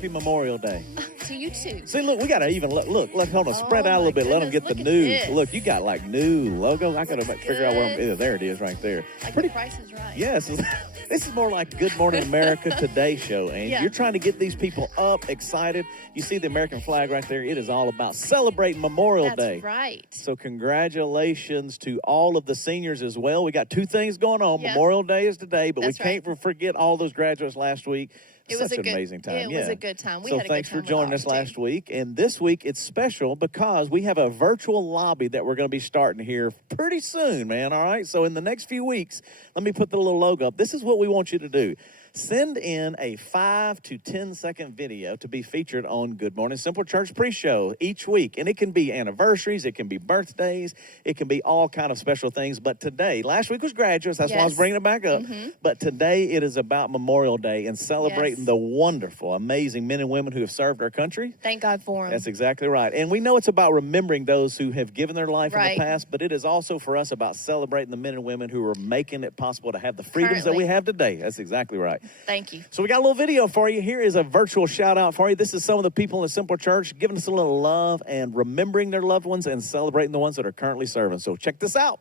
Happy Memorial Day. To you too. See, look, we got to even look, hold on, spread out a little bit. Let them get the news. Look, you got like new logo. I got to figure out where I'm. There it is right there. Like the Price is Right. Yes. This is more like Good Morning America Today show, and you're trying to get these people up, excited. You see the American flag right there. It is all about celebrating Memorial Day. That's right. So congratulations to all of the seniors as well. We got two things going on. Yep. Memorial Day is today, but That's we can't forget all those graduates last week. It was Such an amazing time. It was a good time. We so had a thanks good time for joining us last week. And this week it's special because we have a virtual lobby that we're going to be starting here pretty soon, man. All right. So in the next few weeks, let me put the little logo up. This is what we want you to do. Send in a 5 to 10 second video to be featured on Good Morning Simple Church pre-show each week. And it can be anniversaries, it can be birthdays, it can be all kind of special things. But today, last week was graduates, that's why I was bringing it back up. But today it is about Memorial Day and celebrating the wonderful, amazing men and women who have served our country. Thank God for them. That's exactly right. And we know it's about remembering those who have given their life in the past, but it is also for us about celebrating the men and women who are making it possible to have the freedoms that we have today. That's exactly right. Thank you. So we got a little video for you. Here is a virtual shout out for you. This is some of the people in the Simple Church giving us a little love and remembering their loved ones and celebrating the ones that are currently serving. So check this out.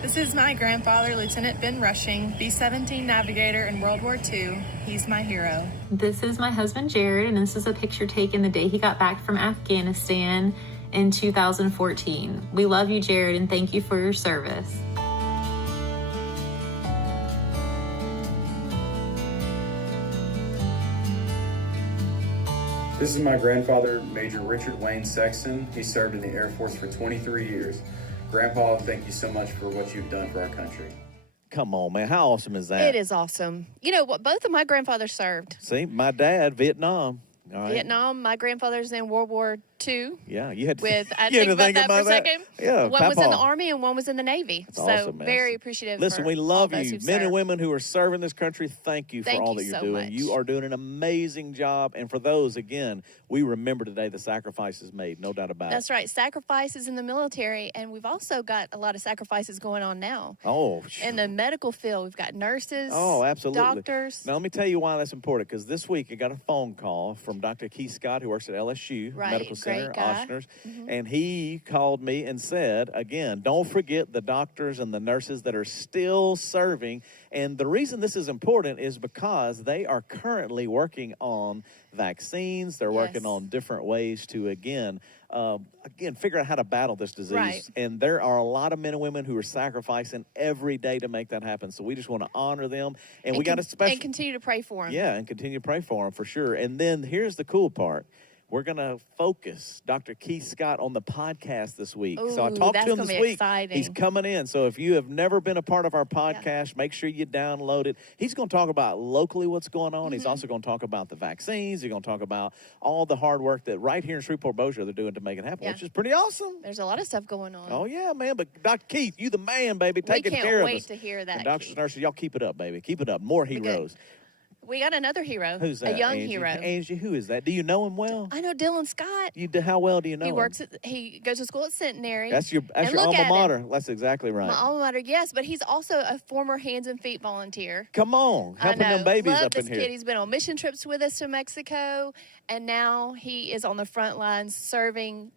This is my grandfather, Lieutenant Ben Rushing, B-17 navigator in World War II. He's my hero. This is my husband, Jared, and this is a picture taken the day he got back from Afghanistan in 2014. We love you, Jared, and thank you for your service. This is my grandfather, Major Richard Wayne Sexton. He served in the Air Force for 23 years. Grandpa, thank you so much for what you've done for our country. Come on, man. How awesome is that? It is awesome. You know what? Both of my grandfathers served. See, my dad, Vietnam. All right. Vietnam. My grandfather's in World War II. Yeah, you had to, with I you think about that for a second. Yeah, one was in the Army and one was in the Navy. That's so awesome, man. very appreciative. Listen, for we love all those you, who've men served. and women who are serving this country. Thank you for all that you you're so doing. much. You are doing an amazing job. And for those, again, we remember today the sacrifices made, no doubt about it. That's right. Sacrifices in the military, and we've also got a lot of sacrifices going on now. Oh, in the medical field, we've got nurses. Oh, absolutely. Doctors. Now, let me tell you why that's important, because this week I got a phone call from Dr. Keith Scott, who works at LSU Medical Center, Ochsner's, and he called me and said, again, don't forget the doctors and the nurses that are still serving. And the reason this is important is because they are currently working on vaccines. They're working on different ways to, again, figure out how to battle this disease. Right. And there are a lot of men and women who are sacrificing every day to make that happen. So we just want to honor them. And we got a special... And continue to pray for them. Yeah, and continue to pray for them for sure. And then here's the cool part. We're going to focus Dr. Keith Scott on the podcast this week. Ooh, so I talked to him this week. Exciting. He's coming in. So if you have never been a part of our podcast, make sure you download it. He's going to talk about locally what's going on. He's also going to talk about the vaccines. He's going to talk about all the hard work that right here in Shreveport-Bossier they're doing to make it happen, which is pretty awesome. There's a lot of stuff going on. Oh, yeah, man. But Dr. Keith, you the man, baby, taking care of us. We can't wait to hear that. And doctors and nurses, y'all keep it up, baby. Keep it up. More heroes. We got another hero. Who's that? A young Angie? hero. Angie, who is that? Do you know him well? I know Dylan Scott. How well do you know him? He goes to school at Centenary. That's your alma mater. That's exactly right. My alma mater, yes, but he's also a former Hands and Feet volunteer. Come on, helping them babies Love up in this here. Kid. He's been on mission trips with us to Mexico, and now he is on the front lines serving.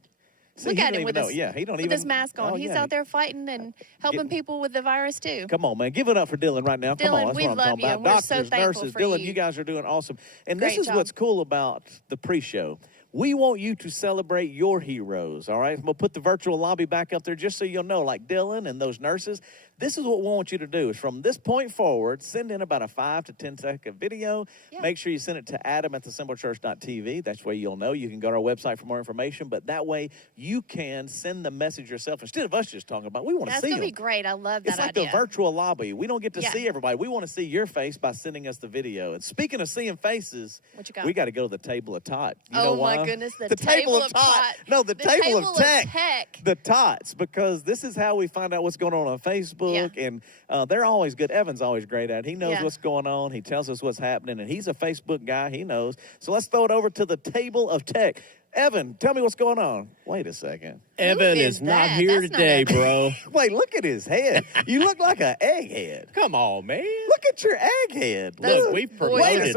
Look at him with his mask on. He's out there fighting and helping people with the virus too. Come on, man. Give it up for Dylan right now. Come on. That's we what I'm love talking you. about. We're Doctors, so thankful nurses, for Dylan, you. you guys are doing awesome. And Great this is job. what's cool about the pre-show. We want you to celebrate your heroes, all right? We'll put the virtual lobby back up there just so you'll know, like Dylan and those nurses. This is what we want you to do is from this point forward, send in about a 5 to 10 second video. Yeah. Make sure you send it to adam@thesimplecchurch.tv. That's where you'll know. You can go to our website for more information, but that way you can send the message yourself instead of us just talking about it. We want to see them. That's going to be great. I love that It's like idea. the virtual lobby. We don't get to see everybody. We want to see your face by sending us the video. And speaking of seeing faces, what you got? We got to go to the table of tot. You know why? My goodness, the table of tot. No, the table of tech. tech. The tots, because this is how we find out what's going on Facebook, Facebook, and they're always good. Evan's always great at it. He knows what's going on. He tells us what's happening, and he's a Facebook guy. He knows. So let's throw it over to the table of tech. Evan, tell me what's going on. Wait a second. Evan is not here today, bro. Wait, look at his head. You look like an egghead. Come on, man. Look at your egghead. Look, we've promoted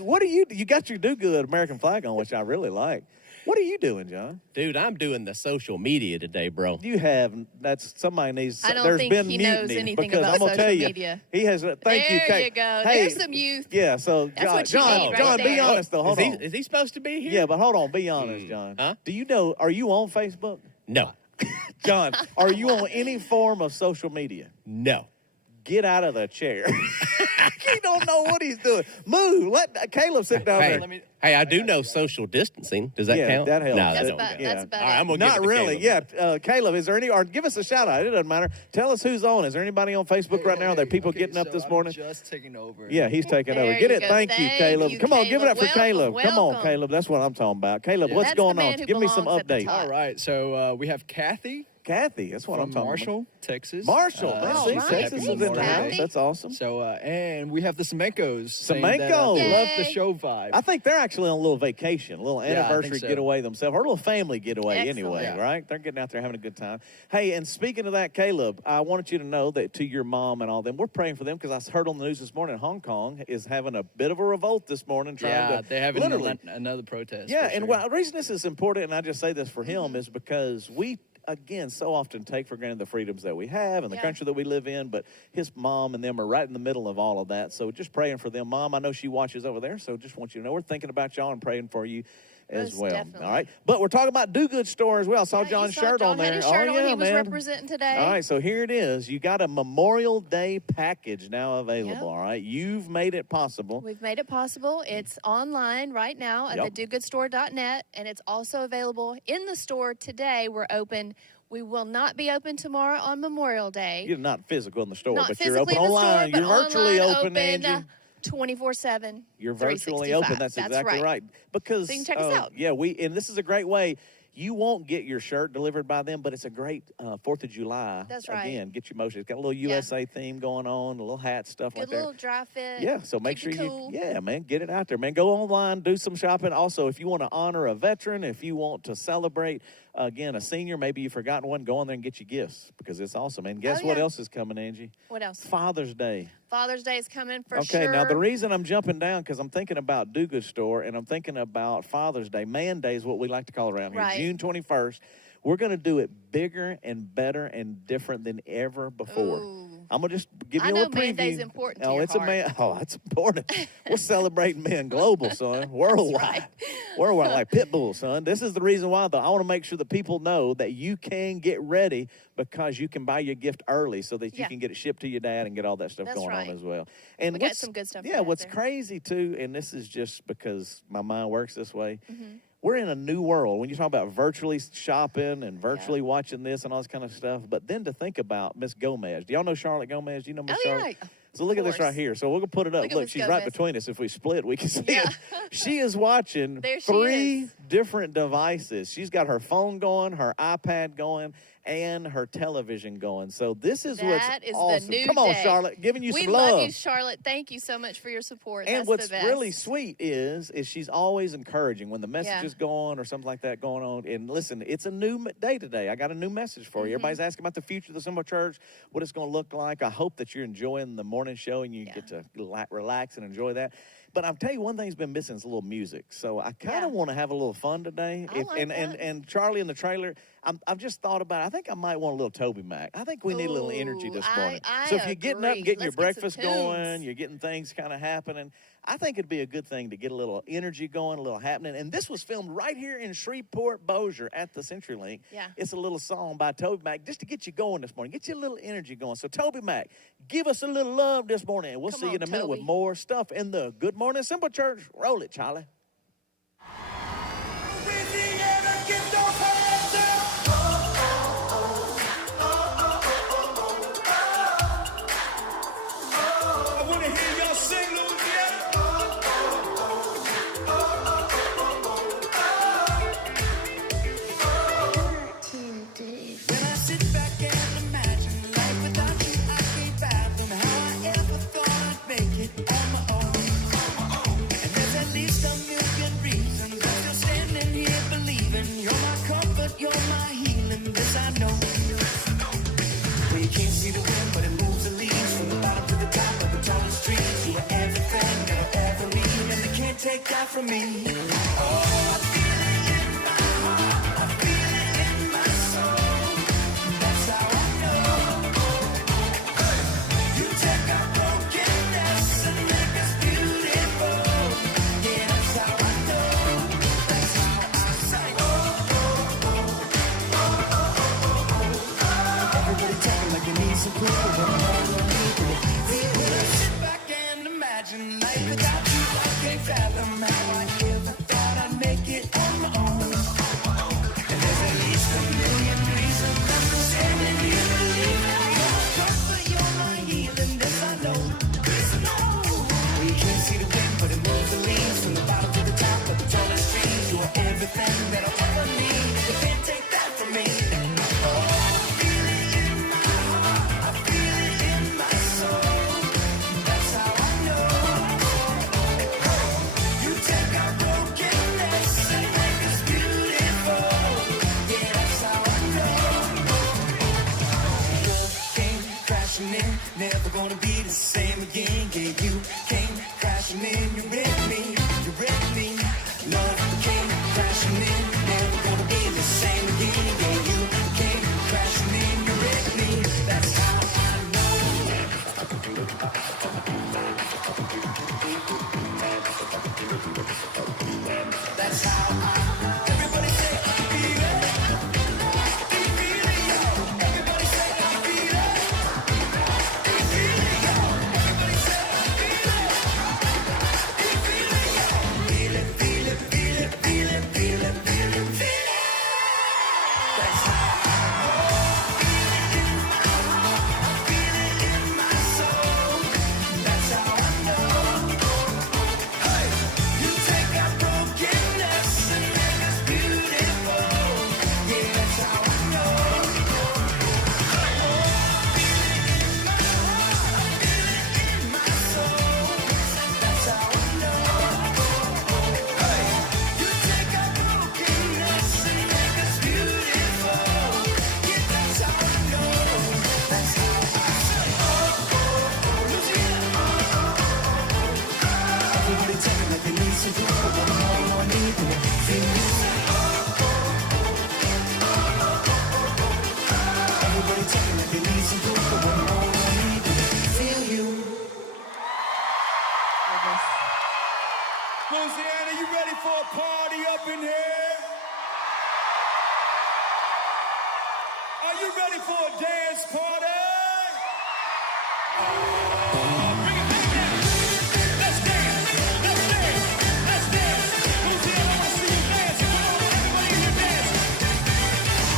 what do you got your do-good American flag on, which I really like. What are you doing, John? Dude, I'm doing the social media today, bro. You have. That's somebody needs. I don't there's think been he mutiny knows anything because about I'm gonna social tell you, media. He has. Thank you, There Kate. you go. Hey, There's some youth. Yeah. So That's what you John, need right John, be there. honest though. Hold on. Is he supposed to be here? Yeah, but hold on. Be honest, John. Huh? Do you know? Are you on Facebook? No. John, are you on any form of social media? No. Get out of the chair. He don't know what he's doing. Move. Let Caleb sit down there. Hey, I do know social distancing. Does that count? That helps. No, That's that don't about, count. that's about All right, I'm it. gonna Not give it to really. Caleb. Yeah, Caleb, is there any, or give us a shout out. It doesn't matter. Tell us who's on. Is there anybody on Facebook right now? Are there people getting up this morning? I'm just taking over. Yeah, he's taking There over. you Get it. go. Thank you, Thank Caleb. you, Come on, give it up for Caleb. Caleb. Come on, Welcome. Caleb. That's what I'm talking about. Caleb, what's That's going the man on? who Give me some belongs at the updates. top. All right, so we have Kathy Kathy, that's what I'm from talking Marshall, Texas. about. Marshall. All See, right. Texas is in the Thanks, house. Kathy. That's awesome. So, and we have the Semenkos. saying that, Semenko. they love the Yay. show vibe. I think they're actually on a little vacation, a little Yeah, I think anniversary so. getaway themselves, or a little family getaway Excellent. anyway, Yeah. right? They're getting out there having a good time. Hey, and speaking of that, Caleb, I wanted you to know that to your mom and all them, we're praying for them because I heard on the news this morning Hong Kong is having a bit of a revolt this morning trying yeah, to they're having literally. another protest. Yeah, for and sure. the reason this is important, and I just say this for him, is because we, again, so often take for granted the freedoms that we have and the Yeah. country that we live in, but his mom and them are right in the middle of all of that. So just praying for them. Mom, I know she watches over there, so just want you to know we're thinking about y'all and praying for you as Most well. definitely. All right, but we're talking about Do Good Store as well. I saw Yeah, you John's saw shirt John on there. had his shirt oh on. yeah, He was man. representing today. All right, so here it is. You got a Memorial Day package now available. Yep. All right, you've made it possible. We've made it possible. It's online right now at Yep. thedogoodstore.net, and it's also available in the store today. We're open. We will not be open tomorrow on Memorial Day. You're not physical in the store, Not but you're physically open in the online. store, You're but virtually online open, Angie. 24/7. You're virtually open. 365. That's exactly right. Because So you can check us out. Yeah, and this is a great way. You won't get your shirt delivered by them, but it's a great 4th of July. That's right. Again, get your motion. It's got a little USA theme going on, a little hat stuff Good like that. little dry fit. Yeah, so make keep sure it cool. yeah, man, get it out there, man. Go online, do some shopping. Also, if you want to honor a veteran, if you want to celebrate, again, a senior, maybe you've forgotten one, go on there and get your gifts because it's awesome. And guess what yeah. else is coming, Angie? What else? Father's Day. Father's Day is coming for Okay, sure. now the reason I'm jumping down because I'm thinking about Do Good Store and I'm thinking about Father's Day. Man Day is what we like to call around here. Right. June 21st. We're going to do it bigger and better and different than ever before. Ooh. I'm going to just give you I a know little preview. Man Day's important to oh, your it's heart. a man. Oh, it's important. We're celebrating men global, son. Worldwide. right. Worldwide, like Pitbull, son. This is the reason why, though. I want to make sure that people know that you can get ready because you can buy your gift early so that you Yeah. can get it shipped to your dad and get all that stuff That's going right. on as well. And We got what's- some good stuff for Yeah, that what's there. crazy, too, and this is just because my mind works this way, Mm-hmm. we're in a new world. When you talk about virtually shopping and virtually watching this and all this kind of stuff, but then to think about Miss Gomez. Do y'all know Charlotte Gomez? Do you know Miss Oh, Charlotte? yeah. So look at this course. right here. So we're going to put it up. Look at Look, Miss she's right Gomez. between us. If we split, we can see Yeah. it. She is watching There she 3 is. different devices. She's got her phone going, her iPad going, and her television going. So this is what's That is awesome. the new Come on, day. Charlotte. Giving you We some love love. you, Charlotte. Thank you so much for your support. And That's what's the best. really sweet is she's always encouraging when the message Yeah. is going or something like that going on. And listen, it's a new day today. I got a new message for you. Mm-hmm. Everybody's asking about the future of the Symbol Church, what it's going to look like. I hope that you're enjoying the morning show and you get to relax and enjoy that. But I'll tell you one thing's been missing is a little music. So I kind Yeah. of want to have a little fun today. I like that. And Charlie in the trailer, I've just thought about it. I think I might want a little TobyMac. I think we need a little energy this Ooh, morning. I So if you're getting up and agree. getting your Let's get breakfast some going, tunes. you're getting things kind of happening, I think it'd be a good thing to get a little energy going, a little happening. And this was filmed right here in Shreveport, Bossier at the CenturyLink. Yeah. It's a little song by TobyMac just to get you going this morning, get you a little energy going. So TobyMac, give us a little love this morning. And we'll Come see you in a on, minute with Toby. more stuff in the Good Morning Symbol Church. Roll it, Charlie. I wanna hear y'all sing, Louisiana. When I sit back and imagine life without you, I for me. Never gonna be the same again. Yeah, you came crashing in. You read me. You read me. Love came crashing in. Never gonna be the same again. Yeah, you came crashing in. You read me. That's how I know. That's how I. Everybody say I feel it. Everybody say I feel it. Louisiana, you ready for a party up in here? Are you ready for a dance party? Bring it down. Let's dance. Let's dance. Let's dance. Louisiana, I wanna see you dancing. Come on, everybody in here dancing.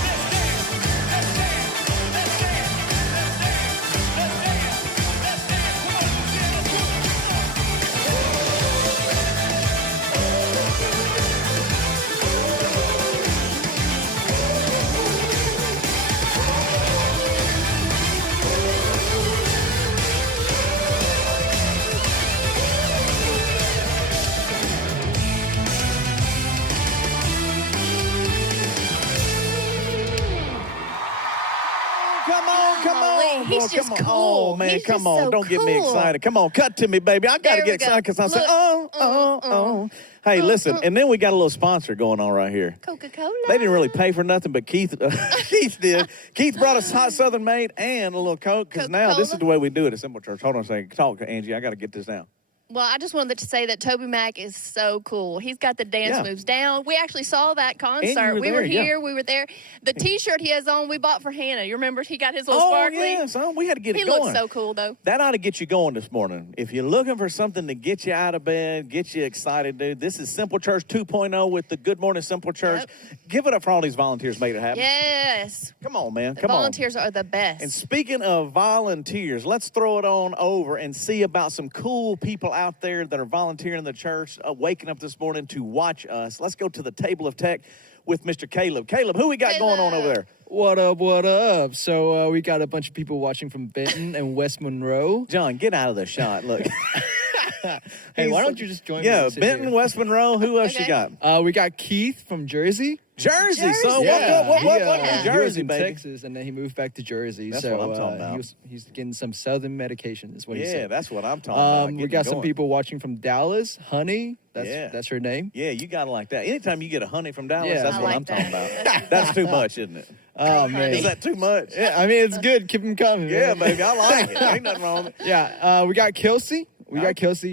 Let's dance. Let's dance. Let's dance. Let's dance. Let's dance. Let's dance. Come on, Louisiana, let's do it. Come on. He's boy, just come on. cool. Oh, man, He's come just on. so Don't get me cool. excited. Come on, cut to me, baby. I got to There get we go. excited because I'm saying, Look. Hey, listen, and then we got a little sponsor going on right here. Coca-Cola. They didn't really pay for nothing, but Keith did. Keith brought us hot Southern Made and a little Coke, because now this is the way we do it at Simple Church. Hold on a second. Talk, Angie. I got to get this down. Well, I just wanted to say that TobyMac is so cool. He's got the dance moves down. We actually saw that concert. We were here. We were there. The T-shirt he has on, we bought for Hannah. You remember he got his little sparkly? Oh, yeah, son. We had to get it going. He looks so cool, though. That ought to get you going this morning. If you're looking for something to get you out of bed, get you excited, dude, this is Simple Church 2.0 with the Good Morning Simple Church. Yep. Give it up for all these volunteers made it happen. Yes. Come on, man. The volunteers are the best. And speaking of volunteers, let's throw it on over and see about some cool people out there that are volunteering in the church, waking up this morning to watch us. Let's go to the table of tech with Mr. Caleb. Caleb, who we got going on over there? What up, what up? So we got a bunch of people watching from Benton and West Monroe. John, get out of the shot. Look. Hey, why don't you just join me? Yeah, and sit Benton, here? West Monroe. Who else you got? We got Keith from Jersey. Jersey. So Yeah, what? he was Jersey, in baby. Texas, and then he moved back to Jersey. That's so what I'm talking about. he's getting some Southern medication, is what he Yeah, said. that's what I'm talking about. We Getting got some going. people watching from Dallas. Honey, that's her name. Yeah, you got to like that. Anytime you get a honey from Dallas, Yeah. that's I what like I'm talking that. about. That's too much, isn't it? Oh man, Is that too much? yeah, I mean it's good. Keep them coming. Yeah, man. baby, I like it. Ain't nothing wrong with it. Yeah, we got Kelsey.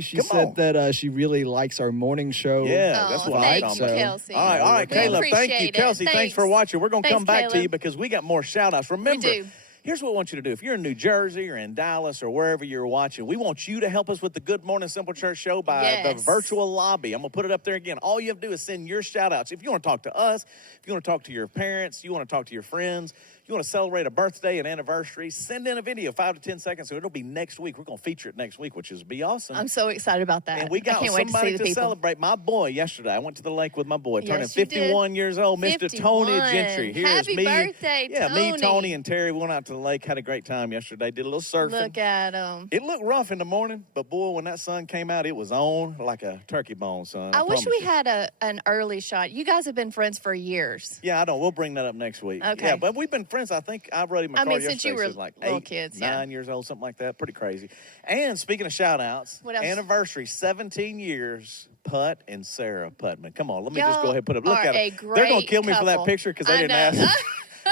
She Come said on. that she really likes our morning show. Yeah, that's what I'm thank talking you, about. Kelsey. All right, We Caleb, thank you. appreciate it. Kelsey, thanks for watching. We're going to come Thanks, back to you Caleb. because we got more shout-outs. Remember, We do. here's what we want you to do. If you're in New Jersey or in Dallas or wherever you're watching, we want you to help us with the Good Morning Simple Church show by the Yes. virtual lobby. I'm going to put it up there again. All you have to do is send your shout-outs. If you want to talk to us, if you want to talk to your parents, you want to talk to your friends, you want to celebrate a birthday, an anniversary, send in a video, 5 to 10 seconds. So it'll be next week. We're going to feature it next week, which is be awesome. I'm so excited about that. And we I got can't wait to see somebody the to people. celebrate. My boy yesterday. I went to the lake with my boy, turning Yes, you did. 51 years old, Mr. Tony 51. Gentry. Here's Happy me. birthday, Yeah, me, Tony. Tony, and Terry went out to the lake, had a great time yesterday, did a little surfing. Look at him. It looked rough in the morning, but boy, when that sun came out, it was on like a turkey bone, son. I wish promise we you. had an early shot. You guys have been friends for years. Yeah, I know. We'll bring that up next week. Okay. Yeah, but we've been friends. I think I rode in my I car mean, yesterday. since you were she's like little 8, kids, 9 years old, something like that. Pretty crazy. And speaking of shout-outs, What else? anniversary, 17 years, Putt and Sarah Putman. Come on, let me just Y'all go ahead and put it. Look are at a it. They're going to great kill me for that couple. picture because they I didn't know. ask.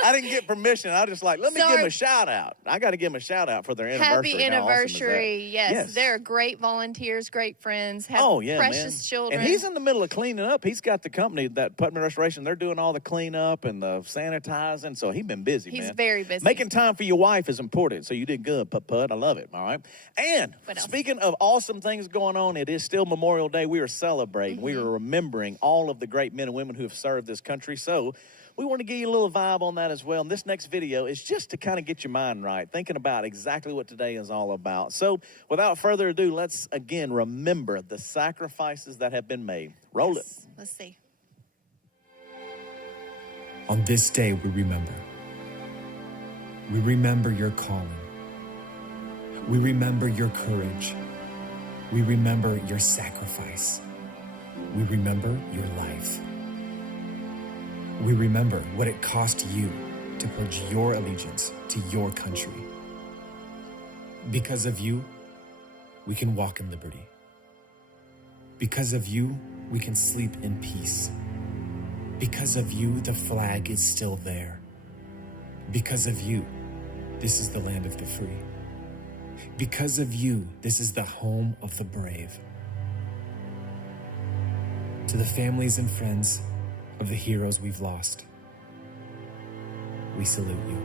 I didn't get permission. I just like, let me give them Sorry. a shout-out. I got to give them a shout-out for their anniversary. Happy How awesome is that? anniversary. Yes. Yes. They're great volunteers, great friends, have Oh, yeah, precious man. children. And he's in the middle of cleaning up. He's got the company, that Putman Restoration. They're doing all the cleanup and the sanitizing. So he's been busy, man. He's very busy. Making time for your wife is important. So you did good, Put. I love it. All right. And What else? speaking of awesome things going on, it is still Memorial Day. We are celebrating. We are remembering all of the great men and women who have served this country. So we want to give you a little vibe on that as well. And this next video is just to kind of get your mind right, thinking about exactly what today is all about. So without further ado, let's again remember the sacrifices that have been made. Roll it. Let's see. On this day, we remember. We remember your calling. We remember your courage. We remember your sacrifice. We remember your life. We remember what it cost you to pledge your allegiance to your country. Because of you, we can walk in liberty. Because of you, we can sleep in peace. Because of you, the flag is still there. Because of you, this is the land of the free. Because of you, this is the home of the brave. To the families and friends of the heroes we've lost, we salute you.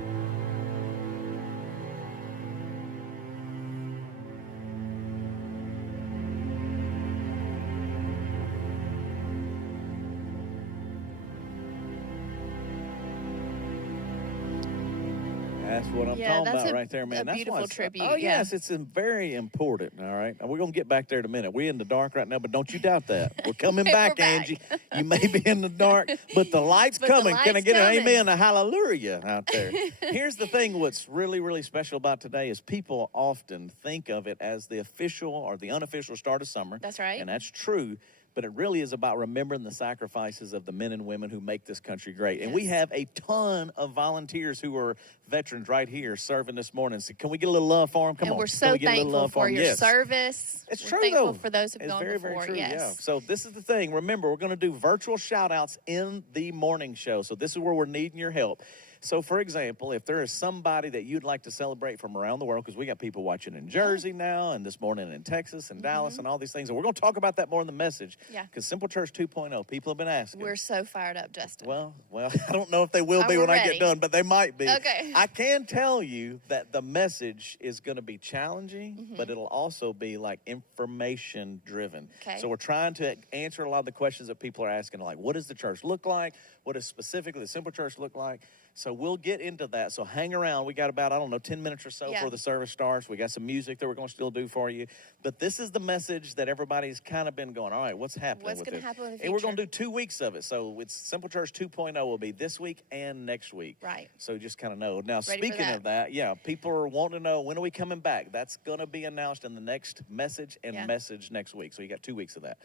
That's what I'm Yeah, talking that's about a- right there, man. a That's beautiful why it's, tribute, Oh, yeah. yes, it's very important, all right? And we're going to get back there in a minute. We're in the dark right now, but don't you doubt that. We're coming We're back, back. Angie. You may be in the dark, but the light's But the coming. Can I light's get coming. an amen, a hallelujah out there? Here's the thing. What's really, really special about today is people often think of it as the official or the unofficial start of summer. That's right. And that's true. But it really is about remembering the sacrifices of the men and women who make this country great. And we Yes. have a ton of volunteers who are veterans right here serving this morning. So can we get a little love for them? Come And on. we're Can so we get a little thankful love for 'em? your Yes. service. It's We're true, thankful though. for those who've It's gone very, before. very true. Yes. Yeah. So this is the thing. Remember, we're going to do virtual shout-outs in the morning show. So this is where we're needing your help. So, for example, if there is somebody that you'd like to celebrate from around the world, because we got people watching in Jersey now and this morning in Texas and Dallas and all these things. And we're going to talk about that more in the message. Yeah. Because Simple Church 2.0, people have been asking. We're so fired up, Justin. Well, I don't know if they will be We're when I ready. get done, but they might be. Okay. I can tell you that the message is going to be challenging, but it'll also be like information driven. Okay. So we're trying to answer a lot of the questions that people are asking, like what does the church look like? What does specifically the Simple Church look like? So we'll get into that. So hang around. We got about, 10 minutes or so before the service starts. We got some music that we're going to still do for you. But this is the message that everybody's kind of been going, all right, what's happening What's with going to this? happen in the future? And we're going to do 2 weeks of it. So it's Simple Church 2.0 will be this week and next week. Right. So just kind of know. Now, Ready speaking of that, people are wanting to know, when are we coming back? That's going to be announced in the next message and message next week. So you got 2 weeks of that.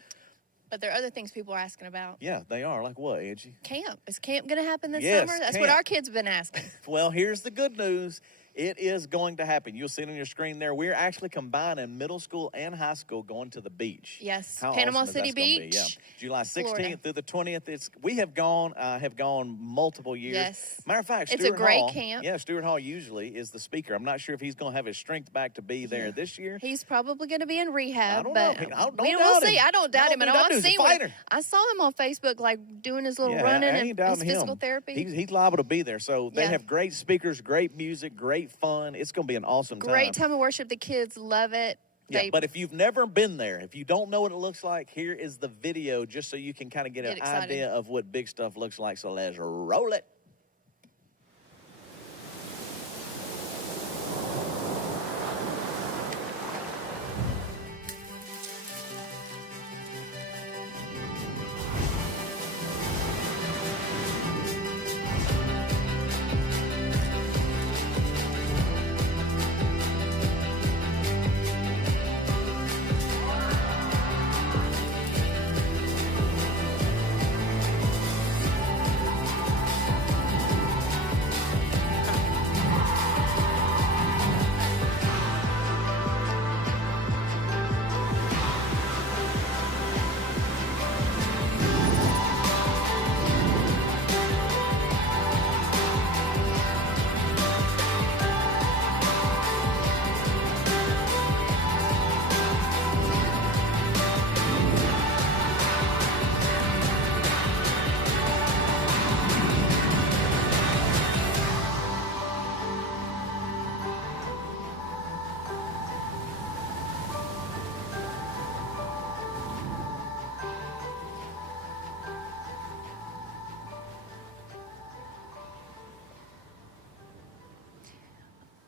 But there are other things people are asking about. Yeah, they are. Like what, Angie? Camp. Is camp going to happen this Yes, summer? That's camp. what our kids have been asking. Well, here's the good news. It is going to happen. You'll see it on your screen there. We're actually combining middle school and high school going to the beach. Yes, How Panama awesome is City that gonna be? Beach. Yeah. July 16th Florida. through the 20th. We have gone multiple years. Yes. Matter of fact, It's a Stuart great Hall, camp. Yeah, Stuart Hall usually is the speaker. I'm not sure if he's going to have his strength back to be there this year. He's probably going to be in rehab. I don't but know. I don't we'll doubt see. him. I don't doubt No, him at dude, all. that I've dude's a seen fighter. I saw him on Facebook, like doing his little Yeah, running I and ain't doubting his physical him. therapy. He's liable to be there. So they Yeah. have great speakers, great music, great fun. It's going to be an awesome Great time of worship. The kids love it. Yeah, but if you've never been there, if you don't know what it looks like, here is the video just so you can kind of get an excited. idea of what big stuff looks like. So let's roll it.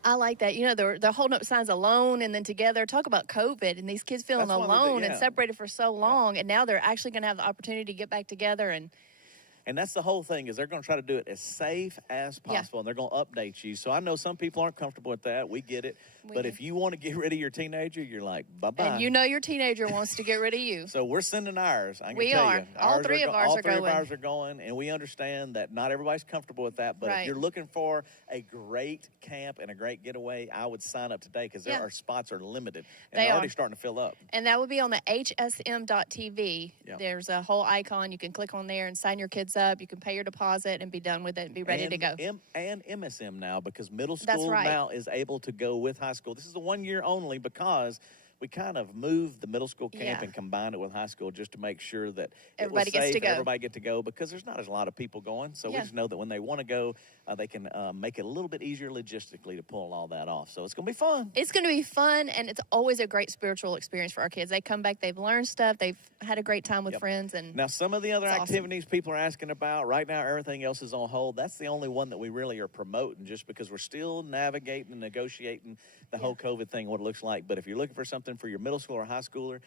I like that. You know, they're holding up signs alone and then together. Talk about COVID and these kids feeling That's what we do, alone and yeah. separated for so long. And now they're actually going to have the opportunity to get back together. And that's the whole thing, is they're going to try to do it as safe as possible, and they're going to update you. So I know some people aren't comfortable with that. We get it. But if you want to get rid of your teenager, you're like, bye-bye. And you know your teenager wants to get rid of you. So we're sending ours. I can We tell are. you. All three of ours all are three going. of ours are going, and we understand that not everybody's comfortable with that. But if Right. you're looking for a great camp and a great getaway, I would sign up today, because Yeah. our spots are limited, and They they're already are. starting to fill up. And that would be on the hsm.tv. Yeah. There's a whole icon. You can click on there and sign your kids up. You can pay your deposit and be done with it and be ready to go. And MSM now, because middle That's school right. now is able to go with high school. This is a 1 year only, because we kind of moved the middle school camp Yeah. and combined it with high school just to make sure that Everybody it was gets safe to and go. everybody get to go, because there's not as a lot of people going. So we Yeah. just know that when they want to go, they can make it a little bit easier logistically to pull all that off. So it's going to be fun. It's going to be fun, and it's always a great spiritual experience for our kids. They come back, they've learned stuff, they've had a great time with Yep. friends. And Now, some of the other It's awesome. activities people are asking about, right now everything else is on hold. That's the only one that we really are promoting, just because we're still navigating and negotiating the whole COVID thing, what it looks like. But if you're looking for something for your middle school or high schooler,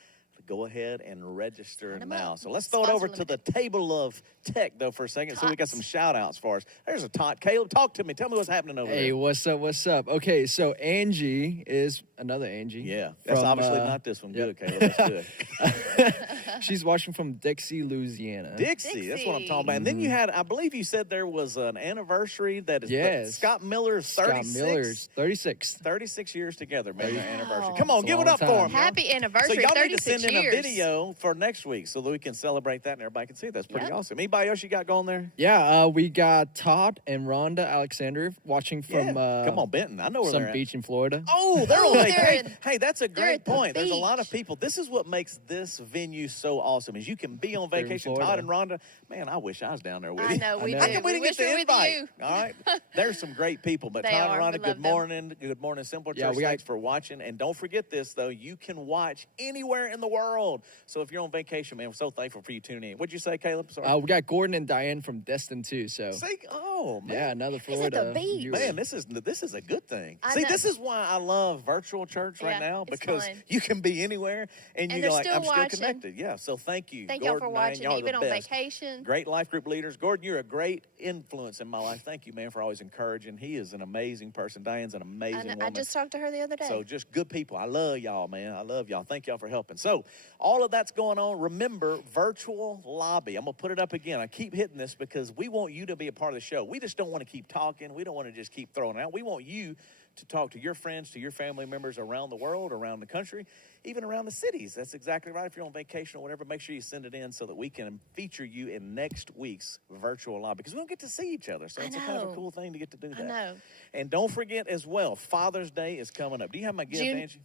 go ahead and register Sign 'em now. up. So let's throw it Spots over are to the limited. table of tech, though, for a second. So we got Tots. some shout outs for us. There's a tot. Caleb, talk to me. Tell me what's happening over Hey, there. what's up? What's up? Okay, so Angie is another Angie. Yeah, that's from, obviously not this one. yep. Good, Caleb. That's good. She's watching from Dixie, Louisiana. Dixie, that's what I'm talking about. And then you had, I believe you said there was an anniversary that is Yes. Scott Miller's 36. Scott Miller's 36. 36 years together made their anniversary. Wow. Come on, It's a give it long up for time. him. happy So anniversary, y'all need to 36 send in years. a video for next week so that we can celebrate that and everybody can see it. That's pretty Yep. awesome. Anybody else you got going there? Yeah, we got Todd and Rhonda Alexander watching from Come on, Benton. I know where they're some at. beach in Florida. Oh, they're on they're vacation. in- Hey, that's a they're great at the point. There's a lot of beach. people. This is what makes this venue so awesome, is you can be on They're in vacation. Florida. Todd and Rhonda, man, I wish I was down there with I you. know, we know. How do. come we didn't wish get we the were with invite? you. All right. There's some great people. But They Todd are. and We Rhonda, love good them. morning. Good morning, Simple Yeah, Church. we got- Thanks for watching. And don't forget this, though. You can watch anywhere in the world. So if you're on vacation, man, we're so thankful for you tuning in. What'd you say, Caleb? Sorry. We got Gordon and Diane from Destin too. So See, oh, Oh, man. Yeah, another He's Florida. at the beach. viewer. Man, this is a good thing. I See, know. this is why I love virtual church right Yeah, now, it's because fun. you can be anywhere and And you're they're like, still I'm still watching. connected. Yeah, so thank you. Thank y'all for Gordon, Diane, watching, y'all are even the on best. vacation. Great life group leaders. Gordon, you're a great influence in my life. Thank you, man, for always encouraging. He is an amazing person. Diane's an amazing woman. I just talked to her the other day. So just good people. I love y'all, man. I love y'all. Thank y'all for helping. So all of that's going on. Remember, virtual lobby. I'm going to put it up again. I keep hitting this because we want you to be a part of the show. We just don't want to keep talking. We don't want to just keep throwing it out. We want you to talk to your friends, to your family members around the world, around the country, even around the cities. That's exactly right. If you're on vacation or whatever, make sure you send it in so that we can feature you in next week's virtual lobby, because we don't get to see each other. So it's a kind of a cool thing to get to do that. I know. And don't forget as well, Father's Day is coming up. Do you have my gift, Angie?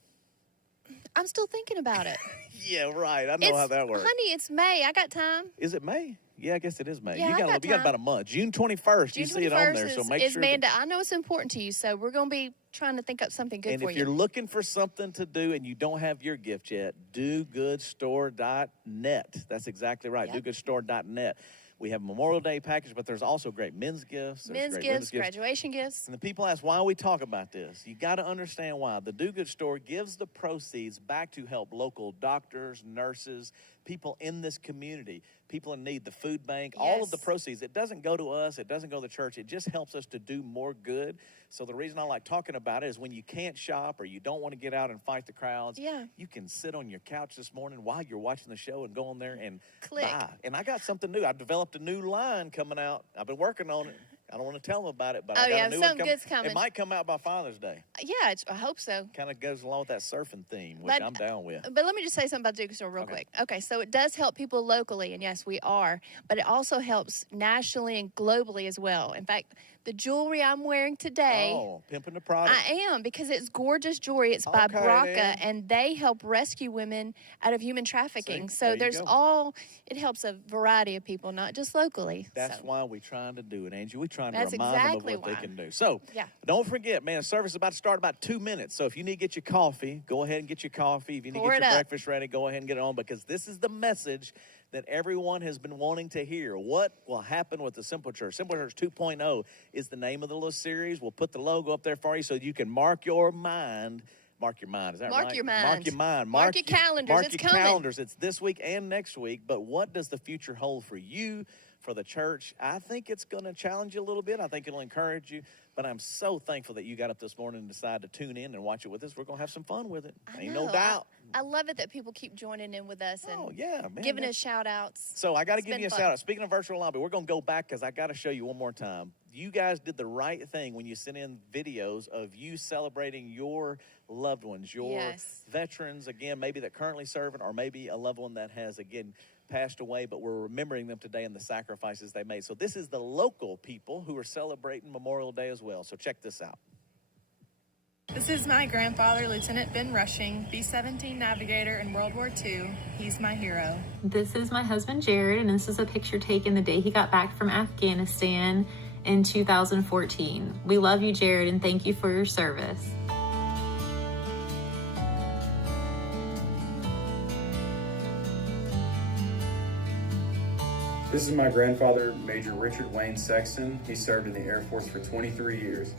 I'm still thinking about it. Yeah, right. I know how that works. Honey, it's May. I got time. Is it May? Yeah, I guess it is May. Yeah, you got time. about a month. June 21st. You see it on there, so make is sure. Manda. I know it's important to you, so we're going to be trying to think up something good And for if you. you're looking for something to do and you don't have your gift yet, dogoodstore.net. That's exactly right. Yep. Dogoodstore.net. We have a Memorial Day package, but there's also great men's gifts. There's men's great gifts, graduation gifts. And the people ask why we talk about this. You got to understand why. The Do Good Store gives the proceeds back to help local doctors, nurses, people in this community, people in need, the food bank, all of the proceeds. It doesn't go to us. It doesn't go to the church. It just helps us to do more good. So the reason I like talking about it is when you can't shop or you don't want to get out and fight the crowds, you can sit on your couch this morning while you're watching the show and go on there and buy. And I got something new. I've developed a new line coming out. I've been working on it. I don't want to tell them about it, but I got a new one something good's coming. It might come out by Father's Day. Yeah, I hope so. Kind of goes along with that surfing theme, which I'm down with. But let me just say something about Duke Store real quick. Okay, so it does help people locally, and yes, we are, but it also helps nationally and globally as well. In fact, the jewelry I'm wearing today. Oh, pimping the product. I am, because it's gorgeous jewelry. It's by Braca, and they help rescue women out of human trafficking. So there's it helps a variety of people, not just locally. That's why we're trying to do it, Angie. We're trying to That's remind exactly them of what why. they can do. So don't forget, man, the service is about to start in about 2 minutes. So if you need to get your coffee, go ahead and get your coffee. If you need to get your breakfast ready, go ahead and get it on, because this is the message that everyone has been wanting to hear. What will happen with the Simple Church? Simple Church 2.0 is the name of the little series. We'll put the logo up there for you so you can mark your mind. Mark your mind. Is that right? Mark your mind. Mark your mind. Mark your calendars. Mark It's your coming. calendars. It's this week and next week. But what does the future hold for you, for the church? I think it's going to challenge you a little bit. I think it'll encourage you. But I'm so thankful that you got up this morning and decided to tune in and watch it with us. We're going to have some fun with it. Ain't no doubt. I love it that people keep joining in with us and man, giving us shout-outs. So I got to give you a fun. shout-out. Speaking of virtual lobby, we're going to go back because I got to show you one more time. You guys did the right thing when you sent in videos of you celebrating your loved ones, your veterans, again, maybe that currently serving, or maybe a loved one that has, again, passed away, but we're remembering them today and the sacrifices they made. So this is the local people who are celebrating Memorial Day as well. So check this out. This is my grandfather, Lieutenant Ben Rushing, B-17 navigator in World War II. He's my hero. This is my husband, Jared, and this is a picture taken the day he got back from Afghanistan in 2014. We love you, Jared, and thank you for your service. This is my grandfather, Major Richard Wayne Sexton. He served in the Air Force for 23 years.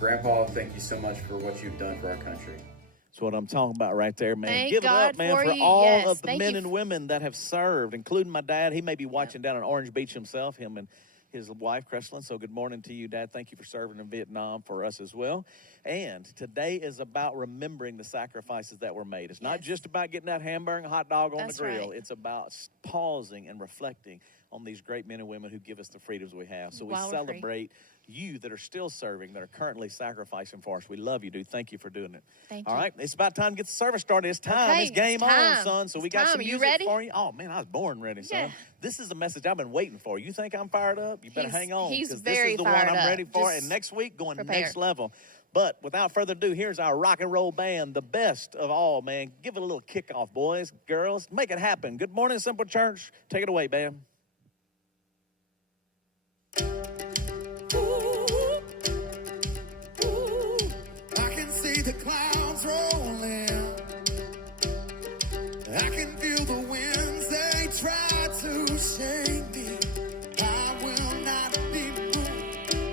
Grandpa, thank you so much for what you've done for our country. That's what I'm talking about right there, man. Thank Give God it up, man, for you. all Yes, of the thank men you and women that have served, including my dad. He may be watching down in Orange Beach himself, him and his wife, Cresslin. So good morning to you, Dad. Thank you for serving in Vietnam for us as well. And today is about remembering the sacrifices that were made. It's not just about getting that hamburger and hot dog on the grill. Right. It's about pausing and reflecting on these great men and women who give us the freedoms we have. So we celebrate you that are still serving, that are currently sacrificing for us. We love you, dude. Thank you for doing it. Thank you. All right, it's about time to get the service started. It's time. Okay, It's game on, son. So we got some music ready? for you. Oh, man, I was born ready, son. Yeah. This is the message I've been waiting for. You think I'm fired up? You better hang on. He's Because very this is the one fired I'm up. ready for. Just And next week, going prepare. next level. But without further ado, here's our rock and roll band, the best of all, man. Give it a little kickoff, boys, girls. Make it happen. Good morning, Simple Church. Take it away, band. I can see the clouds rolling. I can feel the winds, they try to shake me. I will not be moved.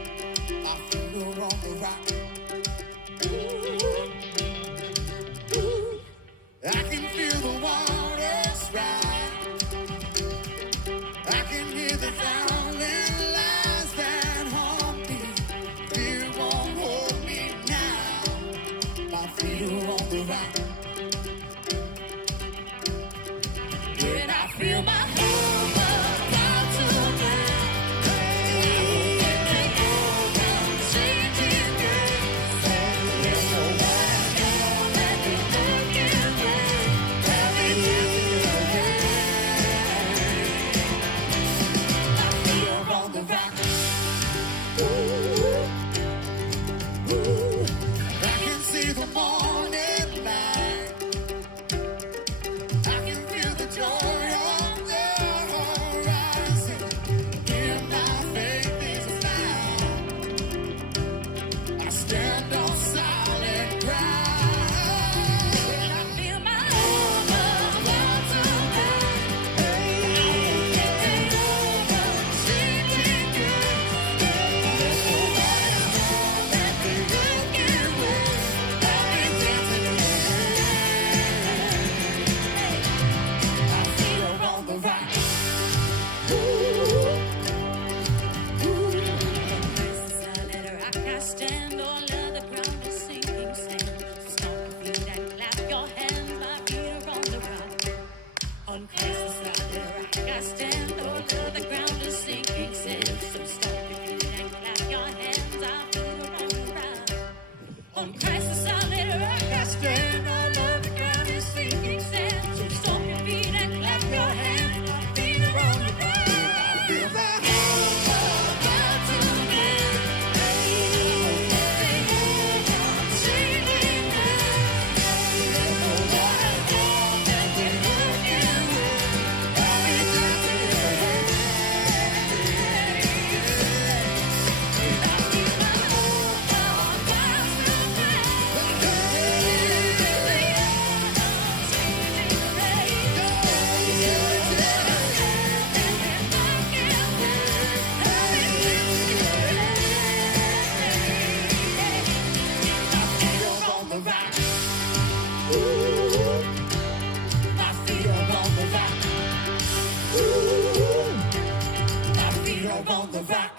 with 1,000 lies that haunt me. Fear won't hold me now. My feet are on the rock. When I feel my whole world about to break, take over, changing grace. There's no one more that you can break. Everything my feet are on the rock. Ooh, ooh, I can see the morning light. I can feel the joy on the horizon. In my faith is found. I stand on solid ground. When I feel my whole world about to break, take over, changing grace. There's no one more that we can wait. I'll be dancing in the my feet are on the rock. Ooh, ooh. Solid rock I stand, all other ground is sinking sand. Stomp your feet and clap your hands, my feet are on the rock. On Christ's solid rock I stand, all other ground is sinking sand. So stomp your feet and clap your hands, our feet are on the rock. On Christ's solid rock I stand, all other ground is sinking sand. So stomp your feet and clap your hands, our feet are on the rock. I feel the whole world about to break. Take over, changing grace. There's no one more that we can wait. I'll be dancing in the rain. I feel my whole world about to break. Changing on the rock. Ooh, my feet are on the rock. Ooh, my feet are on the rock.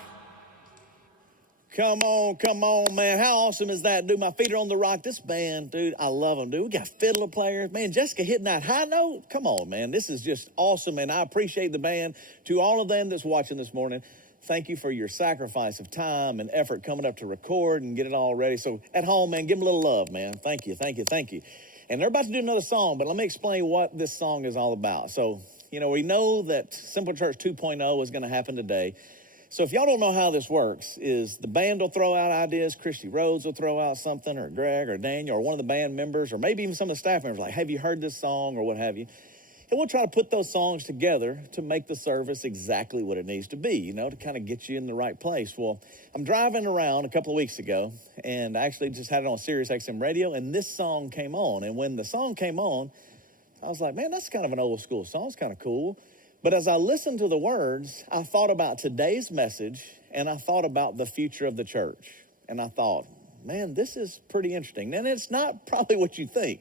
Come on, man. How awesome is that, dude? My feet are on the rock. This band, dude, I love them, dude. We got fiddler players. Man, Jessica hitting that high note. Come on, man. This is just awesome, and I appreciate the band. To all of them that's watching this morning, thank you for your sacrifice of time and effort coming up to record and get it all ready. So at home, man, give them a little love, man. Thank you. And they're about to do another song, but let me explain what this song is all about. So, we know that Simple Church 2.0 is going to happen today. So if y'all don't know how this works, is the band will throw out ideas, Christy Rhodes will throw out something, or Greg or Daniel or one of the band members, or maybe even some of the staff members, like, have you heard this song or what have you? And we'll try to put those songs together to make the service exactly what it needs to be, to kind of get you in the right place. Well, I'm driving around a couple of weeks ago, and I actually just had it on Sirius XM radio, and this song came on. And when the song came on, I was like, man, that's kind of an old school song. It's kind of cool. But as I listened to the words, I thought about today's message, and I thought about the future of the church. And I thought, man, this is pretty interesting. And it's not probably what you think.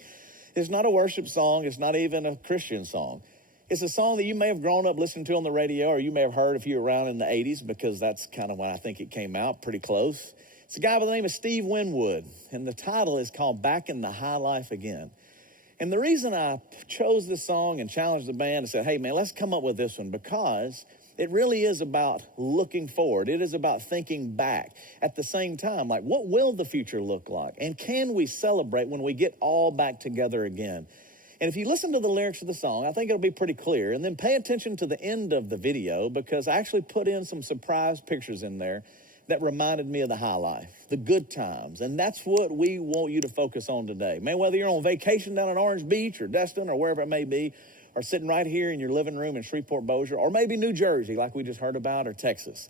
It's not a worship song. It's not even a Christian song. It's a song that you may have grown up listening to on the radio, or you may have heard if you were around in the 80s, because that's kind of when I think it came out, pretty close. It's a guy by the name of Steve Winwood, and the title is called Back in the High Life Again. And the reason I chose this song and challenged the band and said, hey, man, let's come up with this one, because it really is about looking forward. It is about thinking back at the same time. Like, what will the future look like? And can we celebrate when we get all back together again? And if you listen to the lyrics of the song, I think it'll be pretty clear. And then pay attention to the end of the video, because I actually put in some surprise pictures in there that reminded me of the high life, the good times. And that's what we want you to focus on today. Man, whether you're on vacation down at Orange Beach or Destin or wherever it may be, or sitting right here in your living room in Shreveport, Bossier, or maybe New Jersey like we just heard about, or Texas.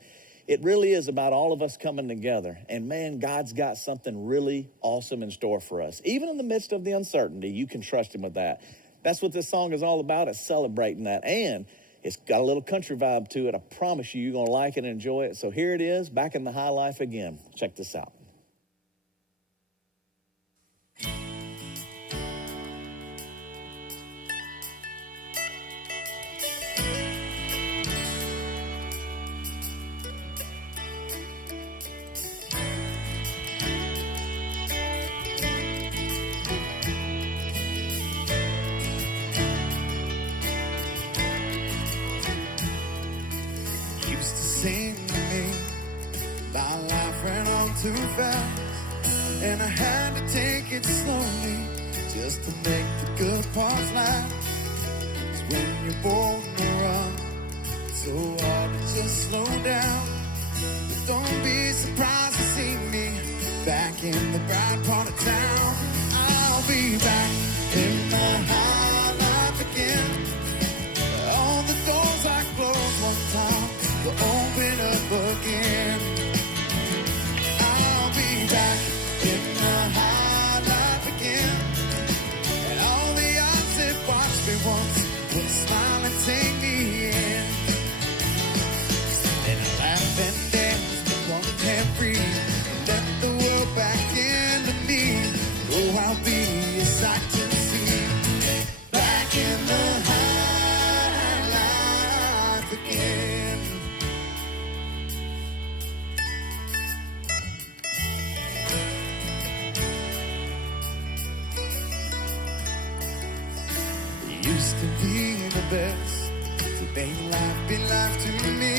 It really is about all of us coming together. And man, God's got something really awesome in store for us. Even in the midst of the uncertainty, you can trust him with that. That's what this song is all about, is celebrating that. And it's got a little country vibe to it. I promise you're going to like it and enjoy it. So here it is, Back in the High Life Again. Check this out. sing to me. My life ran on too fast, and I had to take it slowly just to make the good parts last. 'Cause when you're born to run, it's so hard to just slow down. But don't be surprised to see me back in the bright part of town. I'll be back in the high life again. All the doors I closed one time will open up again. I'll be back in the high life again. And all the eyes that watched me once will smile and take me in. Then I laugh and dance to one hand free and let the world back into me. Oh, I'll be a sight to see. Back in the high life again. It used to be the best. Today life be life to me.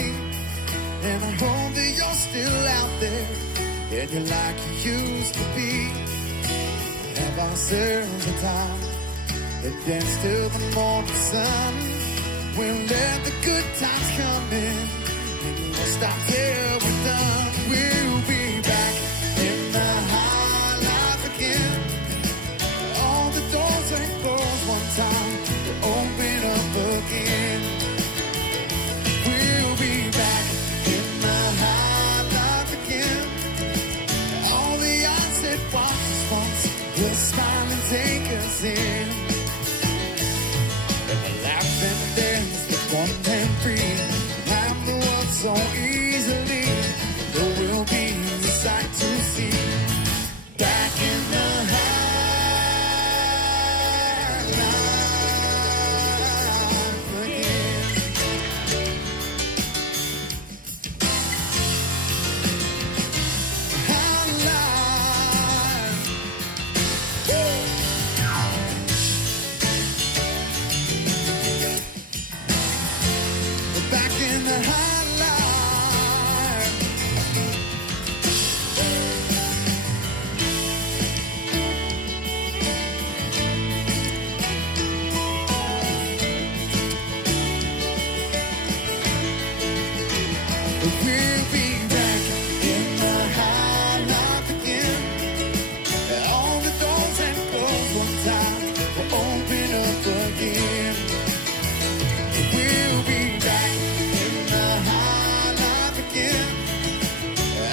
And I hope that you're still out there and you're like you used to be. Have ourselves a time and dance till the morning sun. We'll let the good times come in and we'll stop till we're done. We'll be back in the high life again. All the doors that closed one time will open up again. We'll be back in the high life again. All the eyes that watched us once will smile and take us in. And we'll laugh and dance with one hand free. Have the world so easily. There will be a sight to see. Back in the high life again. High life. We're back in the high life. We'll be back in the high life again. All the doors that closed one time will open up again. We'll be back in the high life again.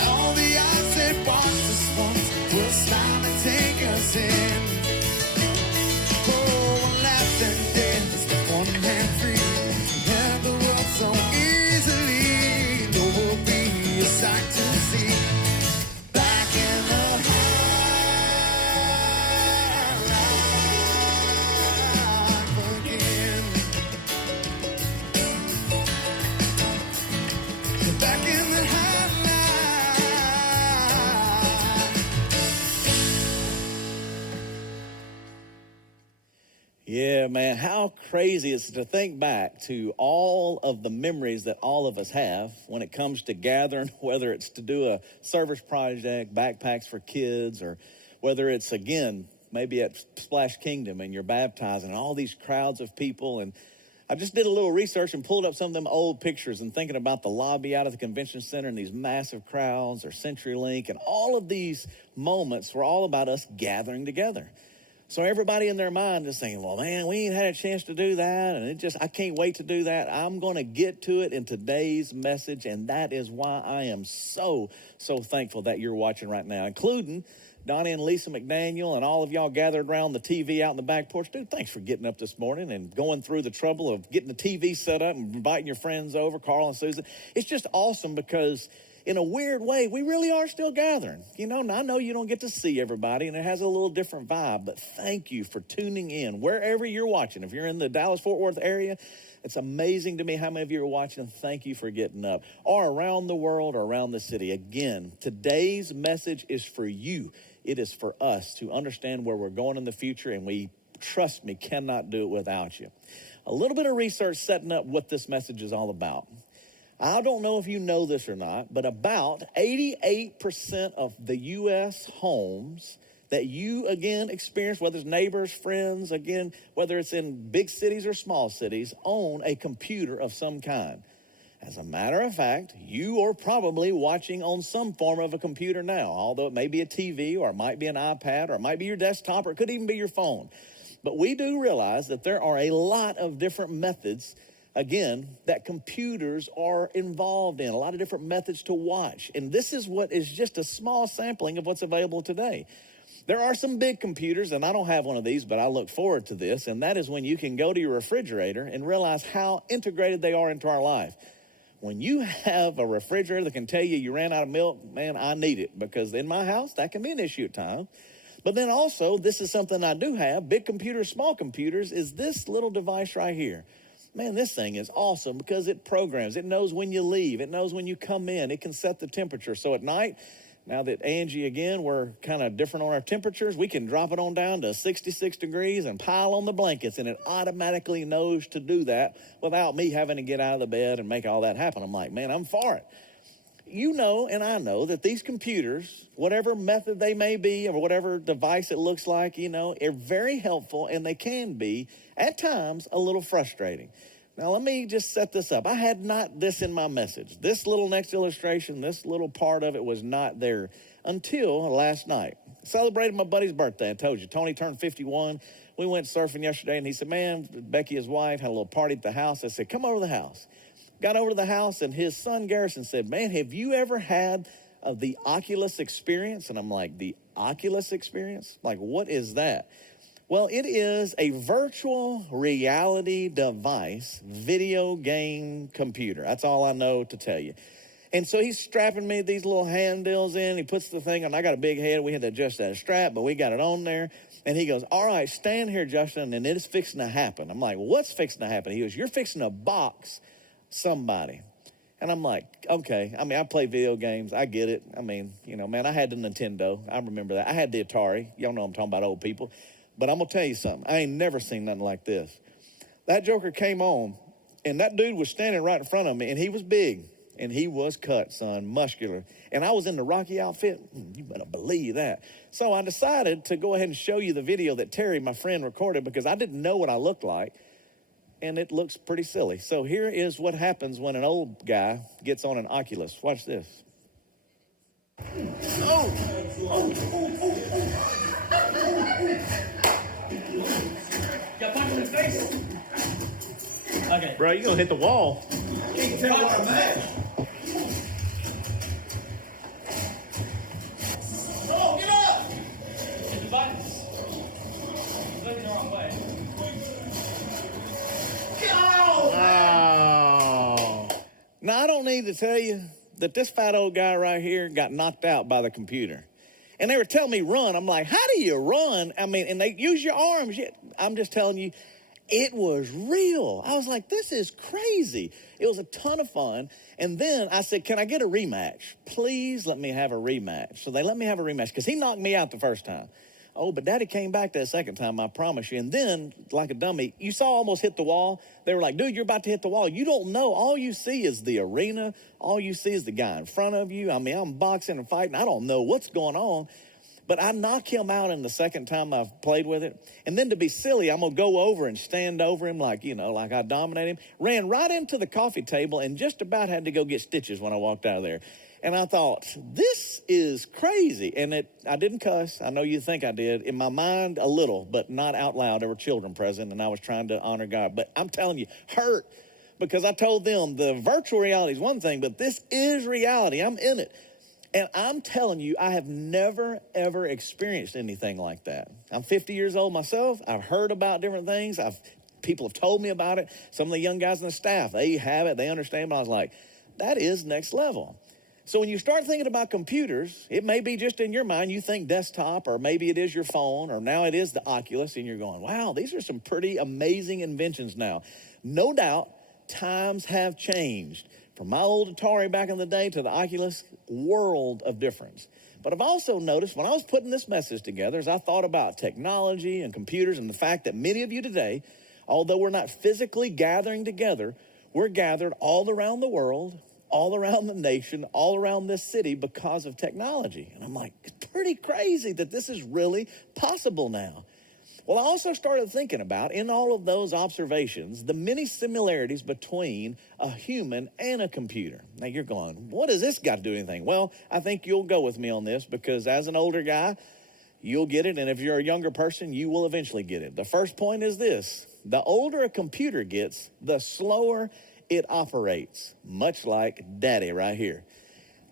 All the eyes that watched us once will smile and take us in. Oh, we'll laugh and dance with one hand free. And the world so easily. There will be a sight to see. Back in the high life again. Back in the high life. Yeah, man, how crazy is it to think back to all of the memories that all of us have when it comes to gathering, whether it's to do a service project, backpacks for kids, or whether it's, again, maybe at Splash Kingdom and you're baptizing and all these crowds of people. And I just did a little research and pulled up some of them old pictures and thinking about the lobby out of the convention center and these massive crowds or CenturyLink, and all of these moments were all about us gathering together. So everybody in their mind is saying, well, man, we ain't had a chance to do that. And I can't wait to do that. I'm going to get to it in today's message. And that is why I am so thankful that you're watching right now, including Donnie and Lisa McDaniel and all of y'all gathered around the TV out in the back porch. Dude, thanks for getting up this morning and going through the trouble of getting the TV set up and inviting your friends over, Carl and Susan. It's just awesome because in a weird way, we really are still gathering. You know, and I know you don't get to see everybody, and it has a little different vibe, but thank you for tuning in wherever you're watching. If you're in the Dallas-Fort Worth area, it's amazing to me how many of you are watching. Thank you for getting up. Or around the world or around the city. Again, today's message is for you. It is for us to understand where we're going in the future, and we, trust me, cannot do it without you. A little bit of research setting up what this message is all about. I don't know if you know this or not, but about 88% of the U.S. homes that you, again, experience, whether it's neighbors, friends, again, whether it's in big cities or small cities, own a computer of some kind. As a matter of fact, you are probably watching on some form of a computer now, although it may be a TV or it might be an iPad or it might be your desktop or it could even be your phone. But we do realize that there are a lot of different methods, again, that computers are involved in, a lot of different methods to watch. And this is what is just a small sampling of what's available today. There are some big computers, and I don't have one of these, but I look forward to this, and that is when you can go to your refrigerator and realize how integrated they are into our life. When you have a refrigerator that can tell you ran out of milk, man, I need it, because in my house, that can be an issue at times. But then also, this is something I do have, big computers, small computers, is this little device right here. Man, this thing is awesome because it programs. It knows when you leave. It knows when you come in. It can set the temperature. So at night, now that Angie, again, we're kind of different on our temperatures, we can drop it on down to 66 degrees and pile on the blankets, and it automatically knows to do that without me having to get out of the bed and make all that happen. I'm like, man, I'm for it. You know, and I know that these computers, whatever method they may be or whatever device it looks like, you know, are very helpful, and they can be, at times, a little frustrating. Now, let me just set this up. I had not this in my message. This little next illustration, this little part of it was not there until last night. Celebrated my buddy's birthday, I told you. Tony turned 51. We went surfing yesterday, and he said, man, Becky, his wife, had a little party at the house. I said, come over to the house. Got over to the house, and his son, Garrison, said, man, have you ever had the Oculus experience? And I'm like, the Oculus experience? Like, what is that? Well, it is a virtual reality device, video game computer. That's all I know to tell you. And so he's strapping me these little hand deals in. He puts the thing on. I got a big head. We had to adjust that strap, but we got it on there. And he goes, all right, stand here, Justin, and it is fixing to happen. I'm like, well, what's fixing to happen? He goes, you're fixing to box somebody. And I'm like, okay. I mean, I play video games. I get it. I mean, you know, man, I had the Nintendo. I remember that. I had the Atari. Y'all know I'm talking about old people. But I'm going to tell you something. I ain't never seen nothing like this. That joker came on, and that dude was standing right in front of me, and he was big, and he was cut, son, muscular. And I was in the Rocky outfit. You better believe that. So I decided to go ahead and show you the video that Terry, my friend, recorded because I didn't know what I looked like, and it looks pretty silly. So here is what happens when an old guy gets on an Oculus. Watch this. Got punched in the face. Okay. Bro, you're going to hit the wall. Can't tell what I'm at. Oh, get up! Hit the buttons. He's looking the wrong way. Oh. Now, I don't need to tell you that this fat old guy right here got knocked out by the computer. And they were telling me run. I'm like, how do you run? I mean, and they use your arms. I'm just telling you, it was real. I was like, this is crazy. It was a ton of fun. And then I said, can I get a rematch? Please let me have a rematch. So they let me have a rematch because he knocked me out the first time. Oh, but Daddy came back that second time, I promise you. And then, like a dummy, you saw almost hit the wall. They were like, dude, you're about to hit the wall. You don't know. All you see is the arena. All you see is the guy in front of you. I mean, I'm boxing and fighting. I don't know what's going on. But I knock him out in the second time I've played with it. And then to be silly, I'm going to go over and stand over him like, you know, like I dominate him. Ran right into the coffee table and just about had to go get stitches when I walked out of there. And I thought, this is crazy. And I didn't cuss. I know you think I did. In my mind, a little, but not out loud. There were children present, and I was trying to honor God. But I'm telling you, hurt, because I told them the virtual reality is one thing, but this is reality. I'm in it. And I'm telling you, I have never, ever experienced anything like that. I'm 50 years old myself. I've heard about different things. People have told me about it. Some of the young guys on the staff, they have it. They understand. But I was like, that is next level. So when you start thinking about computers, it may be just in your mind, you think desktop, or maybe it is your phone, or now it is the Oculus, and you're going, wow, these are some pretty amazing inventions now. No doubt, times have changed. From my old Atari back in the day to the Oculus, world of difference. But I've also noticed when I was putting this message together, as I thought about technology and computers and the fact that many of you today, although we're not physically gathering together, we're gathered all around the world all around the nation, all around this city because of technology. And I'm like, it's pretty crazy that this is really possible now. Well, I also started thinking about, in all of those observations, the many similarities between a human and a computer. Now you're going, what does this got to do with anything? Well, I think you'll go with me on this because as an older guy, you'll get it. And if you're a younger person, you will eventually get it. The first point is this: the older a computer gets, the slower it operates, much like Daddy right here.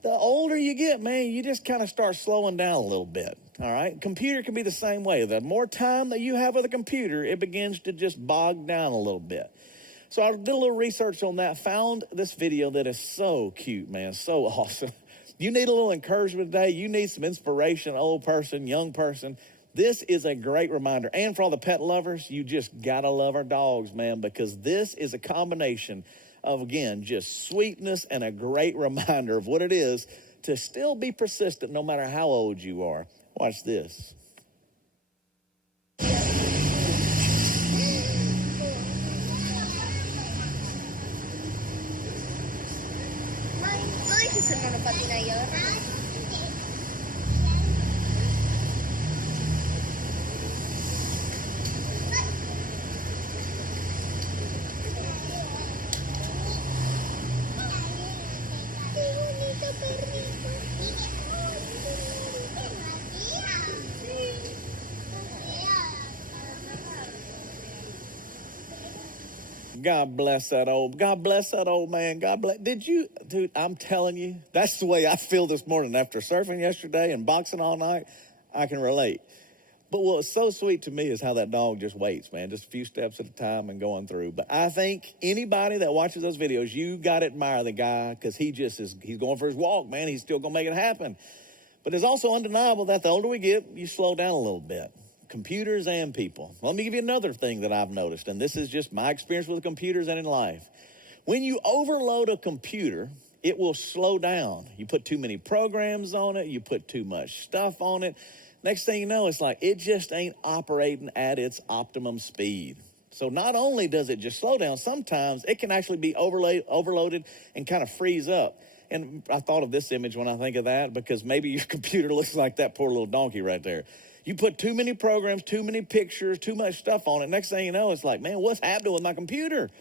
The older you get, man, you just kind of start slowing down a little bit, all right? Computer can be the same way. The more time that you have with a computer, it begins to just bog down a little bit. So I did a little research on that, found this video that is so cute, man, so awesome. You need a little encouragement today. You need some inspiration, old person, young person. This is a great reminder. And for all the pet lovers, you just got to love our dogs, man, because this is a combination of, again, just sweetness and a great reminder of what it is to still be persistent no matter how old you are. Watch this. God bless that old man. God bless. Dude, I'm telling you, that's the way I feel this morning after surfing yesterday and boxing all night. I can relate. But what's so sweet to me is how that dog just waits, man, just a few steps at a time and going through. But I think anybody that watches those videos, you got to admire the guy because he's going for his walk, man. He's still going to make it happen. But it's also undeniable that the older we get, you slow down a little bit. Computers and people. Let me give you another thing that I've noticed, and this is just my experience with computers and in life. When you overload a computer, it will slow down. You put too many programs on it, you put too much stuff on it. Next thing you know, it's like it just ain't operating at its optimum speed. So not only does it just slow down, sometimes it can actually be overloaded and kind of freeze up. And I thought of this image when I think of that because maybe your computer looks like that poor little donkey right there. You put too many programs, too many pictures, too much stuff on it. Next thing you know, it's like, man, what's happening with my computer?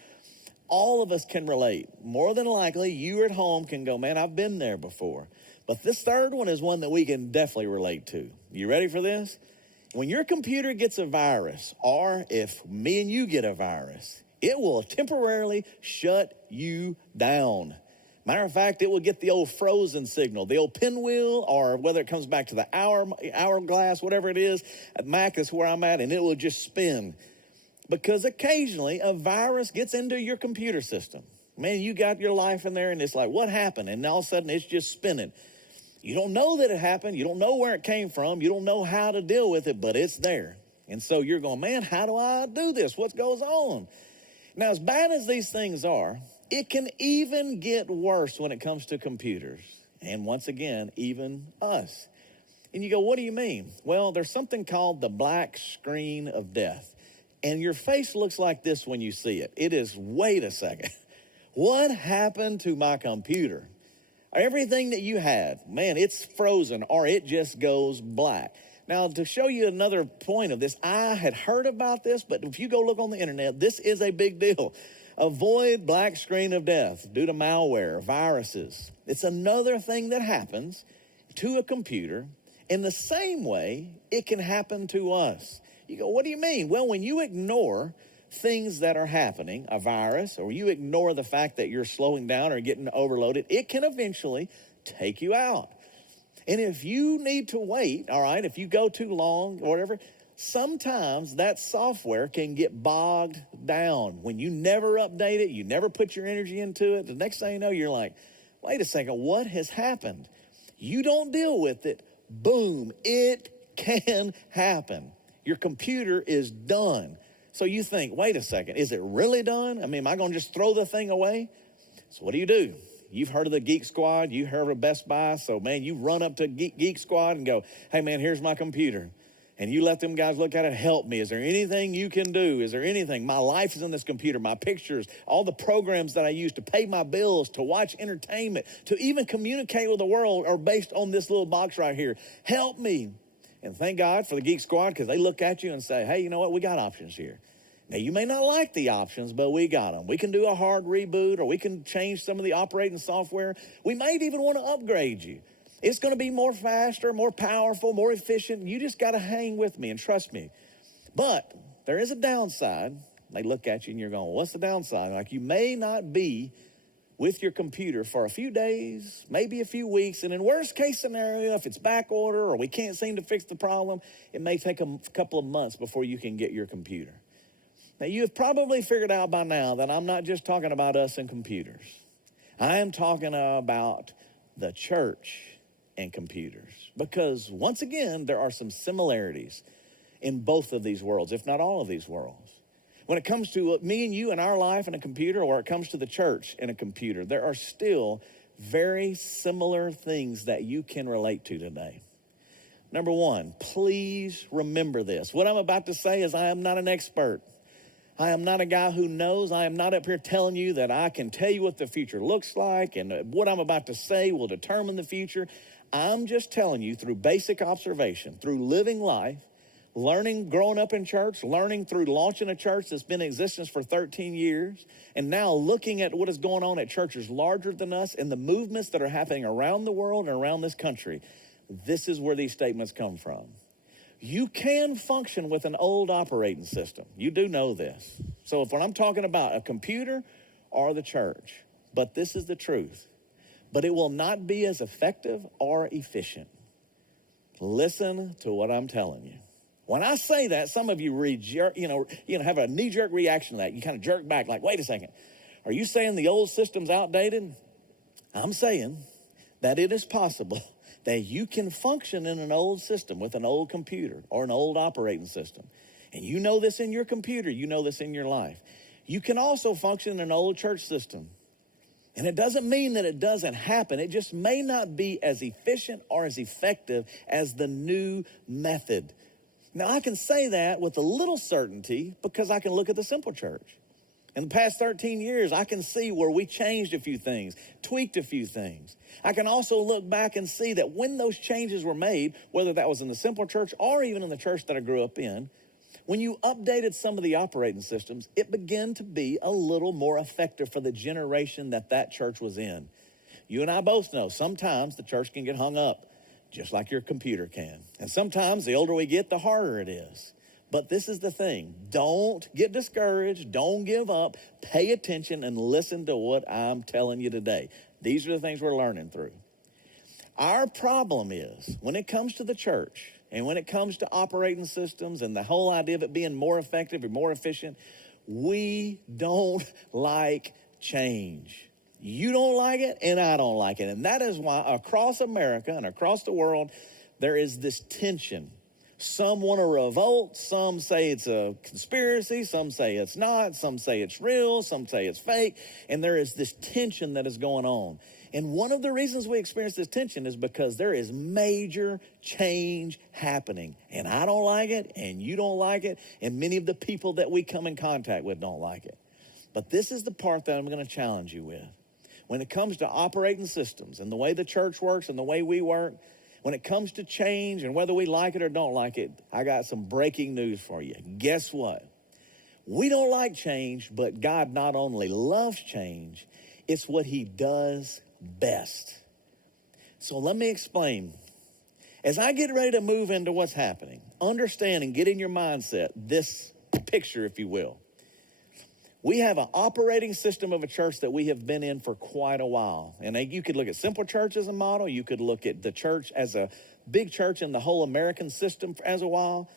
All of us can relate. More than likely, you at home can go, man, I've been there before. But this third one is one that we can definitely relate to. You ready for this? When your computer gets a virus, or if me and you get a virus, it will temporarily shut you down. Matter of fact, it will get the old frozen signal, the old pinwheel, or whether it comes back to the hourglass, whatever it is. At Mac is where I'm at, and it will just spin. Because occasionally a virus gets into your computer system. Man, you got your life in there, and it's like, what happened? And all of a sudden, it's just spinning. You don't know that it happened. You don't know where it came from. You don't know how to deal with it, but it's there. And so you're going, man, how do I do this? What goes on? Now, as bad as these things are, it can even get worse when it comes to computers. And once again, even us. And you go, what do you mean? Well, there's something called the black screen of death. And your face looks like this when you see it. It is, wait a second. What happened to my computer? Everything that you had, man, it's frozen or it just goes black. Now, to show you another point of this, I had heard about this, but if you go look on the internet, this is a big deal. Avoid black screen of death due to malware, viruses. It's another thing that happens to a computer. In the same way, it can happen to us. You go, what do you mean? Well, when you ignore things that are happening, a virus, or you ignore the fact that you're slowing down or getting overloaded, it can eventually take you out. And if you need to wait, all right, if you go too long or whatever, sometimes that software can get bogged down. When you never update it, you never put your energy into it, the next thing you know, you're like, wait a second, what has happened? You don't deal with it, boom, it can happen. Your computer is done. So you think, wait a second, is it really done? I mean, am I going to just throw the thing away? So what do? You've heard of the Geek Squad. You heard of Best Buy. So, man, you run up to Geek Squad and go, hey, man, here's my computer. and you let them guys look at it, help me. Is there anything you can do? Is there anything? My life is in this computer, my pictures, all the programs that I use to pay my bills, to watch entertainment, to even communicate with the world are based on this little box right here. Help me. And thank God for the Geek Squad, because they look at you and say, hey, you know what? We got options here. Now, you may not like the options, but we got them. We can do a hard reboot, or we can change some of the operating software. We might even want to upgrade you. It's going to be more faster, more powerful, more efficient. You just got to hang with me and trust me. But there is a downside. They look at you and you're going, what's the downside? Like, you may not be with your computer for a few days, maybe a few weeks. And in worst case scenario, if it's back order or we can't seem to fix the problem, it may take a couple of months before you can get your computer. Now, you have probably figured out by now that I'm not just talking about us and computers. I am talking about the church and computers. Because once again, there are some similarities in both of these worlds, if not all of these worlds. When it comes to me and you and our life and a computer, or it comes to the church and a computer, there are still very similar things that you can relate to today. Number one, please remember this. What I'm about to say is I am not an expert. I am not a guy who knows. I am not up here telling you that I can tell you what the future looks like and what I'm about to say will determine the future. I'm just telling you through basic observation, through living life, learning, growing up in church, learning through launching a church that's been in existence for 13 years, and now looking at what is going on at churches larger than us and the movements that are happening around the world and around this country. This is where these statements come from. You can function with an old operating system. You do know this. So if when I'm talking about a computer or the church, but this is the truth, but it will not be as effective or efficient. Listen to what I'm telling you. When I say that, some of you have a knee-jerk reaction to that. You kind of jerk back like, wait a second. Are you saying the old system's outdated? I'm saying that it is possible that you can function in an old system with an old computer or an old operating system. And you know this in your computer. You know this in your life. You can also function in an old church system. And it doesn't mean that it doesn't happen. It just may not be as efficient or as effective as the new method. Now, I can say that with a little certainty because I can look at the simple church. In the past 13 years, I can see where we changed a few things, tweaked a few things. I can also look back and see that when those changes were made, whether that was in the simple church or even in the church that I grew up in, when you updated some of the operating systems, it began to be a little more effective for the generation that church was in. You and I both know sometimes the church can get hung up, just like your computer can. And sometimes the older we get, the harder it is. But this is the thing. Don't get discouraged. Don't give up. Pay attention and listen to what I'm telling you today. These are the things we're learning through. Our problem is when it comes to the church and when it comes to operating systems and the whole idea of it being more effective or more efficient, we don't like change. You don't like it, and I don't like it. And that is why across America and across the world, there is this tension. Some want to revolt. Some say it's a conspiracy. Some say it's not. Some say it's real. Some say it's fake. And there is this tension that is going on. And one of the reasons we experience this tension is because there is major change happening. And I don't like it, and you don't like it, and many of the people that we come in contact with don't like it. But this is the part that I'm going to challenge you with. When it comes to operating systems and the way the church works and the way we work, when it comes to change and whether we like it or don't like it, I got some breaking news for you. Guess what? We don't like change, but God not only loves change, it's what he does best. So let me explain. As I get ready to move into what's happening, understand and get in your mindset this picture, if you will. We have an operating system of a church that we have been in for quite a while. And you could look at Simple Church as a model. You could look at the church as a big church in the whole American system as a while.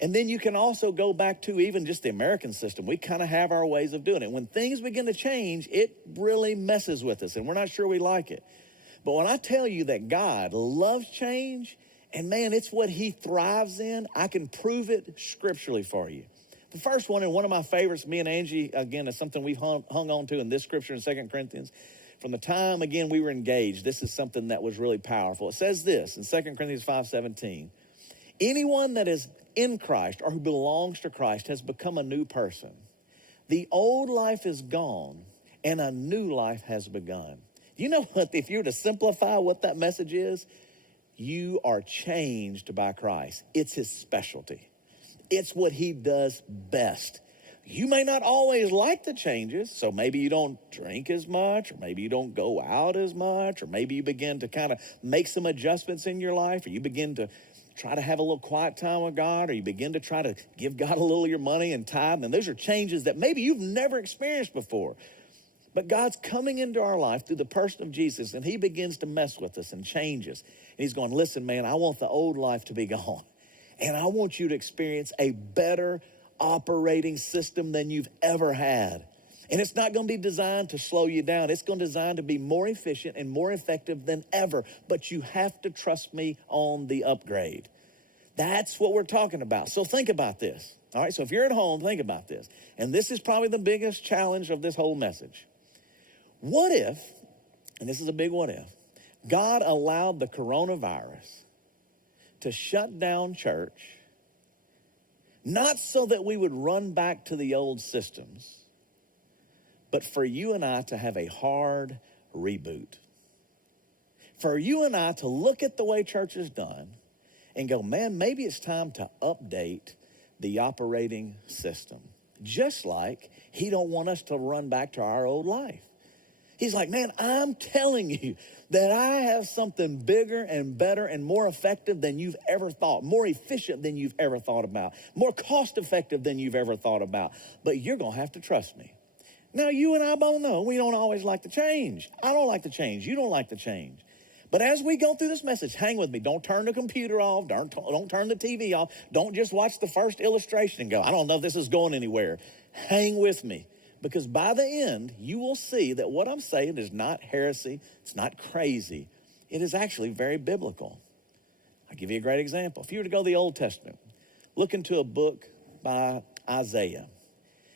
And then you can also go back to even just the American system. We kind of have our ways of doing it. When things begin to change, it really messes with us, and we're not sure we like it. But when I tell you that God loves change, and man, it's what he thrives in, I can prove it scripturally for you. The first one, and one of my favorites, me and Angie, again, is something we've hung on to in this scripture in 2 Corinthians. From the time, again, we were engaged, this is something that was really powerful. It says this in 2 Corinthians 5:17. Anyone that is in Christ or who belongs to Christ has become a new person. The old life is gone and a new life has begun. You know what? If you were to simplify what that message is, you are changed by Christ. It's his specialty. It's what he does best. You may not always like the changes, so maybe you don't drink as much, or maybe you don't go out as much, or maybe you begin to kind of make some adjustments in your life, or you begin to try to have a little quiet time with God, or you begin to try to give God a little of your money and tithe. And those are changes that maybe you've never experienced before. But God's coming into our life through the person of Jesus, and he begins to mess with us and change us. And he's going, listen, man, I want the old life to be gone. And I want you to experience a better operating system than you've ever had. And it's not going to be designed to slow you down. It's going to be designed to be more efficient and more effective than ever. But you have to trust me on the upgrade. That's what we're talking about. So think about this. All right, so if you're at home, think about this. And this is probably the biggest challenge of this whole message. What if, and this is a big what if, God allowed the coronavirus to shut down church, not so that we would run back to the old systems, but for you and I to have a hard reboot. For you and I to look at the way church is done and go, man, maybe it's time to update the operating system. Just like he don't want us to run back to our old life. He's like, man, I'm telling you that I have something bigger and better and more effective than you've ever thought, more efficient than you've ever thought about, more cost effective than you've ever thought about. But you're going to have to trust me. Now, you and I both know we don't always like to change. I don't like to change. You don't like to change. But as we go through this message, hang with me. Don't turn the computer off. Don't turn the TV off. Don't just watch the first illustration and go, I don't know if this is going anywhere. Hang with me. Because by the end, you will see that what I'm saying is not heresy. It's not crazy. It is actually very biblical. I'll give you a great example. If you were to go to the Old Testament, look into a book by Isaiah.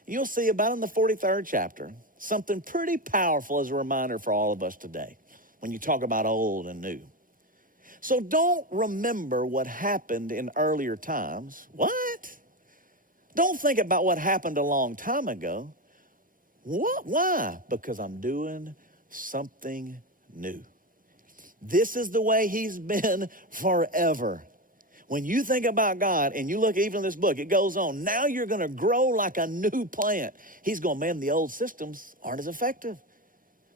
You'll see about in the 43rd chapter, something pretty powerful as a reminder for all of us today when you talk about old and new. So don't remember what happened in earlier times. What? Don't think about what happened a long time ago. What? Why? Because I'm doing something new. This is the way he's been forever. When you think about God and you look even in this book, it goes on. Now you're going to grow like a new plant. He's going, man, the old systems aren't as effective.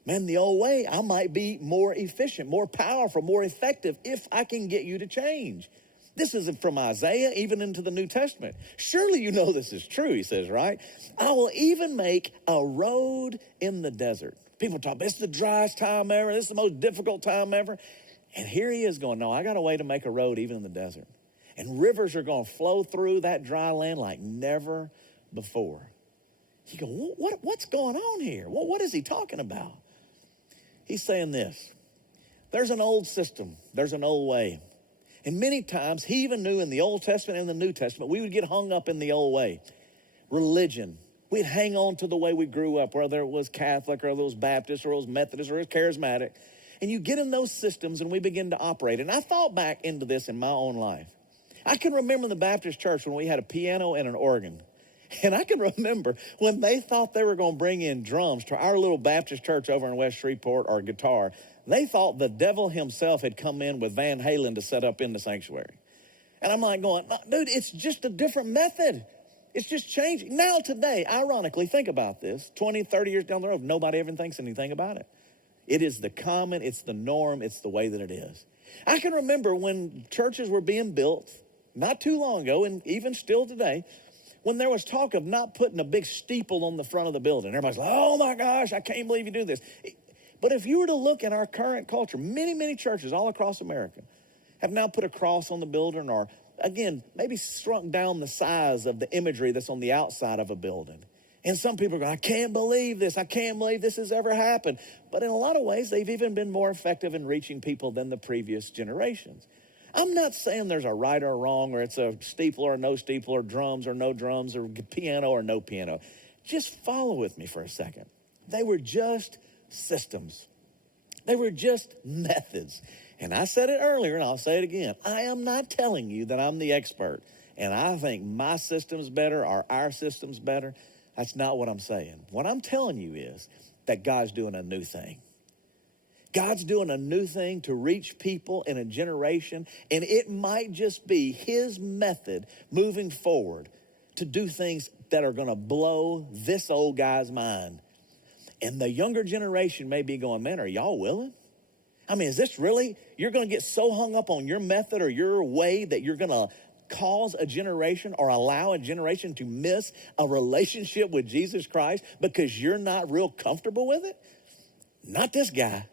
Man, the old way, I might be more efficient, more powerful, more effective if I can get you to change. This isn't from Isaiah, even into the New Testament. Surely you know this is true, he says, right? I will even make a road in the desert. People talk, it's the driest time ever. This is the most difficult time ever. And here he is going, no, I got a way to make a road even in the desert. And rivers are going to flow through that dry land like never before. You go, what's going on here? What is he talking about? He's saying this. There's an old system. There's an old way. And many times, he even knew in the Old Testament and the New Testament, we would get hung up in the old way. Religion. We'd hang on to the way we grew up, whether it was Catholic or it was Baptist or it was Methodist or it was Charismatic. And you get in those systems and we begin to operate. And I thought back into this in my own life. I can remember in the Baptist church when we had a piano and an organ. And I can remember when they thought they were going to bring in drums to our little Baptist church over in West Shreveport, or guitar. They thought the devil himself had come in with Van Halen to set up in the sanctuary. And I'm like going, dude, it's just a different method. It's just changing. Now today, ironically, think about this. 20, 30 years down the road, nobody even thinks anything about it. It is the common, it's the norm, it's the way that it is. I can remember when churches were being built, not too long ago, and even still today, when there was talk of not putting a big steeple on the front of the building. Everybody's like, oh my gosh, I can't believe you do this. But if you were to look at our current culture, many, many churches all across America have now put a cross on the building, or again, maybe shrunk down the size of the imagery that's on the outside of a building. And some people are going, I can't believe this. I can't believe this has ever happened. But in a lot of ways, they've even been more effective in reaching people than the previous generations. I'm not saying there's a right or wrong, or it's a steeple or no steeple, or drums or no drums, or piano or no piano. Just follow with me for a second. They were just systems. They were just methods. And I said it earlier, and I'll say it again. I am not telling you that I'm the expert, and I think my system's better or our system's better. That's not what I'm saying. What I'm telling you is that God's doing a new thing. God's doing a new thing to reach people in a generation, and it might just be his method moving forward to do things that are going to blow this old guy's mind. And the younger generation may be going, man, are y'all willing? I mean, is this really, you're going to get so hung up on your method or your way that you're going to cause a generation or allow a generation to miss a relationship with Jesus Christ because you're not real comfortable with it? Not this guy.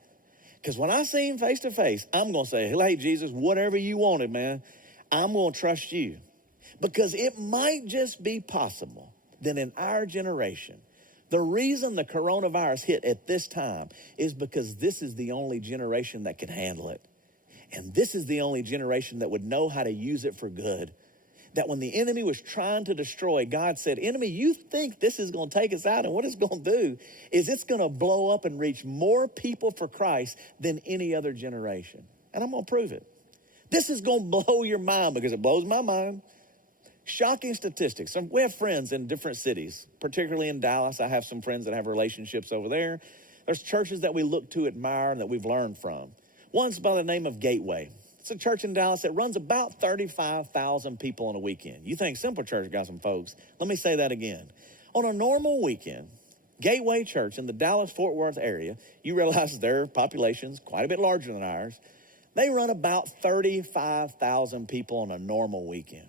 Because when I see him face to face, I'm going to say, hey, Jesus, whatever you wanted, man, I'm going to trust you. Because it might just be possible that in our generation, the reason the coronavirus hit at this time is because this is the only generation that can handle it. And this is the only generation that would know how to use it for good. That when the enemy was trying to destroy, God said, enemy, you think this is going to take us out? And what it's going to do is it's going to blow up and reach more people for Christ than any other generation. And I'm going to prove it. This is going to blow your mind because it blows my mind. Shocking statistics. We have friends in different cities, particularly in Dallas. I have some friends that have relationships over there. There's churches that we look to, admire, and that we've learned from. One's by the name of Gateway. It's a church in Dallas that runs about 35,000 people on a weekend. You think Simple Church got some folks. Let me say that again. On a normal weekend, Gateway Church in the Dallas-Fort Worth area, you realize their population's quite a bit larger than ours. They run about 35,000 people on a normal weekend.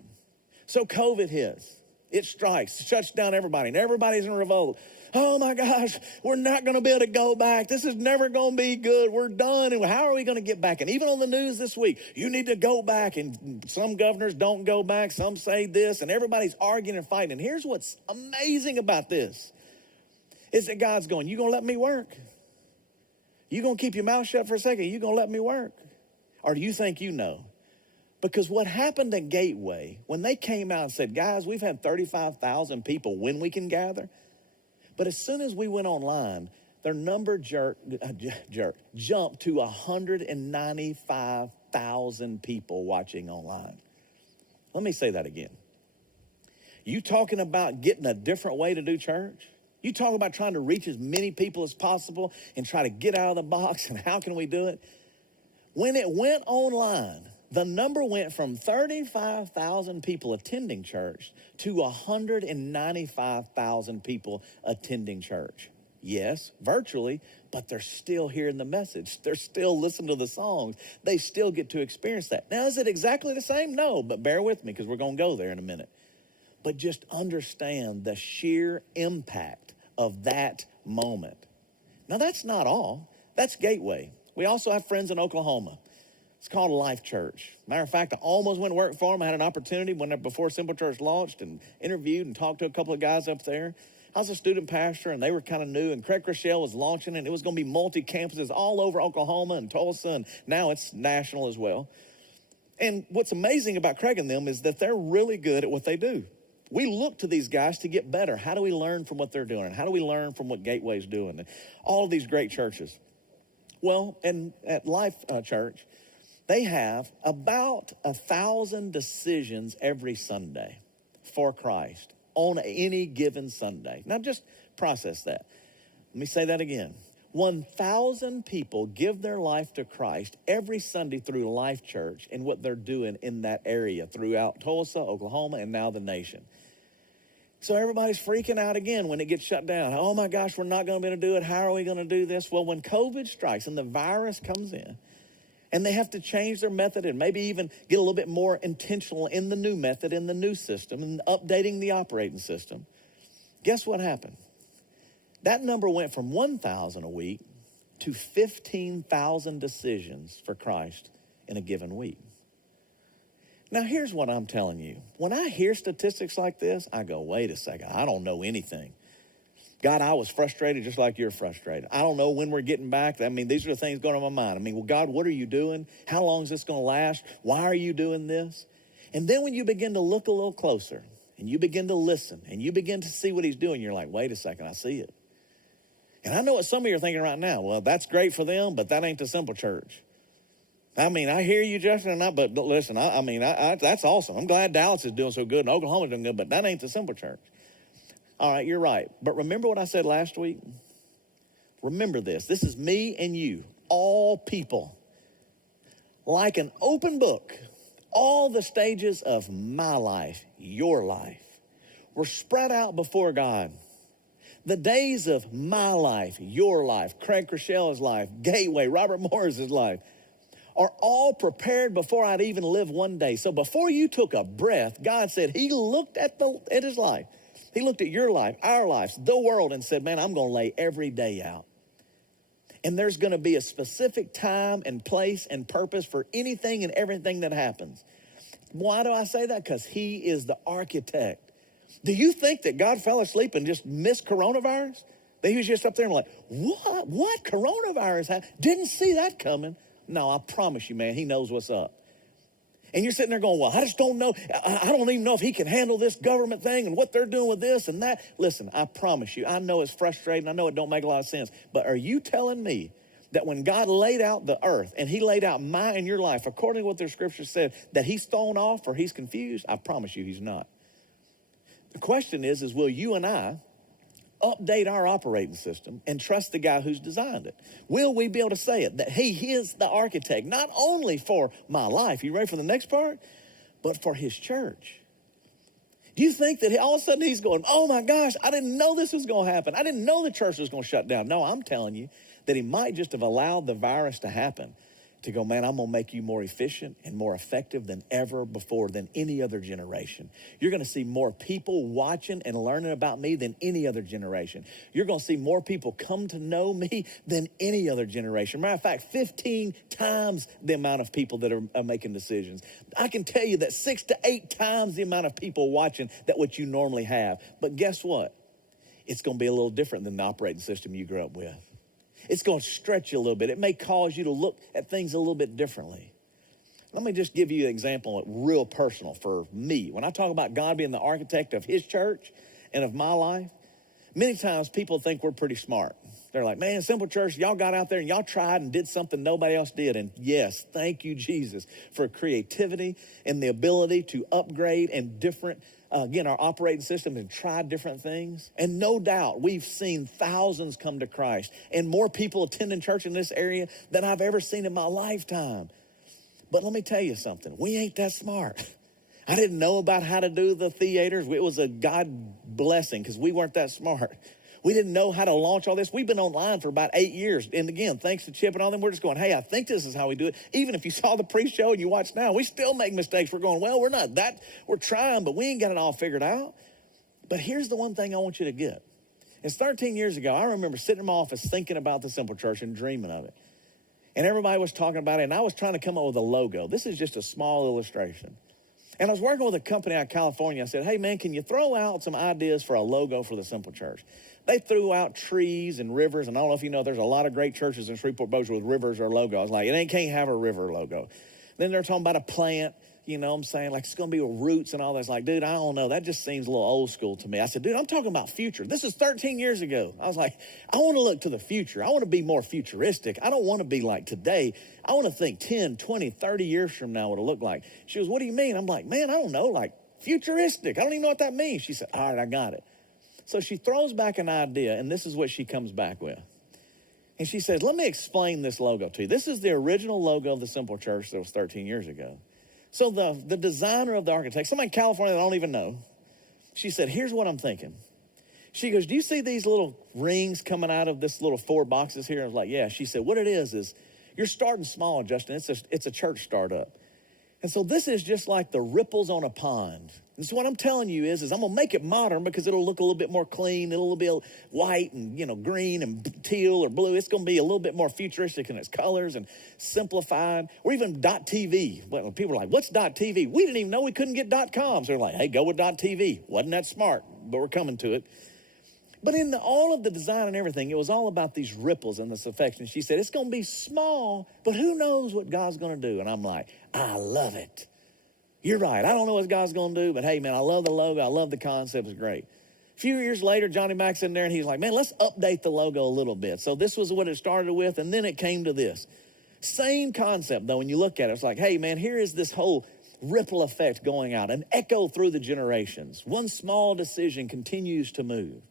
So COVID hits. It strikes, shuts down everybody, and everybody's in revolt. Oh my gosh, we're not going to be able to go back. This is never going to be good. We're done. And how are we going to get back? And even on the news this week, you need to go back. And some governors don't go back. Some say this, and everybody's arguing and fighting. And here's what's amazing about this is that God's going, you going to let me work? You going to keep your mouth shut for a second? You going to let me work? Or do you think you know? Because what happened at Gateway, when they came out and said, guys, we've had 35,000 people when we can gather. But as soon as we went online, their number jumped to 195,000 people watching online. Let me say that again. You talking about getting a different way to do church? You talk about trying to reach as many people as possible and try to get out of the box, and how can we do it? When it went online, the number went from 35,000 people attending church to 195,000 people attending church. Yes, virtually, but they're still hearing the message. They're still listening to the songs. They still get to experience that. Now, is it exactly the same? No, but bear with me because we're going to go there in a minute. But just understand the sheer impact of that moment. Now, that's not all. That's Gateway. We also have friends in Oklahoma. It's called Life Church. Matter of fact, I almost went to work for them. I had an opportunity before Simple Church launched and interviewed and talked to a couple of guys up there. I was a student pastor, and they were kind of new, and Craig Rochelle was launching, and it was going to be multi-campuses all over Oklahoma and Tulsa, and now it's national as well. And what's amazing about Craig and them is that they're really good at what they do. We look to these guys to get better. How do we learn from what they're doing? And how do we learn from what Gateway's doing? And all of these great churches. Well, and at Life Church, they have about 1,000 decisions every Sunday for Christ on any given Sunday. Now, just process that. Let me say that again. 1,000 people give their life to Christ every Sunday through Life Church and what they're doing in that area throughout Tulsa, Oklahoma, and now the nation. So everybody's freaking out again when it gets shut down. Oh my gosh, we're not going to be able to do it. How are we going to do this? Well, when COVID strikes and the virus comes in, and they have to change their method and maybe even get a little bit more intentional in the new method, in the new system, and updating the operating system. Guess what happened? That number went from 1,000 a week to 15,000 decisions for Christ in a given week. Now, here's what I'm telling you. When I hear statistics like this, I go, wait a second, I don't know anything. God, I was frustrated just like you're frustrated. I don't know when we're getting back. I mean, these are the things going on in my mind. I mean, well, God, what are you doing? How long is this going to last? Why are you doing this? And then when you begin to look a little closer and you begin to listen and you begin to see what he's doing, you're like, wait a second, I see it. And I know what some of you are thinking right now. Well, that's great for them, but that ain't the Simple Church. I mean, I hear you, Justin, but listen, that's awesome. I'm glad Dallas is doing so good and Oklahoma's doing good, but that ain't the Simple Church. All right, you're right. But remember what I said last week? Remember this. This is me and you, all people. Like an open book, all the stages of my life, your life, were spread out before God. The days of my life, your life, Craig Crescell's life, Gateway, Robert Morris's life, are all prepared before I'd even live one day. So before you took a breath, God said he looked at his life. He looked at your life, our lives, the world, and said, man, I'm going to lay every day out. And there's going to be a specific time and place and purpose for anything and everything that happens. Why do I say that? Because he is the architect. Do you think that God fell asleep and just missed coronavirus? That he was just up there and like, what? Coronavirus? Didn't see that coming. No, I promise you, man, he knows what's up. And you're sitting there going, well, I just don't know. I don't even know if he can handle this government thing and what they're doing with this and that. Listen, I promise you, I know it's frustrating. I know it don't make a lot of sense. But are you telling me that when God laid out the earth and he laid out my and your life, according to what the scripture said, that he's thrown off or he's confused? I promise you he's not. The question is will you and I update our operating system and trust the guy who's designed it? Will we be able to say it, that he is the architect, not only for my life, you ready for the next part, but for his church? Do you think that all of a sudden he's going, oh my gosh, I didn't know this was going to happen. I didn't know the church was going to shut down. No, I'm telling you that he might just have allowed the virus to happen to go, man, I'm going to make you more efficient and more effective than ever before, than any other generation. You're going to see more people watching and learning about me than any other generation. You're going to see more people come to know me than any other generation. Matter of fact, 15 times the amount of people that are making decisions. I can tell you that 6 to 8 times the amount of people watching that what you normally have. But guess what? It's going to be a little different than the operating system you grew up with. It's going to stretch you a little bit. It may cause you to look at things a little bit differently. Let me just give you an example, real personal for me. When I talk about God being the architect of his church and of my life, many times people think we're pretty smart. They're like, man, Simple Church, y'all got out there and y'all tried and did something nobody else did. And yes, thank you, Jesus, for creativity and the ability to upgrade and our operating system and try different things. And no doubt we've seen thousands come to Christ and more people attending church in this area than I've ever seen in my lifetime. But let me tell you something. We ain't that smart. I didn't know about how to do the theaters. It was a God blessing because we weren't that smart. We didn't know how to launch all this. We've been online for about 8 years. And again, thanks to Chip and all them, we're just going, hey, I think this is how we do it. Even if you saw the pre-show and you watch now, we still make mistakes. We're going, well, we're not that. We're trying, but we ain't got it all figured out. But here's the one thing I want you to get. It's 13 years ago. I remember sitting in my office thinking about the Simple Church and dreaming of it. And everybody was talking about it, and I was trying to come up with a logo. This is just a small illustration. And I was working with a company out of California. I said, hey, man, can you throw out some ideas for a logo for the Simple Church? They threw out trees and rivers, and I don't know if you know, there's a lot of great churches in Shreveport Bossier with rivers or logo. I was like, it can't have a river logo. Then they're talking about a plant, you know what I'm saying? Like, it's going to be with roots and all that. It's like, dude, I don't know. That just seems a little old school to me. I said, dude, I'm talking about future. This is 13 years ago. I was like, I want to look to the future. I want to be more futuristic. I don't want to be like today. I want to think 10, 20, 30 years from now what it'll look like. She goes, what do you mean? I'm like, man, I don't know, like futuristic. I don't even know what that means. She said, all right, I got it. So she throws back an idea, and this is what she comes back with. And she says, let me explain this logo to you. This is the original logo of the Simple Church that was 13 years ago. So the designer of the architect, somebody in California that I don't even know, she said, here's what I'm thinking. She goes, do you see these little rings coming out of this little 4 boxes here? I was like, yeah. She said, what it is you're starting small, Justin. It's a church startup. And so this is just like the ripples on a pond. And so what I'm telling you is I'm going to make it modern because it'll look a little bit more clean. It'll be white and, green and teal or blue. It's going to be a little bit more futuristic in its colors and simplified. Or even .tv. Well, people are like, what's .tv? We didn't even know we couldn't get .com. So they're like, hey, go with .tv. Wasn't that smart, but we're coming to it. But in all of the design and everything, it was all about these ripples and this affection. She said, it's going to be small, but who knows what God's going to do? And I'm like, I love it. You're right. I don't know what God's going to do, but hey, man, I love the logo. I love the concept. It's great. A few years later, Johnny Mac's in there, and he's like, man, let's update the logo a little bit. So this was what it started with, and then it came to this. Same concept, though, when you look at it. It's like, hey, man, here is this whole ripple effect going out, an echo through the generations. One small decision continues to move.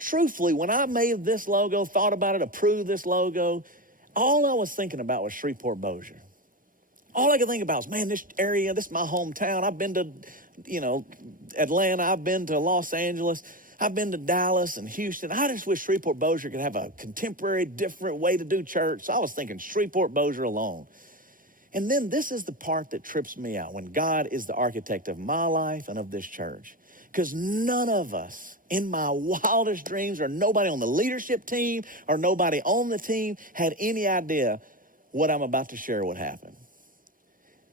Truthfully, when I made this logo, thought about it, approved this logo, all I was thinking about was Shreveport Bossier. All I could think about was, man, this area, this is my hometown. I've been to, Atlanta. I've been to Los Angeles. I've been to Dallas and Houston. I just wish Shreveport Bossier could have a contemporary, different way to do church. So I was thinking Shreveport Bossier alone. And then this is the part that trips me out, when God is the architect of my life and of this church. Because none of us in my wildest dreams, or nobody on the leadership team or nobody on the team, had any idea what I'm about to share would happen.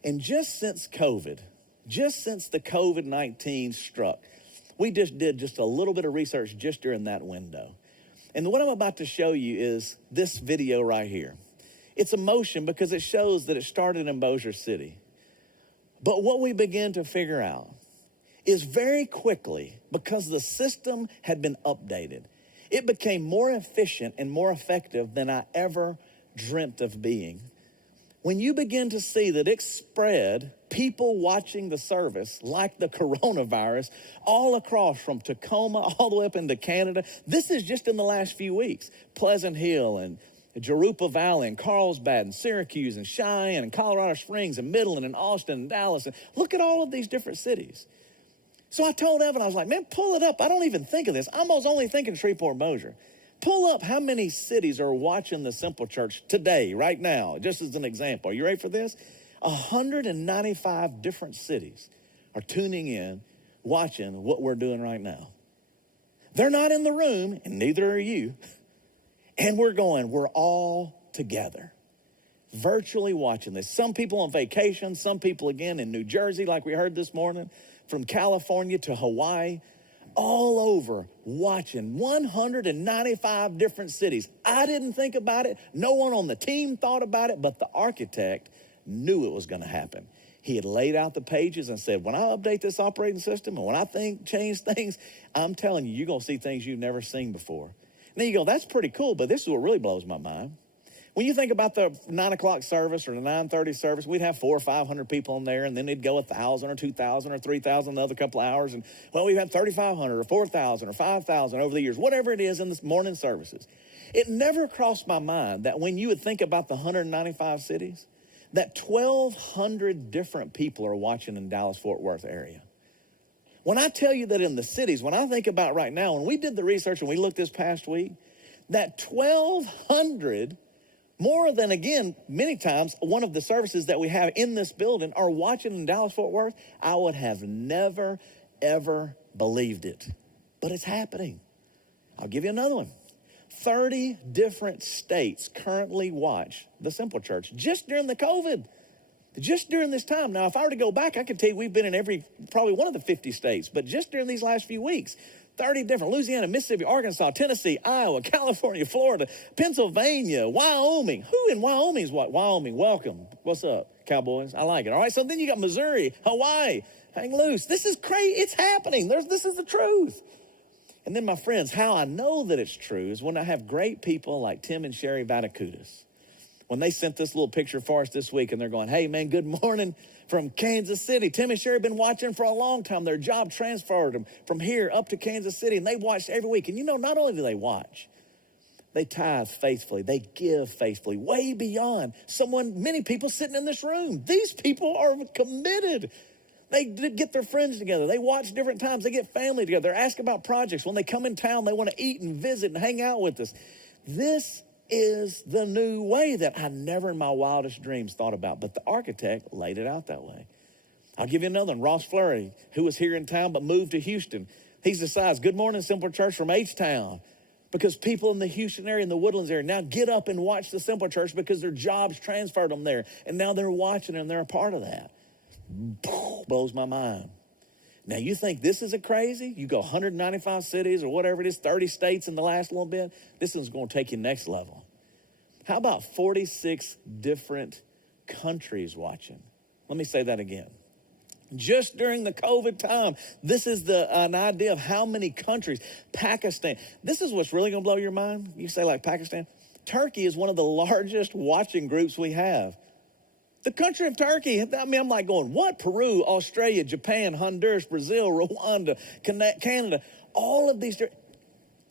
And just since COVID, just since the COVID-19 struck, we just did just a little bit of research just during that window. And what I'm about to show you is this video right here. It's emotion because it shows that it started in Bossier City. But what we began to figure out is very quickly, because the system had been updated, it became more efficient and more effective than I ever dreamt of being. When you begin to see that it spread, people watching the service like the coronavirus all across from Tacoma all the way up into Canada. This is just in the last few weeks. Pleasant Hill and Jurupa Valley and Carlsbad and Syracuse and Cheyenne and Colorado Springs and Midland and Austin and Dallas. And look at all of these different cities. So I told Evan, I was like, man, pull it up. I don't even think of this. I was only thinking Shreveport Bossier. Pull up how many cities are watching the Simple Church today, right now, just as an example. Are you ready for this? 195 different cities are tuning in, watching what we're doing right now. They're not in the room, and neither are you. And we're all together, virtually watching this. Some people on vacation, some people again in New Jersey, like we heard this morning, from California to Hawaii, all over watching 195 different cities. I didn't think about it. No one on the team thought about it, but the architect knew it was going to happen. He had laid out the pages and said, when I update this operating system and when I change things, I'm telling you, you're going to see things you've never seen before. And then you go, that's pretty cool, but this is what really blows my mind. When you think about the 9 o'clock service or the 9:30 service, we'd have 400 or 500 people in there, and then they'd go 1,000 or 2,000 or 3,000 the other couple of hours. And, well, we've had 3,500 or 4,000 or 5,000 over the years, whatever it is in this morning services. It never crossed my mind that when you would think about the 195 cities, that 1,200 different people are watching in Dallas-Fort Worth area. When I tell you that in the cities, when I think about right now, when we did the research and we looked this past week, that 1,200 more than, again, many times, one of the services that we have in this building are watching in Dallas-Fort Worth. I would have never, ever believed it. But it's happening. I'll give you another one. 30 different states currently watch the Simple Church just during the COVID, just during this time. Now, if I were to go back, I could tell you we've been in probably one of the 50 states, but just during these last few weeks, 30 different, Louisiana, Mississippi, Arkansas, Tennessee, Iowa, California, Florida, Pennsylvania, Wyoming. Who in Wyoming is what? Wyoming, welcome. What's up, Cowboys? I like it. All right, so then you got Missouri, Hawaii, hang loose. This is crazy. It's happening. This is the truth. And then, my friends, how I know that it's true is when I have great people like Tim and Sherry Vatakutis. When they sent this little picture for us this week, and they're going, hey, man, good morning from Kansas City. Tim and Sherry have been watching for a long time. Their job transferred them from here up to Kansas City, and they watched every week. And not only do they watch, they tithe faithfully. They give faithfully, way beyond many people sitting in this room. These people are committed. They get their friends together. They watch different times. They get family together. They're asking about projects. When they come in town, they want to eat and visit and hang out with us. This is the new way that I never in my wildest dreams thought about, but the architect laid it out that way. I'll give you another one. Ross Flurry, who was here in town but moved to Houston. He decides, good morning, Simple Church from H-Town, because people in the Houston area and the Woodlands area now get up and watch the Simple Church because their jobs transferred them there, and now they're watching and they're a part of that. Blows my mind. Now, you think this is a crazy? You go 195 cities or whatever it is, 30 states in the last little bit. This one's going to take you next level. How about 46 different countries watching? Let me say that again. Just during the COVID time, this is an idea of how many countries. Pakistan. This is what's really going to blow your mind. You say like Pakistan. Turkey is one of the largest watching groups we have. The country of Turkey, I mean, I'm like going, what? Peru, Australia, Japan, Honduras, Brazil, Rwanda, Canada, all of these.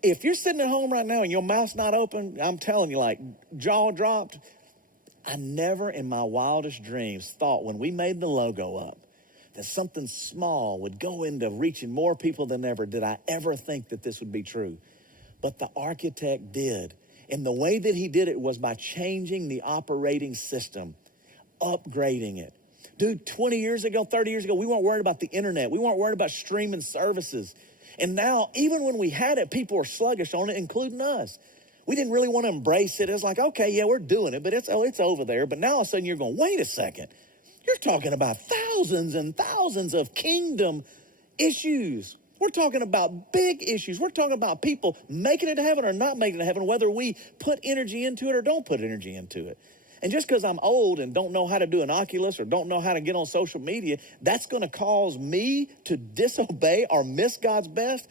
If you're sitting at home right now and your mouth's not open, I'm telling you, like, jaw dropped. I never in my wildest dreams thought when we made the logo up that something small would go into reaching more people than ever. Did I ever think that this would be true? But the architect did. And the way that he did it was by changing the operating system, upgrading it. Dude, 20 years ago, 30 years ago, we weren't worried about the internet. We weren't worried about streaming services. And now, even when we had it, people were sluggish on it, including us. We didn't really want to embrace it. It was like, okay, yeah, we're doing it, but it's over there. But now all of a sudden you're going, wait a second. You're talking about thousands and thousands of kingdom issues. We're talking about big issues. We're talking about people making it to heaven or not making it to heaven, whether we put energy into it or don't put energy into it. And just because I'm old and don't know how to do an Oculus or don't know how to get on social media, that's going to cause me to disobey or miss God's best?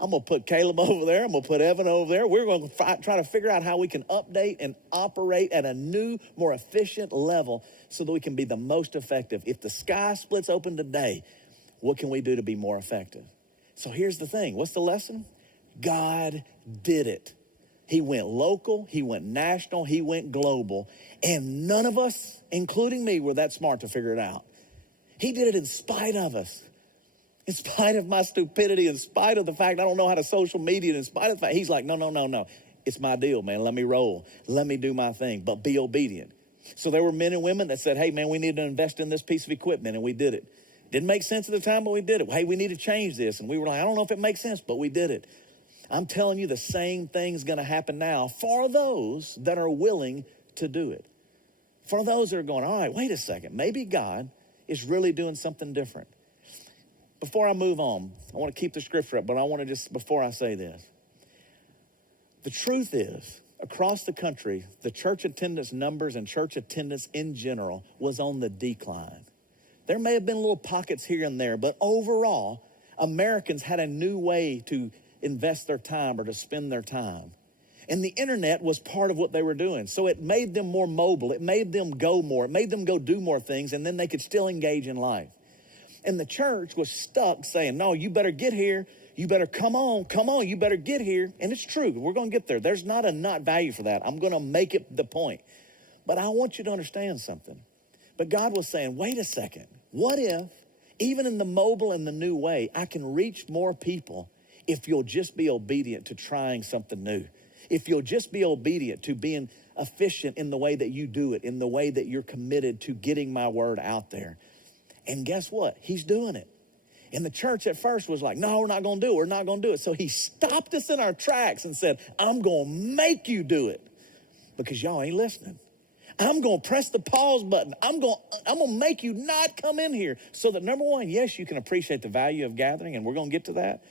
I'm going to put Caleb over there. I'm going to put Evan over there. We're going to try to figure out how we can update and operate at a new, more efficient level so that we can be the most effective. If the sky splits open today, what can we do to be more effective? So here's the thing. What's the lesson? God did it. He went local, he went national, he went global, and none of us, including me, were that smart to figure it out. He did it in spite of us. In spite of my stupidity, in spite of the fact I don't know how to social media, in spite of the fact, he's like, no. It's my deal, man. Let me roll. Let me do my thing, but be obedient. So there were men and women that said, hey, man, we need to invest in this piece of equipment, and we did it. Didn't make sense at the time, but we did it. Hey, we need to change this. And we were like, I don't know if it makes sense, but we did it. I'm telling you, the same thing's going to happen now for those that are willing to do it. For those that are going, all right, wait a second. Maybe God is really doing something different. Before I move on, I want to keep the scripture up, but I want to just, before I say this, the truth is, across the country, the church attendance numbers and church attendance in general was on the decline. There may have been little pockets here and there, but overall, Americans had a new way to invest their time or to spend their time. And the internet was part of what they were doing. So it made them more mobile. It made them go more. It made them go do more things, and then they could still engage in life. And the church was stuck saying, no, you better get here. You better come on, you better get here. And it's true, we're going to get there. There's not a not value for that. I'm going to make it the point. But I want you to understand something. But God was saying, wait a second. What if, even in the mobile and the new way, I can reach more people if you'll just be obedient to trying something new? If you'll just be obedient to being efficient in the way that you do it, in the way that you're committed to getting my word out there. And guess what? He's doing it. And the church at first was like, no, we're not going to do it. We're not going to do it. So he stopped us in our tracks and said, I'm going to make you do it because y'all ain't listening. I'm going to press the pause button. I'm going to make you not come in here so that, number one, yes, you can appreciate the value of gathering, and we're going to get to that,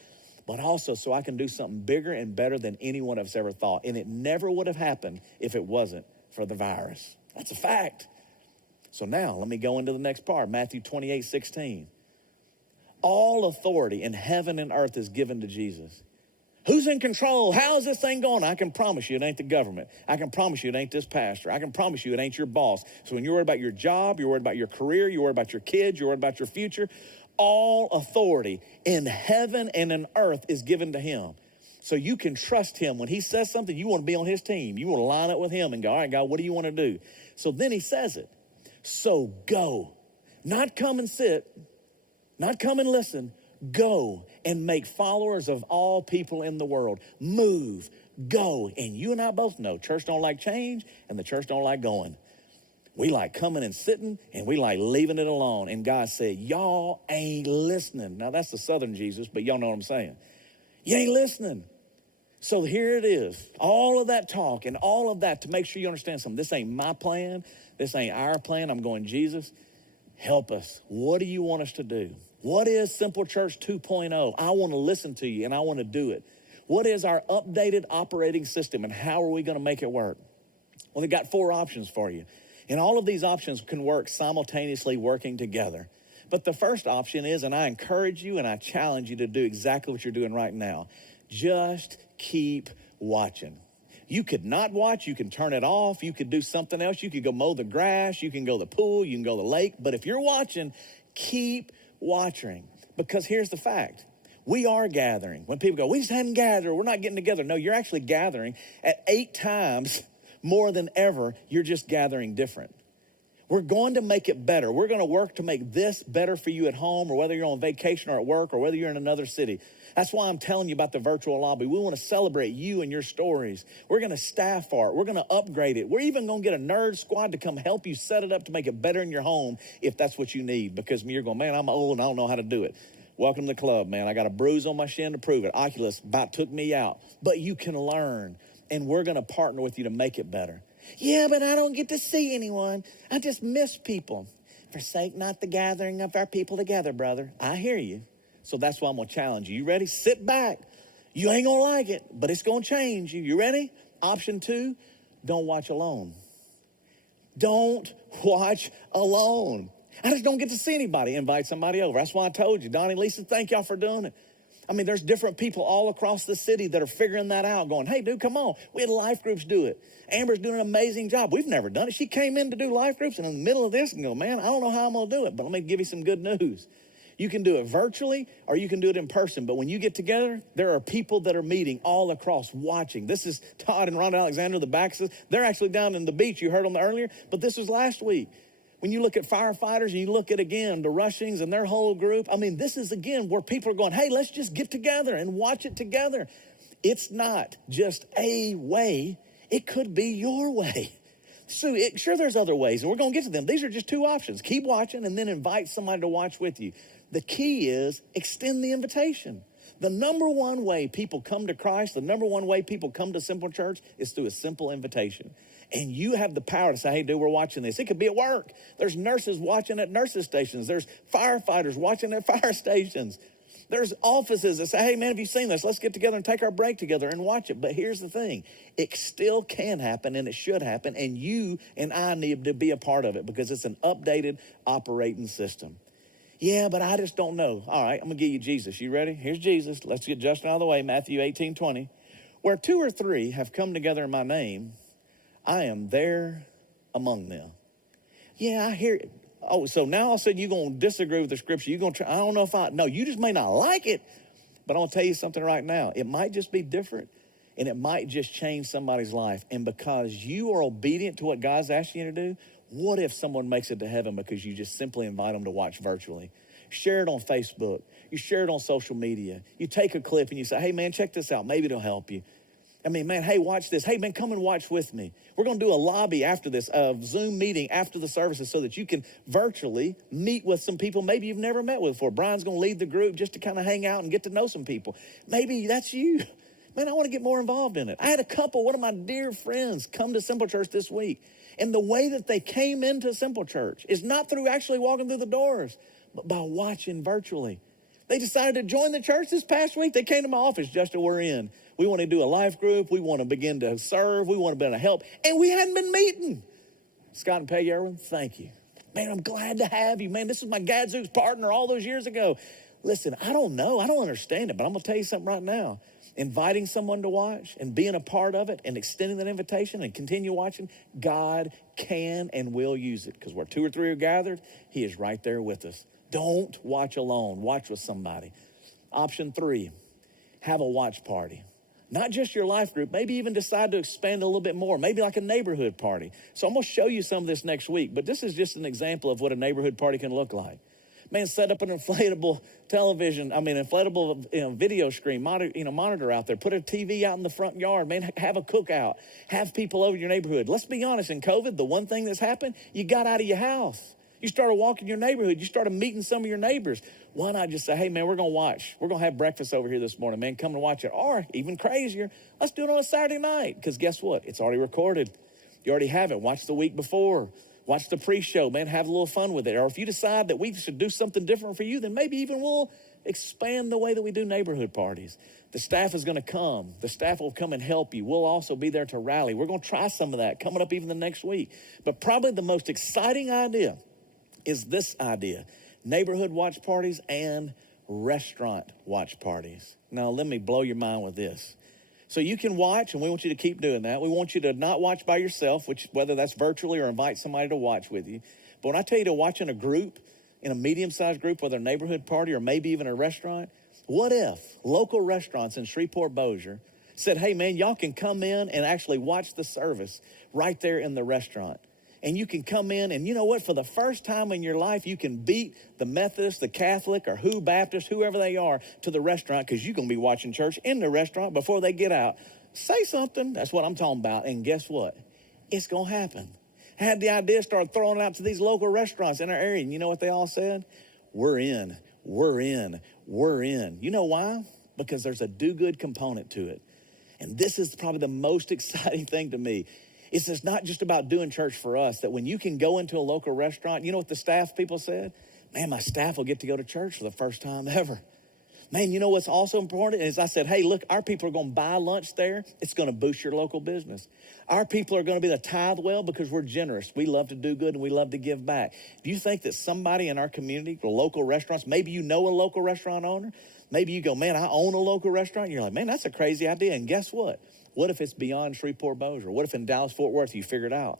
but also so I can do something bigger and better than anyone has ever thought. And it never would have happened if it wasn't for the virus. That's a fact. So now let me go into the next part, Matthew 28:16. All authority in heaven and earth is given to Jesus. Who's in control? How is this thing going? I can promise you it ain't the government. I can promise you it ain't this pastor. I can promise you it ain't your boss. So when you're worried about your job, you're worried about your career, you're worried about your kids, you're worried about your future, all authority in heaven and in earth is given to him. So you can trust him. When he says something, you want to be on his team. You want to line up with him and go, all right, God, what do you want to do? So then he says it. So go. Not come and sit. Not come and listen. Go and make followers of all people in the world. Move, go. And you and I both know church don't like change and the church don't like going. We like coming and sitting and we like leaving it alone. And God said, y'all ain't listening. Now that's the Southern Jesus, but y'all know what I'm saying. You ain't listening. So here it is. All of that talk and all of that to make sure you understand something. This ain't my plan. This ain't our plan. I'm going, Jesus, help us. What do you want us to do? What is Simple Church 2.0? I want to listen to you and I want to do it. What is our updated operating system and how are we going to make it work? Well, they've got 4 options for you. And all of these options can work simultaneously working together. But the first option is, and I encourage you and I challenge you to do exactly what you're doing right now. Just keep watching. You could not watch. You can turn it off. You could do something else. You could go mow the grass. You can go to the pool. You can go to the lake. But if you're watching, keep watching. Because here's the fact. We are gathering. When people go, we just hadn't gathered. We're not getting together. No, you're actually gathering at 8 times more than ever. You're just gathering different. We're going to make it better. We're going to work to make this better for you at home, or whether you're on vacation or at work, or whether you're in another city. That's why I'm telling you about the virtual lobby. We want to celebrate you and your stories. We're going to staff art. We're going to upgrade it. We're even going to get a nerd squad to come help you set it up to make it better in your home if that's what you need. Because you're going, man, I'm old and I don't know how to do it. Welcome to the club, man. I got a bruise on my shin to prove it. Oculus about took me out. But you can learn, and we're going to partner with you to make it better. Yeah, but I don't get to see anyone. I just miss people. Forsake not the gathering of our people together, brother. I hear you. So that's why I'm going to challenge you. You ready? Sit back. You ain't going to like it, but it's going to change you. You ready? Option 2, don't watch alone. Don't watch alone. I just don't get to see anybody. Invite somebody over. That's why I told you. Donnie, Lisa, thank y'all for doing it. I mean, there's different people all across the city that are figuring that out, going, hey, dude, come on. We had life groups do it. Amber's doing an amazing job. We've never done it. She came in to do life groups, and in the middle of this and go, man, I don't know how I'm going to do it, but let me give you some good news. You can do it virtually, or you can do it in person. But when you get together, there are people that are meeting all across watching. This is Todd and Rhonda Alexander, the Baxes. They're actually down in the beach. You heard them earlier, but this was last week. When you look at firefighters and you look at, again, the Rushings and their whole group, I mean, this is, again, where people are going, hey, let's just get together and watch it together. It's not just a way. It could be your way. So sure, there's other ways, and we're going to get to them. These are just 2 options. Keep watching and then invite somebody to watch with you. The key is extend the invitation. The number one way people come to Christ, the number one way people come to Simple Church is through a simple invitation. And you have the power to say, hey, dude, we're watching this. It could be at work. There's nurses watching at nurses' stations. There's firefighters watching at fire stations. There's offices that say, hey, man, have you seen this? Let's get together and take our break together and watch it. But here's the thing. It still can happen, and it should happen, and you and I need to be a part of it because it's an updated operating system. Yeah, but I just don't know. All right, I'm going to give you Jesus. You ready? Here's Jesus. Let's get Justin out of the way. Matthew 18:20. Where 2 or 3 have come together in my name, I am there among them. Yeah, I hear it. Oh, so now all of a sudden you're going to disagree with the scripture. You're going to try, I don't know if no, you just may not like it, but I'll tell you something right now. It might just be different, and it might just change somebody's life. And because you are obedient to what God's asking you to do, what if someone makes it to heaven because you just simply invite them to watch virtually? Share it on Facebook. You share it on social media. You take a clip and you say, hey, man, check this out. Maybe it'll help you. I mean, man, hey, watch this. Hey, man, come and watch with me. We're going to do a lobby after this, a Zoom meeting after the services so that you can virtually meet with some people maybe you've never met with before. Brian's going to lead the group just to kind of hang out and get to know some people. Maybe that's you. Man, I want to get more involved in it. I had one of my dear friends come to Simple Church this week. And the way that they came into Simple Church is not through actually walking through the doors, but by watching virtually. They decided to join the church this past week. They came to my office, Justin, we're in. We want to do a life group. We want to begin to serve. We want to be able to help. And we hadn't been meeting. Scott and Peggy Irwin, thank you. Man, I'm glad to have you. Man, this is my Gadzooks partner all those years ago. Listen, I don't know. I don't understand it, but I'm going to tell you something right now. Inviting someone to watch and being a part of it and extending that invitation and continue watching, God can and will use it because where 2 or 3 are gathered, he is right there with us. Don't watch alone. Watch with somebody. Option 3, have a watch party. Not just your life group, maybe even decide to expand a little bit more, maybe like a neighborhood party. So I'm going to show you some of this next week, but this is just an example of what a neighborhood party can look like. Man, set up an inflatable video screen, monitor out there. Put a TV out in the front yard. Man, have a cookout. Have people over your neighborhood. Let's be honest, in COVID, the one thing that's happened, you got out of your house. You started walking your neighborhood. You started meeting some of your neighbors. Why not just say, hey, man, we're going to watch. We're going to have breakfast over here this morning, man. Come and watch it. Or even crazier, let's do it on a Saturday night. Because guess what? It's already recorded. You already have it. Watch the week before. Watch the pre-show, man. Have a little fun with it. Or if you decide that we should do something different for you, then maybe even we'll expand the way that we do neighborhood parties. The staff is going to come. The staff will come and help you. We'll also be there to rally. We're going to try some of that coming up even the next week. But probably the most exciting idea is this idea. neighborhood watch parties, and restaurant watch parties. Now, let me blow your mind with this. So you can watch, and we want you to keep doing that. We want you to not watch by yourself, which whether that's virtually or invite somebody to watch with you. But when I tell you to watch in a group, in a medium-sized group, whether a neighborhood party or maybe even a restaurant, what if local restaurants in Shreveport-Bossier said, hey, man, y'all can come in and actually watch the service right there in the restaurant. And you can come in and you know what? For the first time in your life, you can beat the Methodist, the Catholic, or who Baptist, whoever they are, to the restaurant because you're going to be watching church in the restaurant before they get out. Say something. That's what I'm talking about. And guess what? It's going to happen. I had the idea, started throwing it out to these local restaurants in our area. And you know what they all said? We're in. We're in. We're in. You know why? Because there's a do-good component to it. And this is probably the most exciting thing to me. It's not just about doing church for us, that when you can go into a local restaurant, you know what the staff people said? Man, my staff will get to go to church for the first time ever. Man, you know what's also important is I said, hey, look, our people are going to buy lunch there. It's going to boost your local business. Our people are going to be the tithe well because we're generous. We love to do good and we love to give back. Do you think that somebody in our community, the local restaurants, maybe you know a local restaurant owner, maybe you go, man, I own a local restaurant. You're like, man, that's a crazy idea. And guess what? What if it's beyond Shreveport-Bossier? What if in Dallas-Fort Worth you figure it out?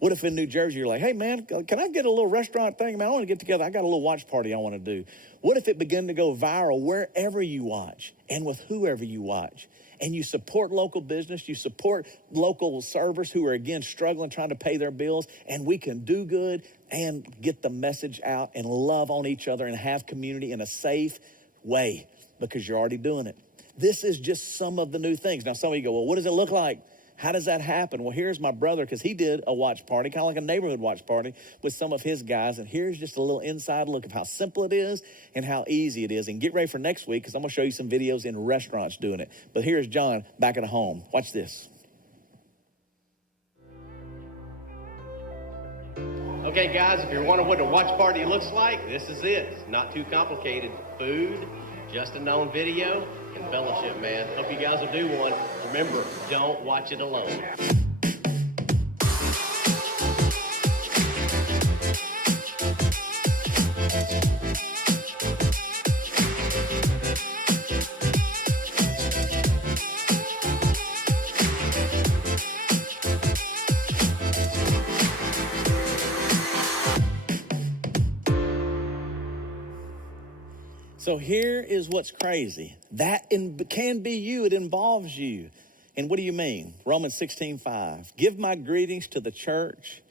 What if in New Jersey you're like, hey, man, can I get a little restaurant thing? Man, I want to get together. I got a little watch party I want to do. What if it began to go viral wherever you watch and with whoever you watch? And you support local business. You support local servers who are, again, struggling, trying to pay their bills. And we can do good and get the message out and love on each other and have community in a safe way because you're already doing it. This is just some of the new things. Now, some of you go, well, what does it look like? How does that happen? Well, here's my brother, because he did a watch party, kind of like a neighborhood watch party with some of his guys. And here's just a little inside look of how simple it is and how easy it is. And get ready for next week, because I'm going to show you some videos in restaurants doing it. But here's John back at home. Watch this. Okay, guys, if you're wondering what a watch party looks like, this is it. It's not too complicated. Food, just a known video, and fellowship, man. Hope you guys will do one. Remember, don't watch it alone. So here is what's crazy. That can be you. It involves you. And what do you mean? Romans 16:5. Give my greetings to the church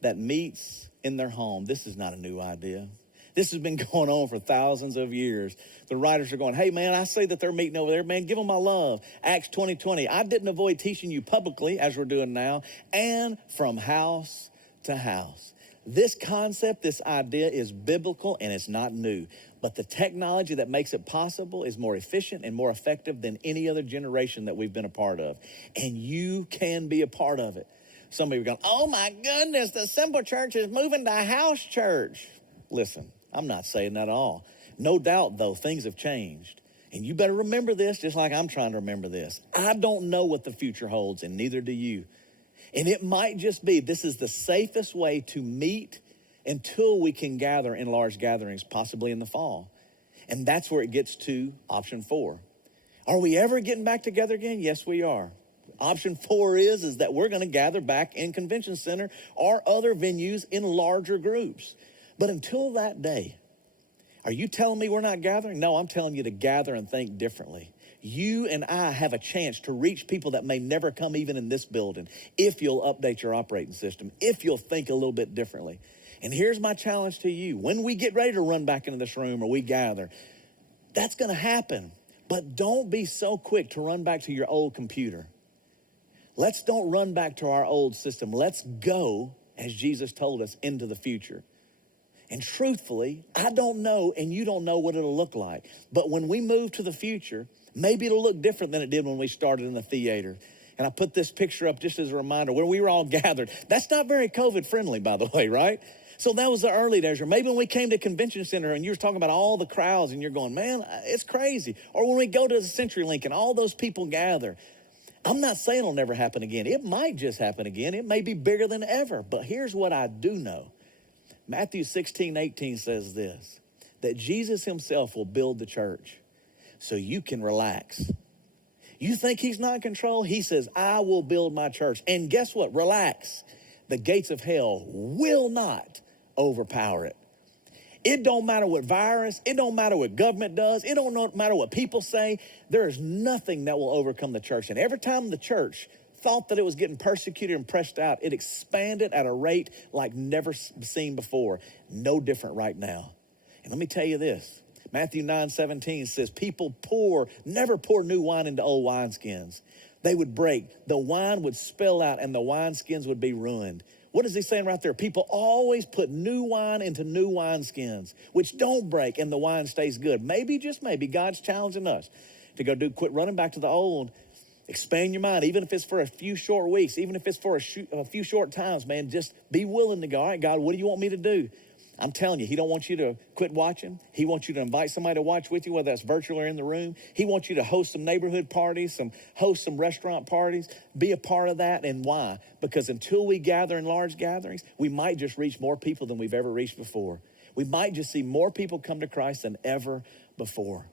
that meets in their home. This is not a new idea. This has been going on for thousands of years. The writers are going, hey, man, I say that they're meeting over there. Man, give them my love. Acts 20:20. I didn't avoid teaching you publicly, as we're doing now, and from house to house. This concept, this idea is biblical and it's not new. But the technology that makes it possible is more efficient and more effective than any other generation that we've been a part of. And you can be a part of it. Some of you are going, oh my goodness, the Simple Church is moving to house church. Listen, I'm not saying that at all. No doubt, though, things have changed. And you better remember this just like I'm trying to remember this. I don't know what the future holds, and neither do you. And it might just be this is the safest way to meet until we can gather in large gatherings, possibly in the fall. And that's where it gets to option 4. Are we ever getting back together again? Yes, we are. Option 4 is that we're going to gather back in convention center or other venues in larger groups. But until that day, are you telling me we're not gathering? No, I'm telling you to gather and think differently. You and I have a chance to reach people that may never come even in this building if you'll update your operating system, if you'll think a little bit differently. And here's my challenge to you. When we get ready to run back into this room or we gather, that's going to happen. But don't be so quick to run back to your old computer. Let's don't run back to our old system. Let's go, as Jesus told us, into the future. And truthfully, I don't know and you don't know what it'll look like. But when we move to the future, maybe it'll look different than it did when we started in the theater. And I put this picture up just as a reminder where we were all gathered. That's not very COVID friendly, by the way, right? So that was the early days. Or maybe when we came to Convention Center and you were talking about all the crowds and you're going, man, it's crazy. Or when we go to the CenturyLink and all those people gather. I'm not saying it'll never happen again. It might just happen again. It may be bigger than ever. But here's what I do know. Matthew 16:18 says this. that Jesus himself will build the church so you can relax. You think he's not in control? He says, I will build my church. And guess what? Relax. The gates of hell will not overpower it. It don't matter what virus, it don't matter what government does, it don't matter what people say. There is nothing that will overcome the church. And every time the church thought that it was getting persecuted and pressed out, it expanded at a rate like never seen before. No different right now. And let me tell you this. Matthew 9:17 says, people never pour new wine into old wineskins. They would break. The wine would spill out and the wineskins would be ruined. What is he saying right there? People always put new wine into new wineskins, which don't break and the wine stays good. Maybe, just maybe, God's challenging us to quit running back to the old. Expand your mind, even if it's for a few short weeks, even if it's for a few short times, man, just be willing to go, all right, God, what do you want me to do? I'm telling you, he don't want you to quit watching. He wants you to invite somebody to watch with you, whether that's virtual or in the room. He wants you to host some neighborhood parties, host some restaurant parties. Be a part of that. And why? Because until we gather in large gatherings, we might just reach more people than we've ever reached before. We might just see more people come to Christ than ever before.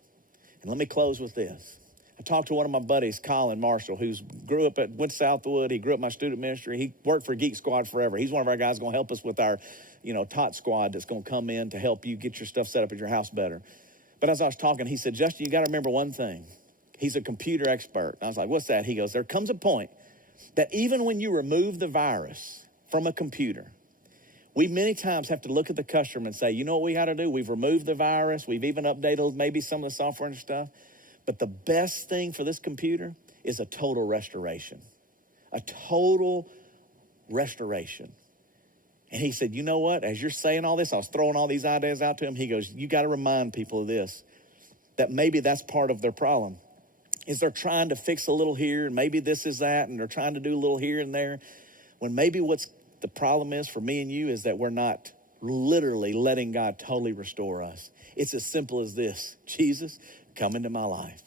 And let me close with this. I talked to one of my buddies, Colin Marshall, went to Southwood. He grew up in my student ministry. He worked for Geek Squad forever. He's one of our guys going to help us with our, tot squad that's going to come in to help you get your stuff set up at your house better. But as I was talking, he said, Justin, you got to remember one thing. He's a computer expert. And I was like, what's that? He goes, there comes a point that even when you remove the virus from a computer, we many times have to look at the customer and say, you know what we got to do? We've removed the virus. We've even updated maybe some of the software and stuff. But the best thing for this computer is a total restoration. A total restoration. And he said, you know what? As you're saying all this, I was throwing all these ideas out to him. He goes, you got to remind people of this, that maybe that's part of their problem, is they're trying to fix a little here, and maybe this is that, and they're trying to do a little here and there, when maybe what's the problem is for me and you is that we're not literally letting God totally restore us. It's as simple as this. Jesus, come into my life.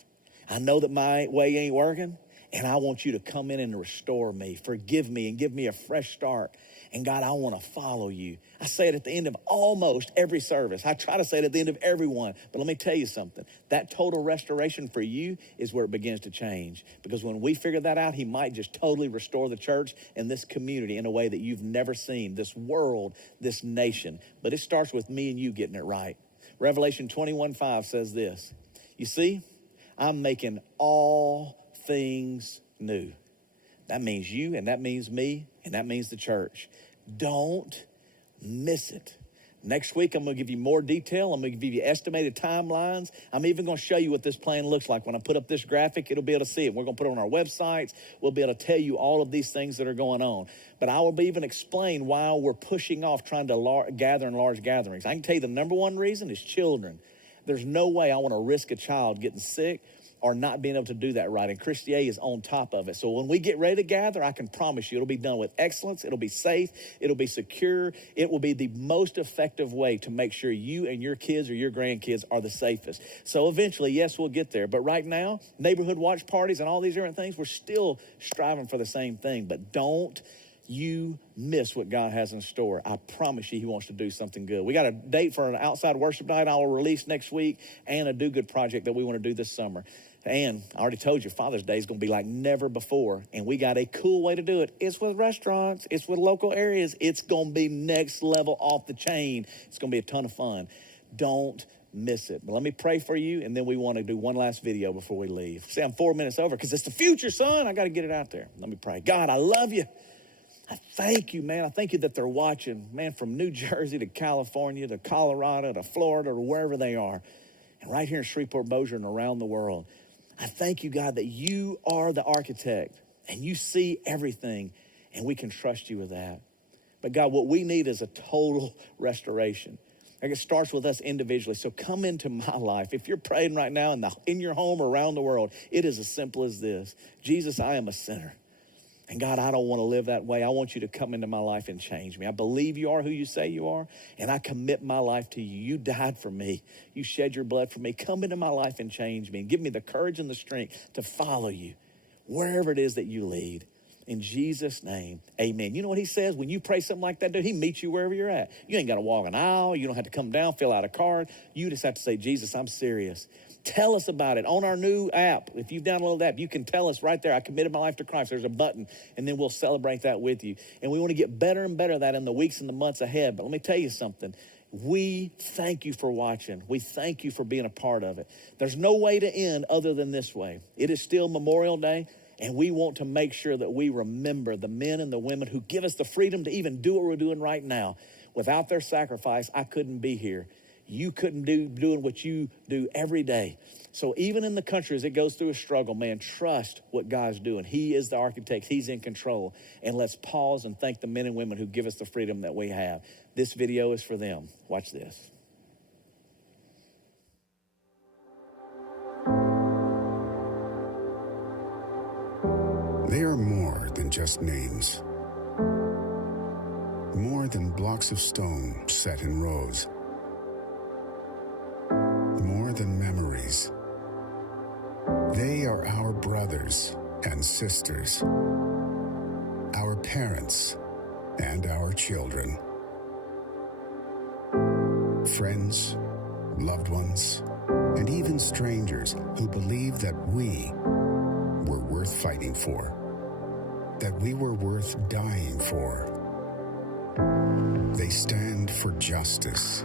I know that my way ain't working, and I want you to come in and restore me, forgive me, and give me a fresh start. And God, I want to follow you. I say it at the end of almost every service. I try to say it at the end of every one. But let me tell you something. That total restoration for you is where it begins to change. Because when we figure that out, he might just totally restore the church and this community in a way that you've never seen, this world, this nation. But it starts with me and you getting it right. Revelation 21:5 says this. You see, I'm making all things new. That means you, and that means me, and that means the church. Don't miss it. Next week, I'm going to give you more detail. I'm going to give you estimated timelines. I'm even going to show you what this plan looks like. When I put up this graphic, it'll be able to see it. We're going to put it on our websites. We'll be able to tell you all of these things that are going on. But I will even explain why we're pushing off trying to gather in large gatherings. I can tell you the number one reason is children. There's no way I want to risk a child getting sick or not being able to do that right. And Christianity is on top of it. So when we get ready to gather, I can promise you it'll be done with excellence. It'll be safe. It'll be secure. It will be the most effective way to make sure you and your kids or your grandkids are the safest. So eventually, yes, we'll get there. But right now, neighborhood watch parties and all these different things, we're still striving for the same thing. But don't you miss what God has in store. I promise you he wants to do something good. We got a date for an outside worship night I will release next week and a do good project that we want to do this summer. And I already told you Father's Day is going to be like never before. And we got a cool way to do it. It's with restaurants. It's with local areas. It's going to be next level off the chain. It's going to be a ton of fun. Don't miss it. But let me pray for you, and then we want to do one last video before we leave. See, I'm 4 minutes over because it's the future, son. I got to get it out there. Let me pray. God, I love you. I thank you, man. I thank you that they're watching, man, from New Jersey to California to Colorado to Florida or wherever they are, and right here in Shreveport, Bossier, and around the world. I thank you, God, that you are the architect and you see everything, and we can trust you with that. But God, what we need is a total restoration. Like it starts with us individually. So come into my life. If you're praying right now in your home or around the world, it is as simple as this. Jesus, I am a sinner. And God, I don't want to live that way. I want you to come into my life and change me. I believe you are who you say you are, and I commit my life to you. You died for me. You shed your blood for me. Come into my life and change me and give me the courage and the strength to follow you wherever it is that you lead. In Jesus' name, amen. You know what he says? When you pray something like that, dude, he meets you wherever you're at. You ain't got to walk an aisle. You don't have to come down, fill out a card. You just have to say, Jesus, I'm serious. Tell us about it on our new app. If you've downloaded the app, you can tell us right there, I committed my life to Christ. There's a button, and then we'll celebrate that with you. And we want to get better and better at that in the weeks and the months ahead. But let me tell you something. We thank you for watching. We thank you for being a part of it. There's no way to end other than this way. It is still Memorial Day, and we want to make sure that we remember the men and the women who give us the freedom to even do what we're doing right now. Without their sacrifice, I couldn't be here. You couldn't doing what you do every day. So even in the country, as it goes through a struggle, man, trust what God's doing. He is the architect. He's in control. And let's pause and thank the men and women who give us the freedom that we have. This video is for them. Watch this. They are more than just names. More than blocks of stone set in rows. More than memories. They are our brothers and sisters, our parents and our children, friends, loved ones, and even strangers who believe that we were worth fighting for, that we were worth dying for. They stand for justice,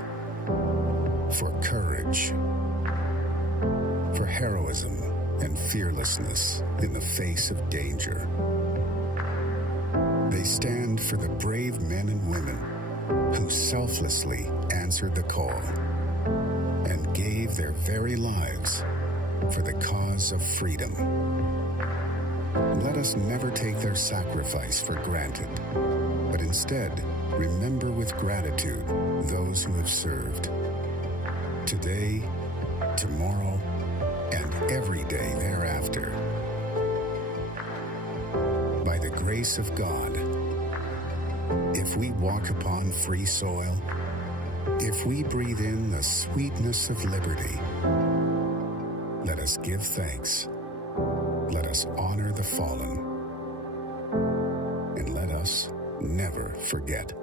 for courage, for heroism and fearlessness in the face of danger. They stand for the brave men and women who selflessly answered the call and gave their very lives for the cause of freedom. Let us never take their sacrifice for granted, but instead remember with gratitude those who have served. Today, tomorrow, and every day thereafter. By the grace of God, if we walk upon free soil, if we breathe in the sweetness of liberty, let us give thanks, let us honor the fallen, and let us never forget.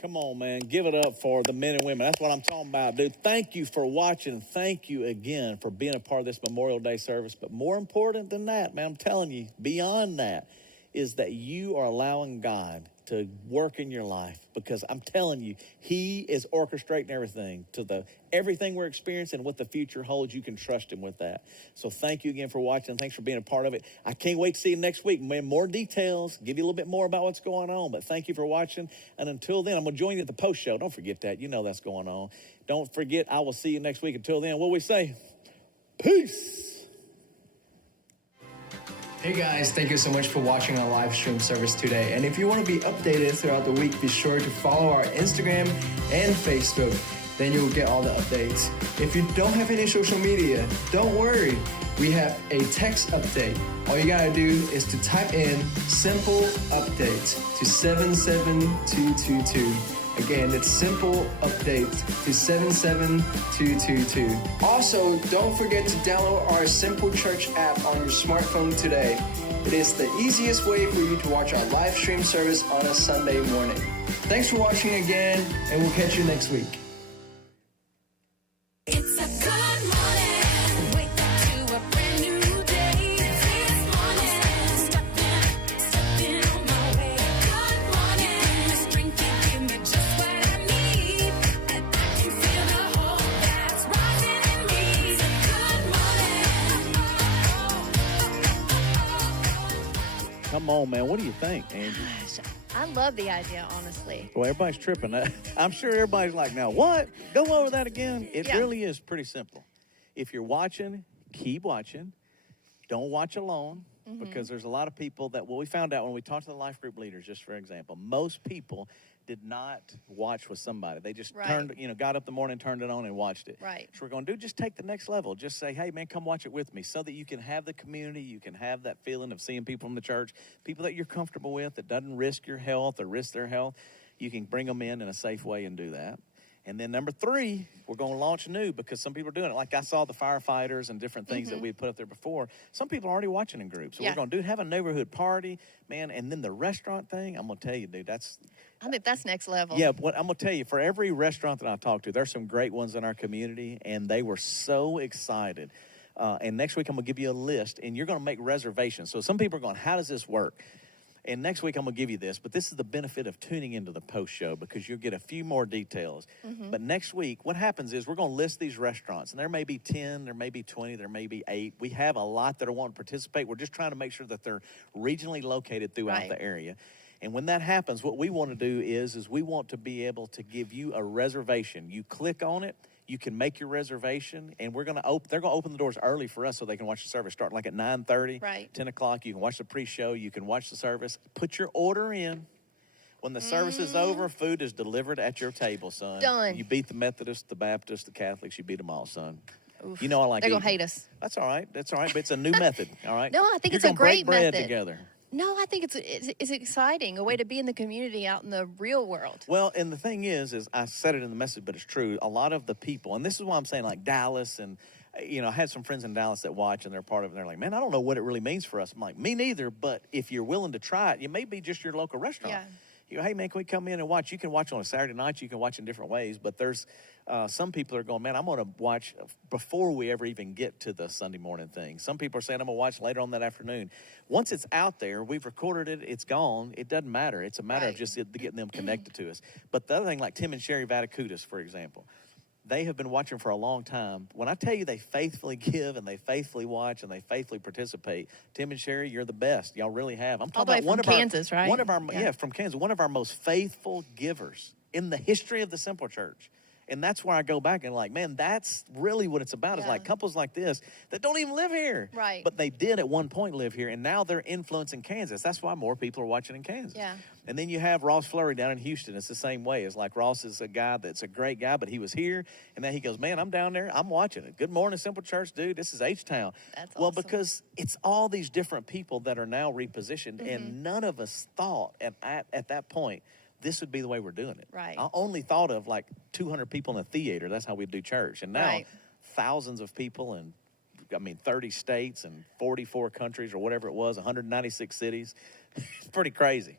Come on, man. Give it up for the men and women. That's what I'm talking about, dude. Thank you for watching. Thank you again for being a part of this Memorial Day service. But more important than that, man, I'm telling you, beyond that, is that you are allowing God to work in your life, because I'm telling you, he is orchestrating everything to everything we're experiencing and what the future holds. You can trust him with that. So thank you again for watching. Thanks for being a part of it. I can't wait to see you next week. Man, more details, give you a little bit more about what's going on. But thank you for watching. And until then, I'm going to join you at the post show. Don't forget that. You know that's going on. Don't forget, I will see you next week. Until then, what we say? Peace. Hey guys, thank you so much for watching our live stream service today. And if you want to be updated throughout the week, be sure to follow our Instagram and Facebook. Then you'll get all the updates. If you don't have any social media, don't worry. We have a text update. All you gotta do is to type in simple update to 77222. Again, it's simple update to 77222. Also, don't forget to download our Simple Church app on your smartphone today. It is the easiest way for you to watch our live stream service on a Sunday morning. Thanks for watching again, and we'll catch you next week. It's a good morning. Wake up to a brand new day. This morning, stepping on my way. Good morning. This drink can give me just what I need, and I can feel the hope that's rising in me. It's a good morning. Come on, man. What do you think, Angie? I love the idea, honestly. Well, everybody's tripping. I'm sure everybody's like, now what? Go over that again. It really is pretty simple. If you're watching, keep watching. Don't watch alone, because there's a lot of people that, well, we found out when we talked to the life group leaders, just for example, most people did not watch with somebody. They just got up the morning, turned it on, and watched it. Right. So we're going to just take the next level. Just say, hey, man, come watch it with me, so that you can have the community, you can have that feeling of seeing people from the church, people that you're comfortable with, that doesn't risk your health or risk their health. You can bring them in a safe way and do that. And then number 3, we're going to launch new because some people are doing it. Like I saw the firefighters and different things that we had put up there before. Some people are already watching in groups. So we're going to have a neighborhood party, man. And then the restaurant thing, I'm going to tell you, dude, I think that's next level. Yeah, what I'm going to tell you, for every restaurant that I talked to, there's some great ones in our community, and they were so excited. And next week I'm going to give you a list, and you're going to make reservations. So some people are going, how does this work? And next week I'm going to give you this, but this is the benefit of tuning into the post show because you'll get a few more details. But next week, what happens is we're going to list these restaurants, and there may be 10, there may be 20, there may be 8. We have a lot that are wanting to participate. We're just trying to make sure that they're regionally located throughout the area. And when that happens, what we want to do is we want to be able to give you a reservation. You click on it. You can make your reservation, and they're going to open the doors early for us so they can watch the service starting like at 9:30, 10 o'clock. You can watch the pre-show. You can watch the service. Put your order in. When the service is over, food is delivered at your table, son. Done. You beat the Methodists, the Baptists, the Catholics. You beat them all, son. Oof. You know I like They're going to hate us. That's all right. That's all right, but it's a new method, all right? No, I think it's a great bread method. Together. No, I think it's exciting, a way to be in the community out in the real world. Well, and the thing is I said it in the message, but it's true. A lot of the people, and this is why I'm saying like Dallas, and I had some friends in Dallas that watch, and they're part of it, and they're like, man, I don't know what it really means for us. I'm like, me neither, but if you're willing to try it, it may be just your local restaurant. Yeah. You go, hey, man, can we come in and watch? You can watch on a Saturday night. You can watch in different ways, but there's some people are going, man, I'm going to watch before we ever even get to the Sunday morning thing. Some people are saying I'm going to watch later on that afternoon. Once it's out there, we've recorded it, it's gone. It doesn't matter. It's a matter of just getting them connected to us. But the other thing, like Tim and Sherry Vaticutis, for example, they have been watching for a long time. When I tell you they faithfully give and they faithfully watch and they faithfully participate, Tim and Sherry, you're the best. Y'all really have. I'm talking about one of Kansas, right? One of our from Kansas, one of our most faithful givers in the history of the Simple Church. And that's where I go back and like, man, that's really what it's about. Is like couples like this that don't even live here. Right. But they did at one point live here, and now they're influencing Kansas. That's why more people are watching in Kansas. Yeah. And then you have Ross Flurry down in Houston. It's the same way. It's like Ross is a guy that's a great guy, but he was here, and then he goes, man, I'm down there. I'm watching it. Good morning, Simple Church, dude. This is H-Town. That's well, awesome. because it's all these different people that are now repositioned, and none of us thought at that point this would be the way we're doing it. Right. I only thought of like 200 people in a theater. That's how we do church. And now thousands of people in, 30 states and 44 countries or whatever it was, 196 cities. It's pretty crazy.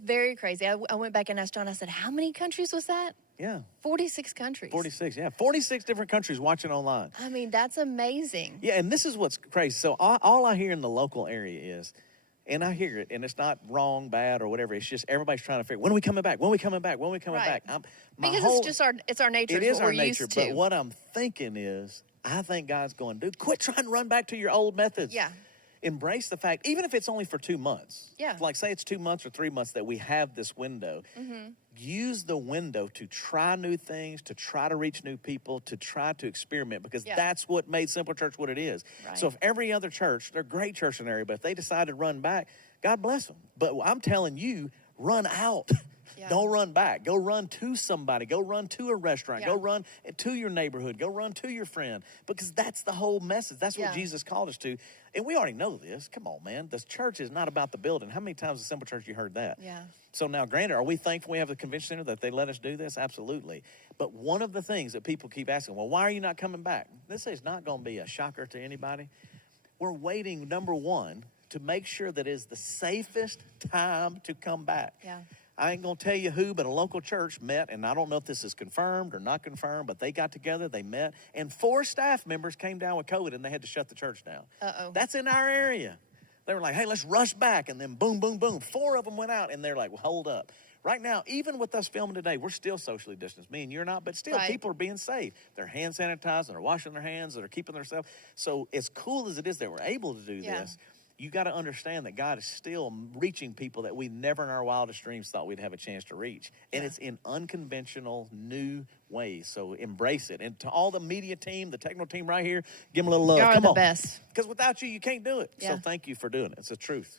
Very crazy. I went back and asked John, I said, how many countries was that? Yeah. 46 countries. 46, yeah. 46 different countries watching online. I mean, that's amazing. Yeah, and this is what's crazy. So all I hear in the local area is, and I hear it, and it's not wrong, bad, or whatever. It's just everybody's trying to figure, when are we coming back? When are we coming back? When are we coming back? Because it's our nature. It is our nature, used to. but what I'm thinking is, I think God's going, dude, quit trying to run back to your old methods. Yeah. Embrace the fact, even if it's only for 2 months. Yeah. Like say it's 2 months or 3 months that we have this window. Use the window to try new things, to try to reach new people, to try to experiment, because that's what made Simple Church what it is. Right. So if every other church, they're a great church in the area, but if they decide to run back, God bless them. But I'm telling you, run out. Yeah. Don't run back. Go run to somebody. Go run to a restaurant. Go run to your neighborhood. Go run to your friend, because that's the whole message. That's what Jesus called us to. And we already know this. Come on, man. The church is not about the building. How many times in Simple Church you heard that? Yeah. So now, granted, are we thankful we have the convention center that they let us do this? Absolutely. But one of the things that people keep asking, well, why are you not coming back? This is not going to be a shocker to anybody. We're waiting, number one, to make sure that it's the safest time to come back. Yeah. I ain't going to tell you who, but a local church met, and I don't know if this is confirmed or not confirmed, but they got together, they met, and 4 staff members came down with COVID, and they had to shut the church down. Uh-oh. That's in our area. They were like, hey, let's rush back, and then boom, boom, boom. 4 of them went out, and they're like, well, hold up. Right now, even with us filming today, we're still socially distanced. Me and you're not, but still, people are being safe. They're hand sanitizing, they're washing their hands, they're keeping themselves. So as cool as it is that we're able to do this, you got to understand that God is still reaching people that we never in our wildest dreams thought we'd have a chance to reach. And it's in unconventional, new ways. So embrace it. And to all the media team, the technical team right here, give them a little love. You're the best. Because without you, you can't do it. Yeah. So thank you for doing it. It's the truth.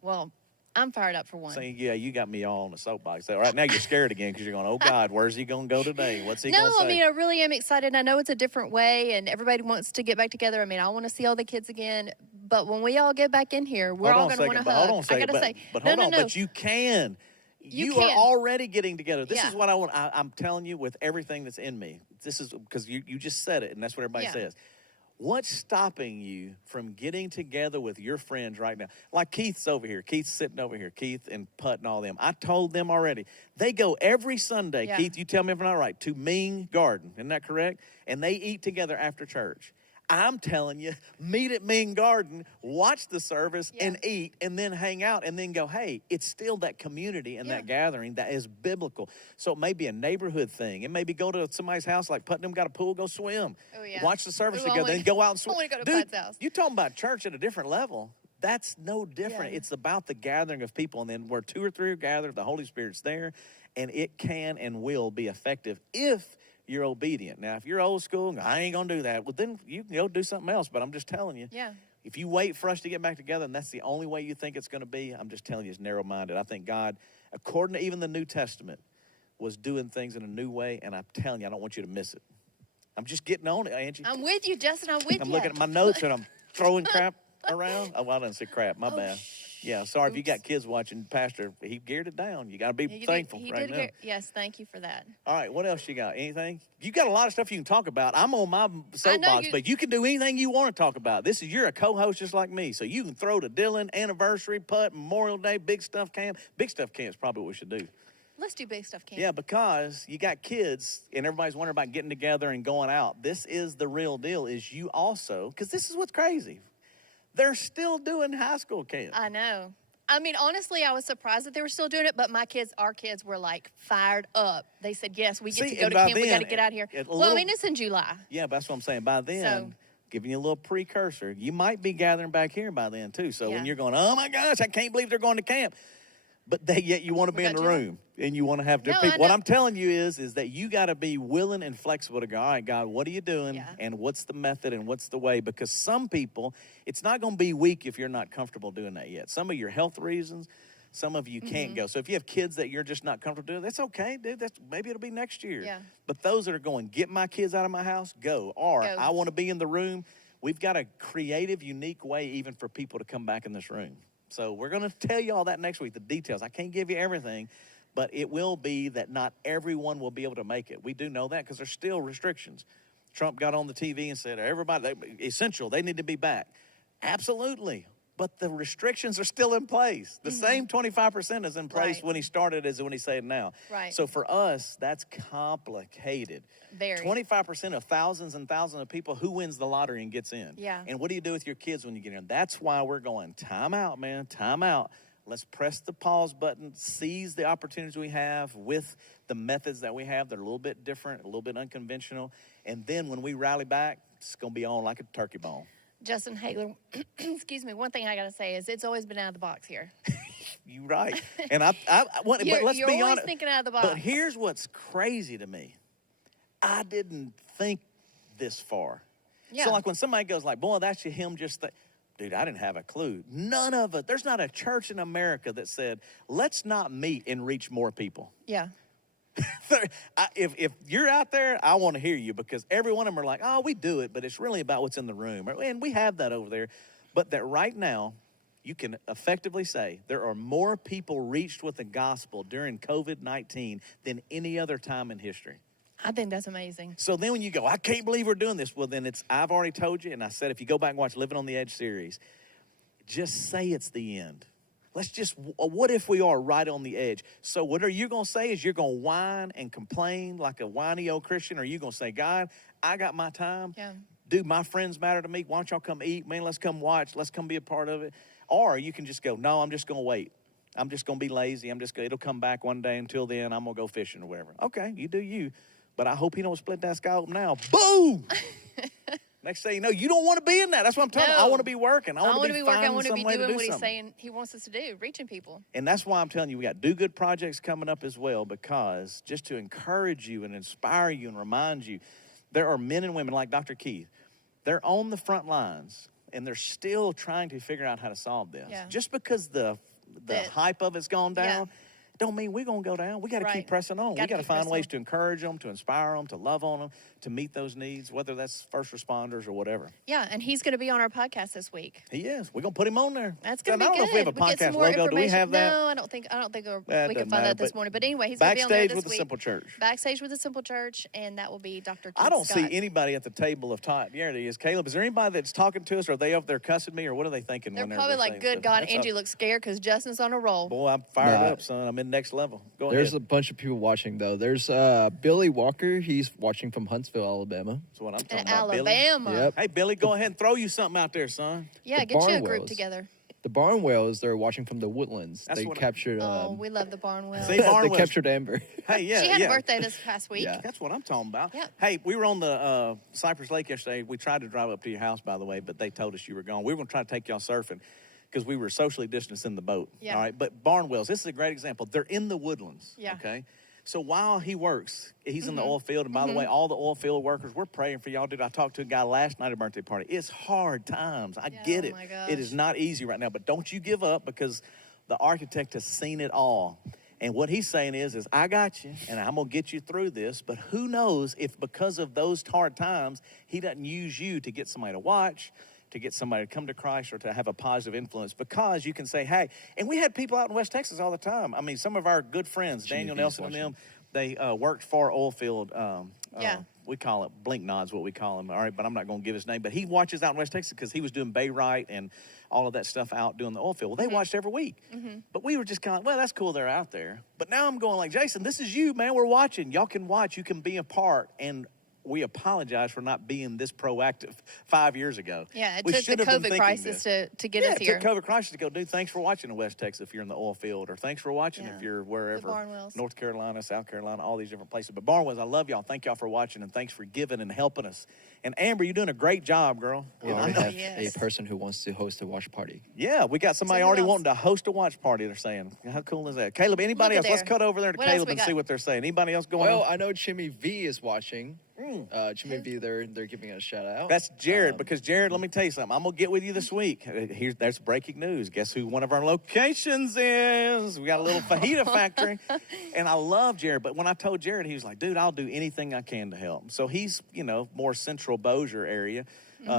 Well, I'm fired up for one. So, yeah, you got me all on the soapbox. So right now you're scared again because you're going, oh, God, where's he going to go today? What's he going to say? No, I mean, I really am excited. I know it's a different way, and everybody wants to get back together. I mean, I want to see all the kids again. But when we all get back in here, we're all going to want to hug. I got to say, but hold on. But you can. You are already getting together. This is what I want. I'm telling you with everything that's in me. This is because you just said it, and that's what everybody says. What's stopping you from getting together with your friends right now? Like Keith's over here. Keith's sitting over here. Keith and Putt and all them. I told them already. They go every Sunday, Keith, you tell me if I'm not right, to Ming Garden. Isn't that correct? And they eat together after church. I'm telling you, meet at Ming Garden, watch the service, and eat, and then hang out, and then go, hey, it's still that community and that gathering that is biblical. So it may be a neighborhood thing. It may be go to somebody's house like Putnam got a pool, go swim. Oh, yeah. Watch the service together, then go out and swim. I want to go to Putt's house. You're talking about church at a different level. That's no different. It's about the gathering of people, and then where 2 or 3 are gathered, the Holy Spirit's there, and it can and will be effective if you're obedient. Now, if you're old school and I ain't going to do that, well, then you can go do something else. But I'm just telling you, if you wait for us to get back together and that's the only way you think it's going to be, I'm just telling you it's narrow-minded. I think God, according to even the New Testament, was doing things in a new way, and I'm telling you, I don't want you to miss it. I'm just getting on it, Angie. I'm with you, Justin. I'm with you. I'm looking at my notes, and I'm throwing crap around. Oh, well, I didn't say crap. My bad. Yeah, sorry if you got kids watching. Pastor, he geared it down. You got to be thankful right now. Yes, thank you for that. All right, what else you got? Anything? You got a lot of stuff you can talk about. I'm on my soapbox, but you can do anything you want to talk about. You're a co-host just like me, so you can throw to Dylan, anniversary, Putt, Memorial Day, Big Stuff Camp. Big Stuff Camp is probably what we should do. Let's do Big Stuff Camp. Yeah, because you got kids, and everybody's wondering about getting together and going out. This is the real deal, is you also, because this is what's crazy. They're still doing high school camp. I know. I mean, honestly, I was surprised that they were still doing it, but our kids were like fired up. They said, yes, we get to go to camp. We got to get out here. I mean, it's in July. Yeah, that's what I'm saying. By then, giving you a little precursor, you might be gathering back here by then, too. So when you're going, oh, my gosh, I can't believe they're going to camp. But yet you want to be in the room and you want to have people. What I'm telling you is that you got to be willing and flexible to go, all right, God, what are you doing? And what's the method and what's the way? Because some people, it's not going to be weak if you're not comfortable doing that yet. Some of your health reasons, some of you can't go. So if you have kids that you're just not comfortable doing, that's okay, dude. Maybe it'll be next year. Yeah. But those that are going, get my kids out of my house, go. Or I want to be in the room. We've got a creative, unique way even for people to come back in this room. So we're going to tell you all that next week, the details. I can't give you everything, but it will be that not everyone will be able to make it. We do know that because there's still restrictions. Trump got on the TV and said, everybody, essential, they need to be back. Absolutely. But the restrictions are still in place. The same 25% is in place when he started as when he said now. Right. So for us, that's complicated. Very. 25% of thousands and thousands of people, who wins the lottery and gets in? Yeah. And what do you do with your kids when you get in? That's why we're going, time out, man, time out. Let's press the pause button, seize the opportunities we have with the methods that we have. They're a little bit different, a little bit unconventional. And then when we rally back, it's going to be on like a turkey bone. Justin Hager, excuse me, one thing I got to say is it's always been out of the box here. You're right. And I want, but let's be honest. You're always thinking out of the box. But here's what's crazy to me. I didn't think this far. Yeah. So like when somebody goes like, boy, that's him just dude, I didn't have a clue. None of it. There's not a church in America that said, let's not meet and reach more people. Yeah. If you're out there, I want to hear you, because every one of them are like, oh, we do it, but it's really about what's in the room. And we have that over there. But that right now, you can effectively say there are more people reached with the gospel during COVID-19 than any other time in history. I think that's amazing. So then when you go, I can't believe we're doing this. Well, then I've already told you, and I said, if you go back and watch Living on the Edge series, just say it's the end. What if we are right on the edge? So what are you going to say is you're going to whine and complain like a whiny old Christian, or are you going to say, God, I got my time. Yeah. Dude, my friends matter to me. Why don't y'all come eat? Man, let's come watch. Let's come be a part of it. Or you can just go, no, I'm just going to wait. I'm just going to be lazy. It'll come back one day. Until then, I'm going to go fishing or whatever. Okay, you do you. But I hope he don't split that sky open now. Boom! Next thing you know, you don't want to be in that. That's what I'm telling you. I want to be working. I want to be working. I want to be doing what he's saying he wants us to do, reaching people. And that's why I'm telling you, we got Do Good projects coming up as well, because just to encourage you and inspire you and remind you, there are men and women like Dr. Keith. They're on the front lines, and they're still trying to figure out how to solve this. Yeah. Just because the hype of it's gone down, don't mean we're going to go down. We got to keep pressing on. We got to find ways to encourage them, to inspire them, to love on them, to meet those needs, whether that's first responders or whatever. Yeah, and he's going to be on our podcast this week. He is. We're going to put him on there. That's going to be good. I don't know if we have a podcast logo. Do we have that? No, I don't think we can find that this morning. But anyway, he's going to be on there Backstage this with week. the Simple Church. Backstage with the Simple Church, and that will be Dr. Keith I don't Scott. see anybody at the table of Todd. Yeah, there he is. Caleb, is there anybody that's talking to us, or are they up there cussing me, or what are they thinking? They're probably like, good God, Angie looks scared because Justin's on a roll. Boy, I'm fired up, son. I'm in next level. Go ahead. There's a bunch of people watching, though. There's Billy Walker. He's watching from Huntsville, Alabama. That's what I'm talking In about, Alabama. Billy. Yep. Hey, Billy, go ahead and throw you something out there, son. Yeah, get you a group together. The Barn Whales, they're watching from the Woodlands. That's they what captured. we love the Barn Whales. See, Barn they Whales. captured Amber. Hey, yeah, She had a birthday this past week. Yeah. That's what I'm talking about. Yep. Hey, we were on the Cypress Lake yesterday. We tried to drive up to your house, by the way, but they told us you were gone. We were going to try to take y'all surfing because we were socially distanced in the boat. Yeah. All right, but Barn Whales, this is a great example. They're in the woodlands. Yeah. Okay. So while he works, he's in the oil field. And by the way, all the oil field workers, we're praying for y'all, dude. I talked to a guy last night at a birthday party. It's hard times. I get it. my gosh. It is not easy right now. But don't you give up, because the architect has seen it all. And what he's saying is I got you, and I'm going to get you through this. But who knows if because of those hard times, he doesn't use you to get somebody to watch, to get somebody to come to Christ, or to have a positive influence, because you can say, hey, and we had people out in West Texas all the time. I mean, some of our good friends, Daniel Nelson and them, they worked for oil field. We call it Blink Nods, what we call him, all right, but I'm not going to give his name. But he watches out in West Texas because he was doing Bayrite and all of that stuff out doing the oil field. Well, they watched every week. But we were just kind of, well, that's cool they're out there. But now I'm going like, Jason, this is you, man. We're watching. Y'all can watch. You can be a part. And we apologize for not being this proactive 5 years ago. Yeah, it We took should the have been COVID thinking crisis this. to get us here. It took COVID crisis to go, dude, thanks for watching in West Texas if you're in the oil field, or thanks for watching if you're wherever, Barn Whales. North Carolina, South Carolina, all these different places. But Barn Whales, I love y'all. Thank y'all for watching, and thanks for giving and helping us. And Amber, you're doing a great job, girl. We already have a person who wants to host a watch party. Yeah, we got somebody already wanting to host a watch party, they're saying. How cool is that? Caleb, anybody else? Let's cut over there to Caleb and see what they're saying. Anybody else going on? Well, I know Jimmy V is watching. Jimmy V, they're giving us a shout out. That's Jared, because Jared, let me tell you something. I'm going to get with you this week. There's breaking news. Guess who one of our locations is? We got a little fajita factory. And I love Jared, but when I told Jared, he was like, dude, I'll do anything I can to help. So he's, more central Bossier area.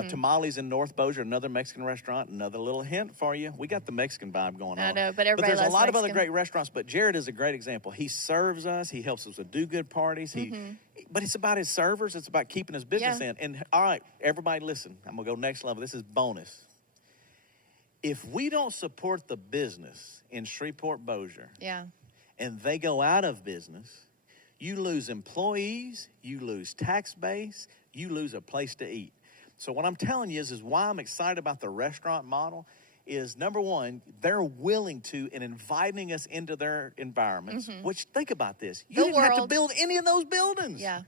Tamales in North Bossier, another Mexican restaurant. Another little hint for you. We got the Mexican vibe going on. I know, but everybody there's a loves lot of Mexican. other great restaurants, but Jared is a great example. He serves us. He helps us with do-good parties. But it's about his servers. It's about keeping his business in. And, all right, everybody listen. I'm going to go next level. This is bonus. If we don't support the business in Shreveport, Bossier, and they go out of business, you lose employees, you lose tax base, you lose a place to eat. So what I'm telling you is why I'm excited about the restaurant model is, number one, they're willing to and inviting us into their environments, which, think about this. You didn't have to build any of those buildings. Yeah.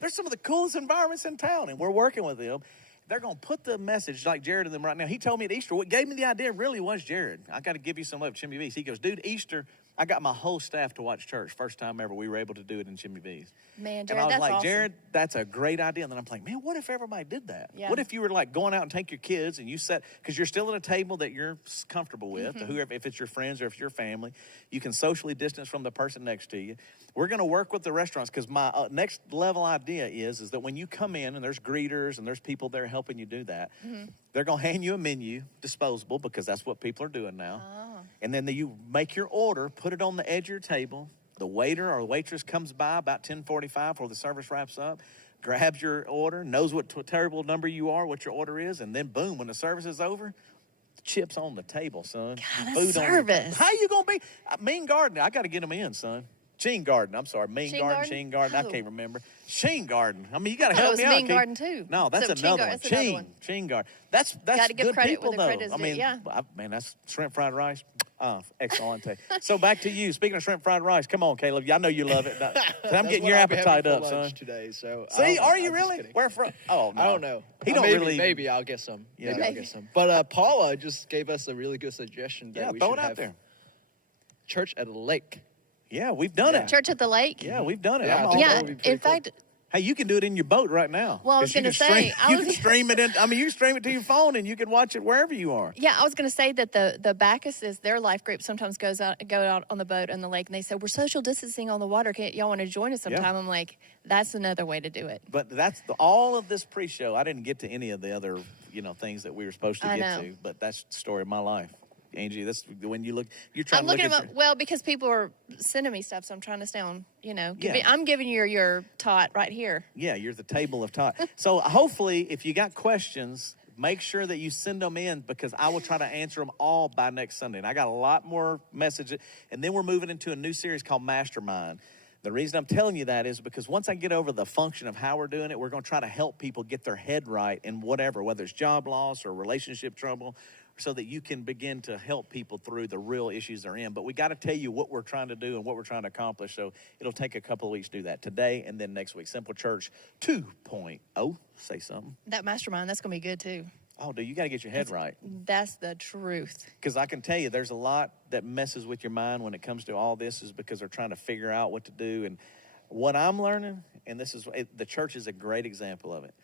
They're some of the coolest environments in town, and we're working with them. They're going to put the message, like Jared and them right now. He told me at Easter, what gave me the idea really was Jared. I got to give you some love, Chimney V's. He goes, dude, Easter, I got my whole staff to watch church. First time ever we were able to do it in Chimney V's. Man, Jared, and I was that's like, awesome. Jared, that's a great idea. And then I'm like, man, what if everybody did that? Yeah. What if you were like going out and take your kids and you set, because you're still at a table that you're comfortable with, whoever, if it's your friends or if it's your family, you can socially distance from the person next to you. We're going to work with the restaurants, because my next level idea is that when you come in and there's greeters and there's people there helping you do that, they're going to hand you a menu, disposable, because that's what people are doing now. And then you make your order, put it on the edge of your table. The waiter or the waitress comes by about 10:45 before the service wraps up, grabs your order, knows what terrible number you are, what your order is, and then boom, when the service is over, chips on the table, son. God, Food service. How you going to be? Mean Garden, I got to get them in, son. Sheen Garden, I'm sorry. Sheen Garden, I can't remember. Sheen Garden. I mean, you got to help me out. Mean Garden, too. No, that's another one. Sheen Garden. That's gotta give good credit people, where the though. credit's I mean, due, man, that's shrimp fried rice. Excellent. So back to you. Speaking of shrimp fried rice, come on, Caleb. I know you love it. I'm getting your appetite up, son. Today, so see, are you really? Where from? Oh, no. I don't know. He don't really. Maybe I'll get some. Yeah. Maybe I'll get some. But Paula just gave us a really good suggestion that we throw should it out have there. Church at a lake. Yeah, we've done it. Church at the lake? Yeah, we've done it. Yeah, I'm all Yeah, over it. in fact, Hey, you can do it in your boat right now. Well, I was going to say. You can stream it in. I mean, you can stream it to your phone, and you can watch it wherever you are. Yeah, I was going to say that the Bacchuses, their life group sometimes go out on the boat on the lake, and they say, we're social distancing on the water. Y'all want to join us sometime? Yeah. I'm like, that's another way to do it. But that's all of this pre-show. I didn't get to any of the other, things that we were supposed to get to. But that's the story of my life. Angie, this when you look, you're trying to look at them up. Well, because people are sending me stuff, so I'm trying to stay on. I'm giving you your tot right here. Yeah, you're the table of tot. So hopefully, if you got questions, make sure that you send them in because I will try to answer them all by next Sunday. And I got a lot more messages, and then we're moving into a new series called Mastermind. The reason I'm telling you that is because once I get over the function of how we're doing it, we're going to try to help people get their head right in whatever, whether it's job loss or relationship trouble, so that you can begin to help people through the real issues they're in. But we got to tell you what we're trying to do and what we're trying to accomplish. So it'll take a couple of weeks to do that. Today and then next week. Simple Church 2.0. Say something. That mastermind, that's going to be good too. Oh, dude, you got to get your head right. That's the truth. Because I can tell you there's a lot that messes with your mind when it comes to all this is because they're trying to figure out what to do. And what I'm learning, and the church is a great example of it,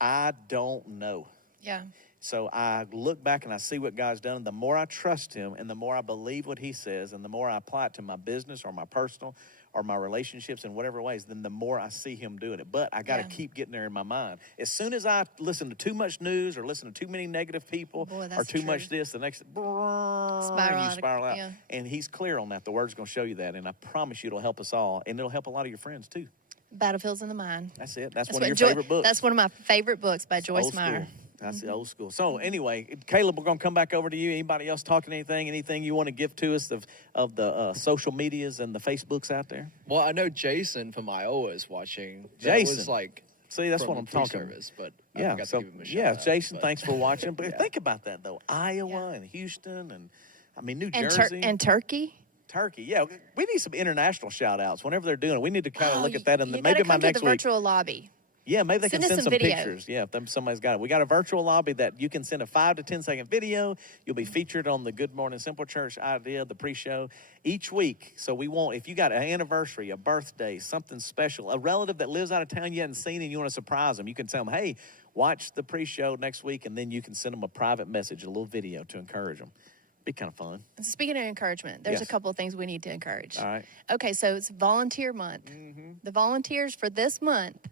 I don't know. Yeah. So I look back and I see what God's done. And the more I trust him and the more I believe what he says and the more I apply it to my business or my personal or my relationships in whatever ways, then the more I see him doing it. But I got to keep getting there in my mind. As soon as I listen to too much news or listen to too many negative people or too much this, the next you spiral out. Yeah. And he's clear on that. The word's going to show you that. And I promise you it'll help us all. And it'll help a lot of your friends too. Battlefields in the Mind. That's it. That's one of your favorite books. That's one of my favorite books by Joyce Meyer. That's the old school. So anyway, Caleb, we're going to come back over to you. Anybody else talking anything you want to give to us of the social medias and the Facebooks out there? Well, I know Jason from Iowa is watching. Jason. That was see, that's what I'm talking about. But yeah, I forgot to give him a shout out, Jason, thanks for watching. But think about that, though. Iowa and Houston and, New Jersey. And Turkey. Turkey, yeah. We need some international shout-outs whenever they're doing it. We need to kind of look at that in maybe my next week. You got to come to the virtual lobby. Yeah, maybe they can send some video. pictures. Yeah, if somebody's got it. We got a virtual lobby that you can send a 5 to 10 second video. You'll be featured on the Good Morning Simple Church idea, the pre-show, each week. So we want, if you got an anniversary, a birthday, something special, a relative that lives out of town you haven't seen and you want to surprise them, you can tell them, hey, watch the pre-show next week, and then you can send them a private message, a little video to encourage them. Be kind of fun. Speaking of encouragement, there's a couple of things we need to encourage. All right. Okay, so it's Volunteer Month. Mm-hmm. The volunteers for this month.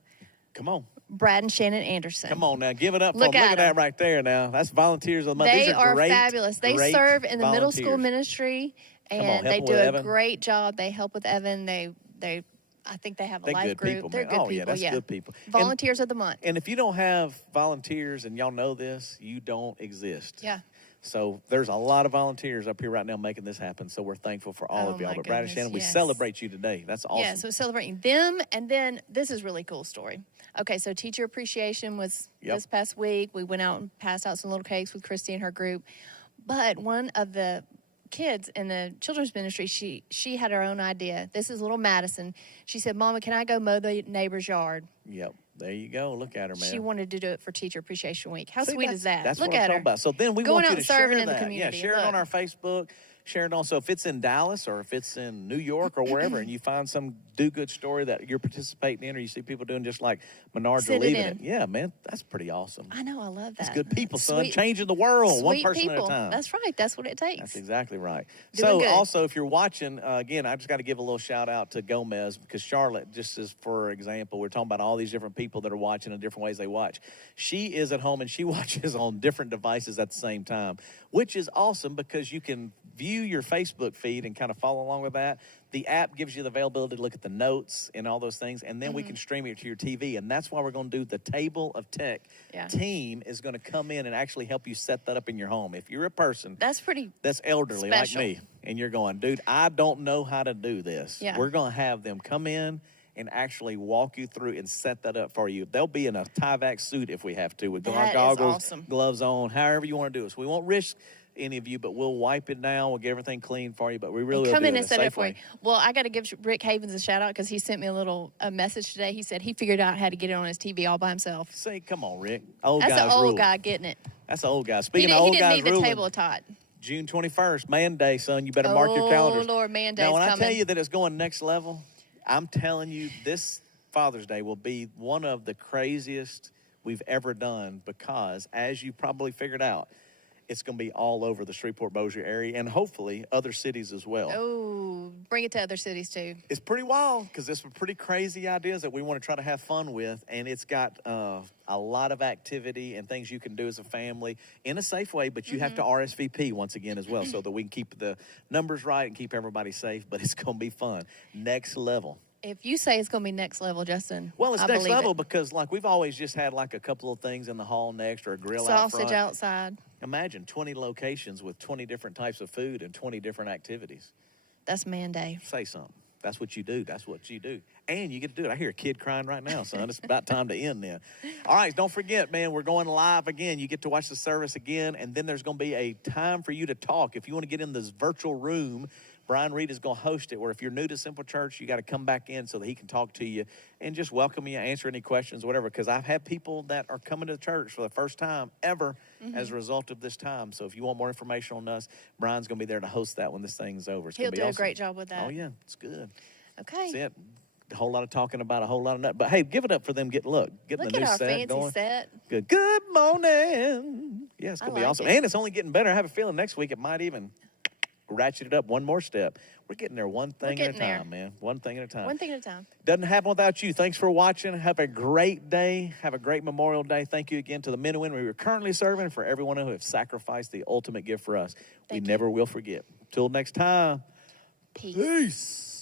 Come on. Brad and Shannon Anderson. Come on now, give it up for them. Look at that right there now. That's Volunteers of the Month. They are fabulous. They serve in the middle school ministry, and they do a great job. They help with Evan. They I think they have a life group. People, They're good people. Yeah, that's good people. Volunteers of the Month. And if you don't have volunteers, and y'all know this, you don't exist. Yeah. So there's a lot of volunteers up here right now making this happen. So we're thankful for all of y'all. But Brad and Shannon, we celebrate you today. That's awesome. Yeah, so celebrating them. And then this is a really cool story. Okay, so Teacher Appreciation was this past week. We went out and passed out some little cakes with Christy and her group. But one of the kids in the children's ministry, she had her own idea. This is little Madison. She said, Mama, can I go mow the neighbor's yard? Yep. There you go. Look at her, man. She wanted to do it for Teacher Appreciation Week. How sweet is that? That's Look what I'm at talking about. So then we want you to share that. In the community. Yeah, share it on our Facebook. Share it on. So if it's in Dallas or if it's in New York or wherever, and you find some do-good story that you're participating in, or you see people doing just like Menards are leaving it. Yeah, man, that's pretty awesome. I know. I love that. That's good people, son. Changing the world, one person people. at a time. That's right. That's what it takes. That's exactly right. Doing good. Also, if you're watching, again, I just got to give a little shout out to Gomez, because Charlotte, just as for example, we're talking about all these different people that are watching and different ways they watch. She is at home and she watches on different devices at the same time, which is awesome because you can view your Facebook feed and kind of follow along with that. The app gives you the availability to look at the notes and all those things, and then we can stream it to your TV. And that's why we're going to do the Table of Tech. Team is going to come in and actually help you set that up in your home. If you're a person that's elderly special. Like me, and you're going, dude, I don't know how to do this. Yeah. We're going to have them come in and actually walk you through and set that up for you. They'll be in a Tyvek suit if we have to, with our goggles, gloves on, however you want to do it. So we won't risk any of you, but we'll wipe it down. We'll get everything clean for you, but we really will come do in it and set it for way. you. Well, I got to give Rick Havens a shout out because he sent me a message today. He said he figured out how to get it on his TV all by himself. See, come on, Rick. That's an old guy getting it. That's an old guy. Speaking of old guys ruling, he didn't need the table of Todd. June 21st, Man Day, son. You better mark your calendars. Oh, Lord, Man Day's coming. Now, when coming. I tell you that it's going next level, I'm telling you this Father's Day will be one of the craziest we've ever done because, as you probably figured out, it's going to be all over the Shreveport-Bossier area and hopefully other cities as well. Oh, bring it to other cities too. It's pretty wild because there's some pretty crazy ideas that we want to try to have fun with, and it's got a lot of activity and things you can do as a family in a safe way, but you have to RSVP once again as well so that we can keep the numbers right and keep everybody safe, but it's going to be fun. Next level. If you say it's going to be next level, Justin, well, it's I next level it. Because, like, we've always just had, like, a couple of things in the hall next or a grill out front. Sausage outside. Imagine 20 locations with 20 different types of food and 20 different activities. That's man day. Say something. That's what you do. That's what you do. And you get to do it. I hear a kid crying right now, son. It's about time to end then. All right, don't forget, man, we're going live again. You get to watch the service again, and then there's going to be a time for you to talk. If you want to get in this virtual room, Brian Reed is going to host it, where if you're new to Simple Church, you got to come back in so that he can talk to you and just welcome you, answer any questions, whatever, because I've had people that are coming to the church for the first time ever as a result of this time. So if you want more information on us, Brian's going to be there to host that when this thing's over. He'll do a great job with that. Oh, yeah, it's good. Okay. That's it. A whole lot of talking about a whole lot of nut. But, hey, give it up for them getting the new our set fancy going. set. Good morning. Yeah, it's going to be awesome. it. And it's only getting better. I have a feeling next week it might even ratchet it up one more step. We're getting there one thing at a time, man. One thing at a time. One thing at a time. Doesn't happen without you. Thanks for watching. Have a great day. Have a great Memorial Day. Thank you again to the men and women we are currently serving and for everyone who have sacrificed the ultimate gift for us. We never will forget. Till next time. Peace. Peace.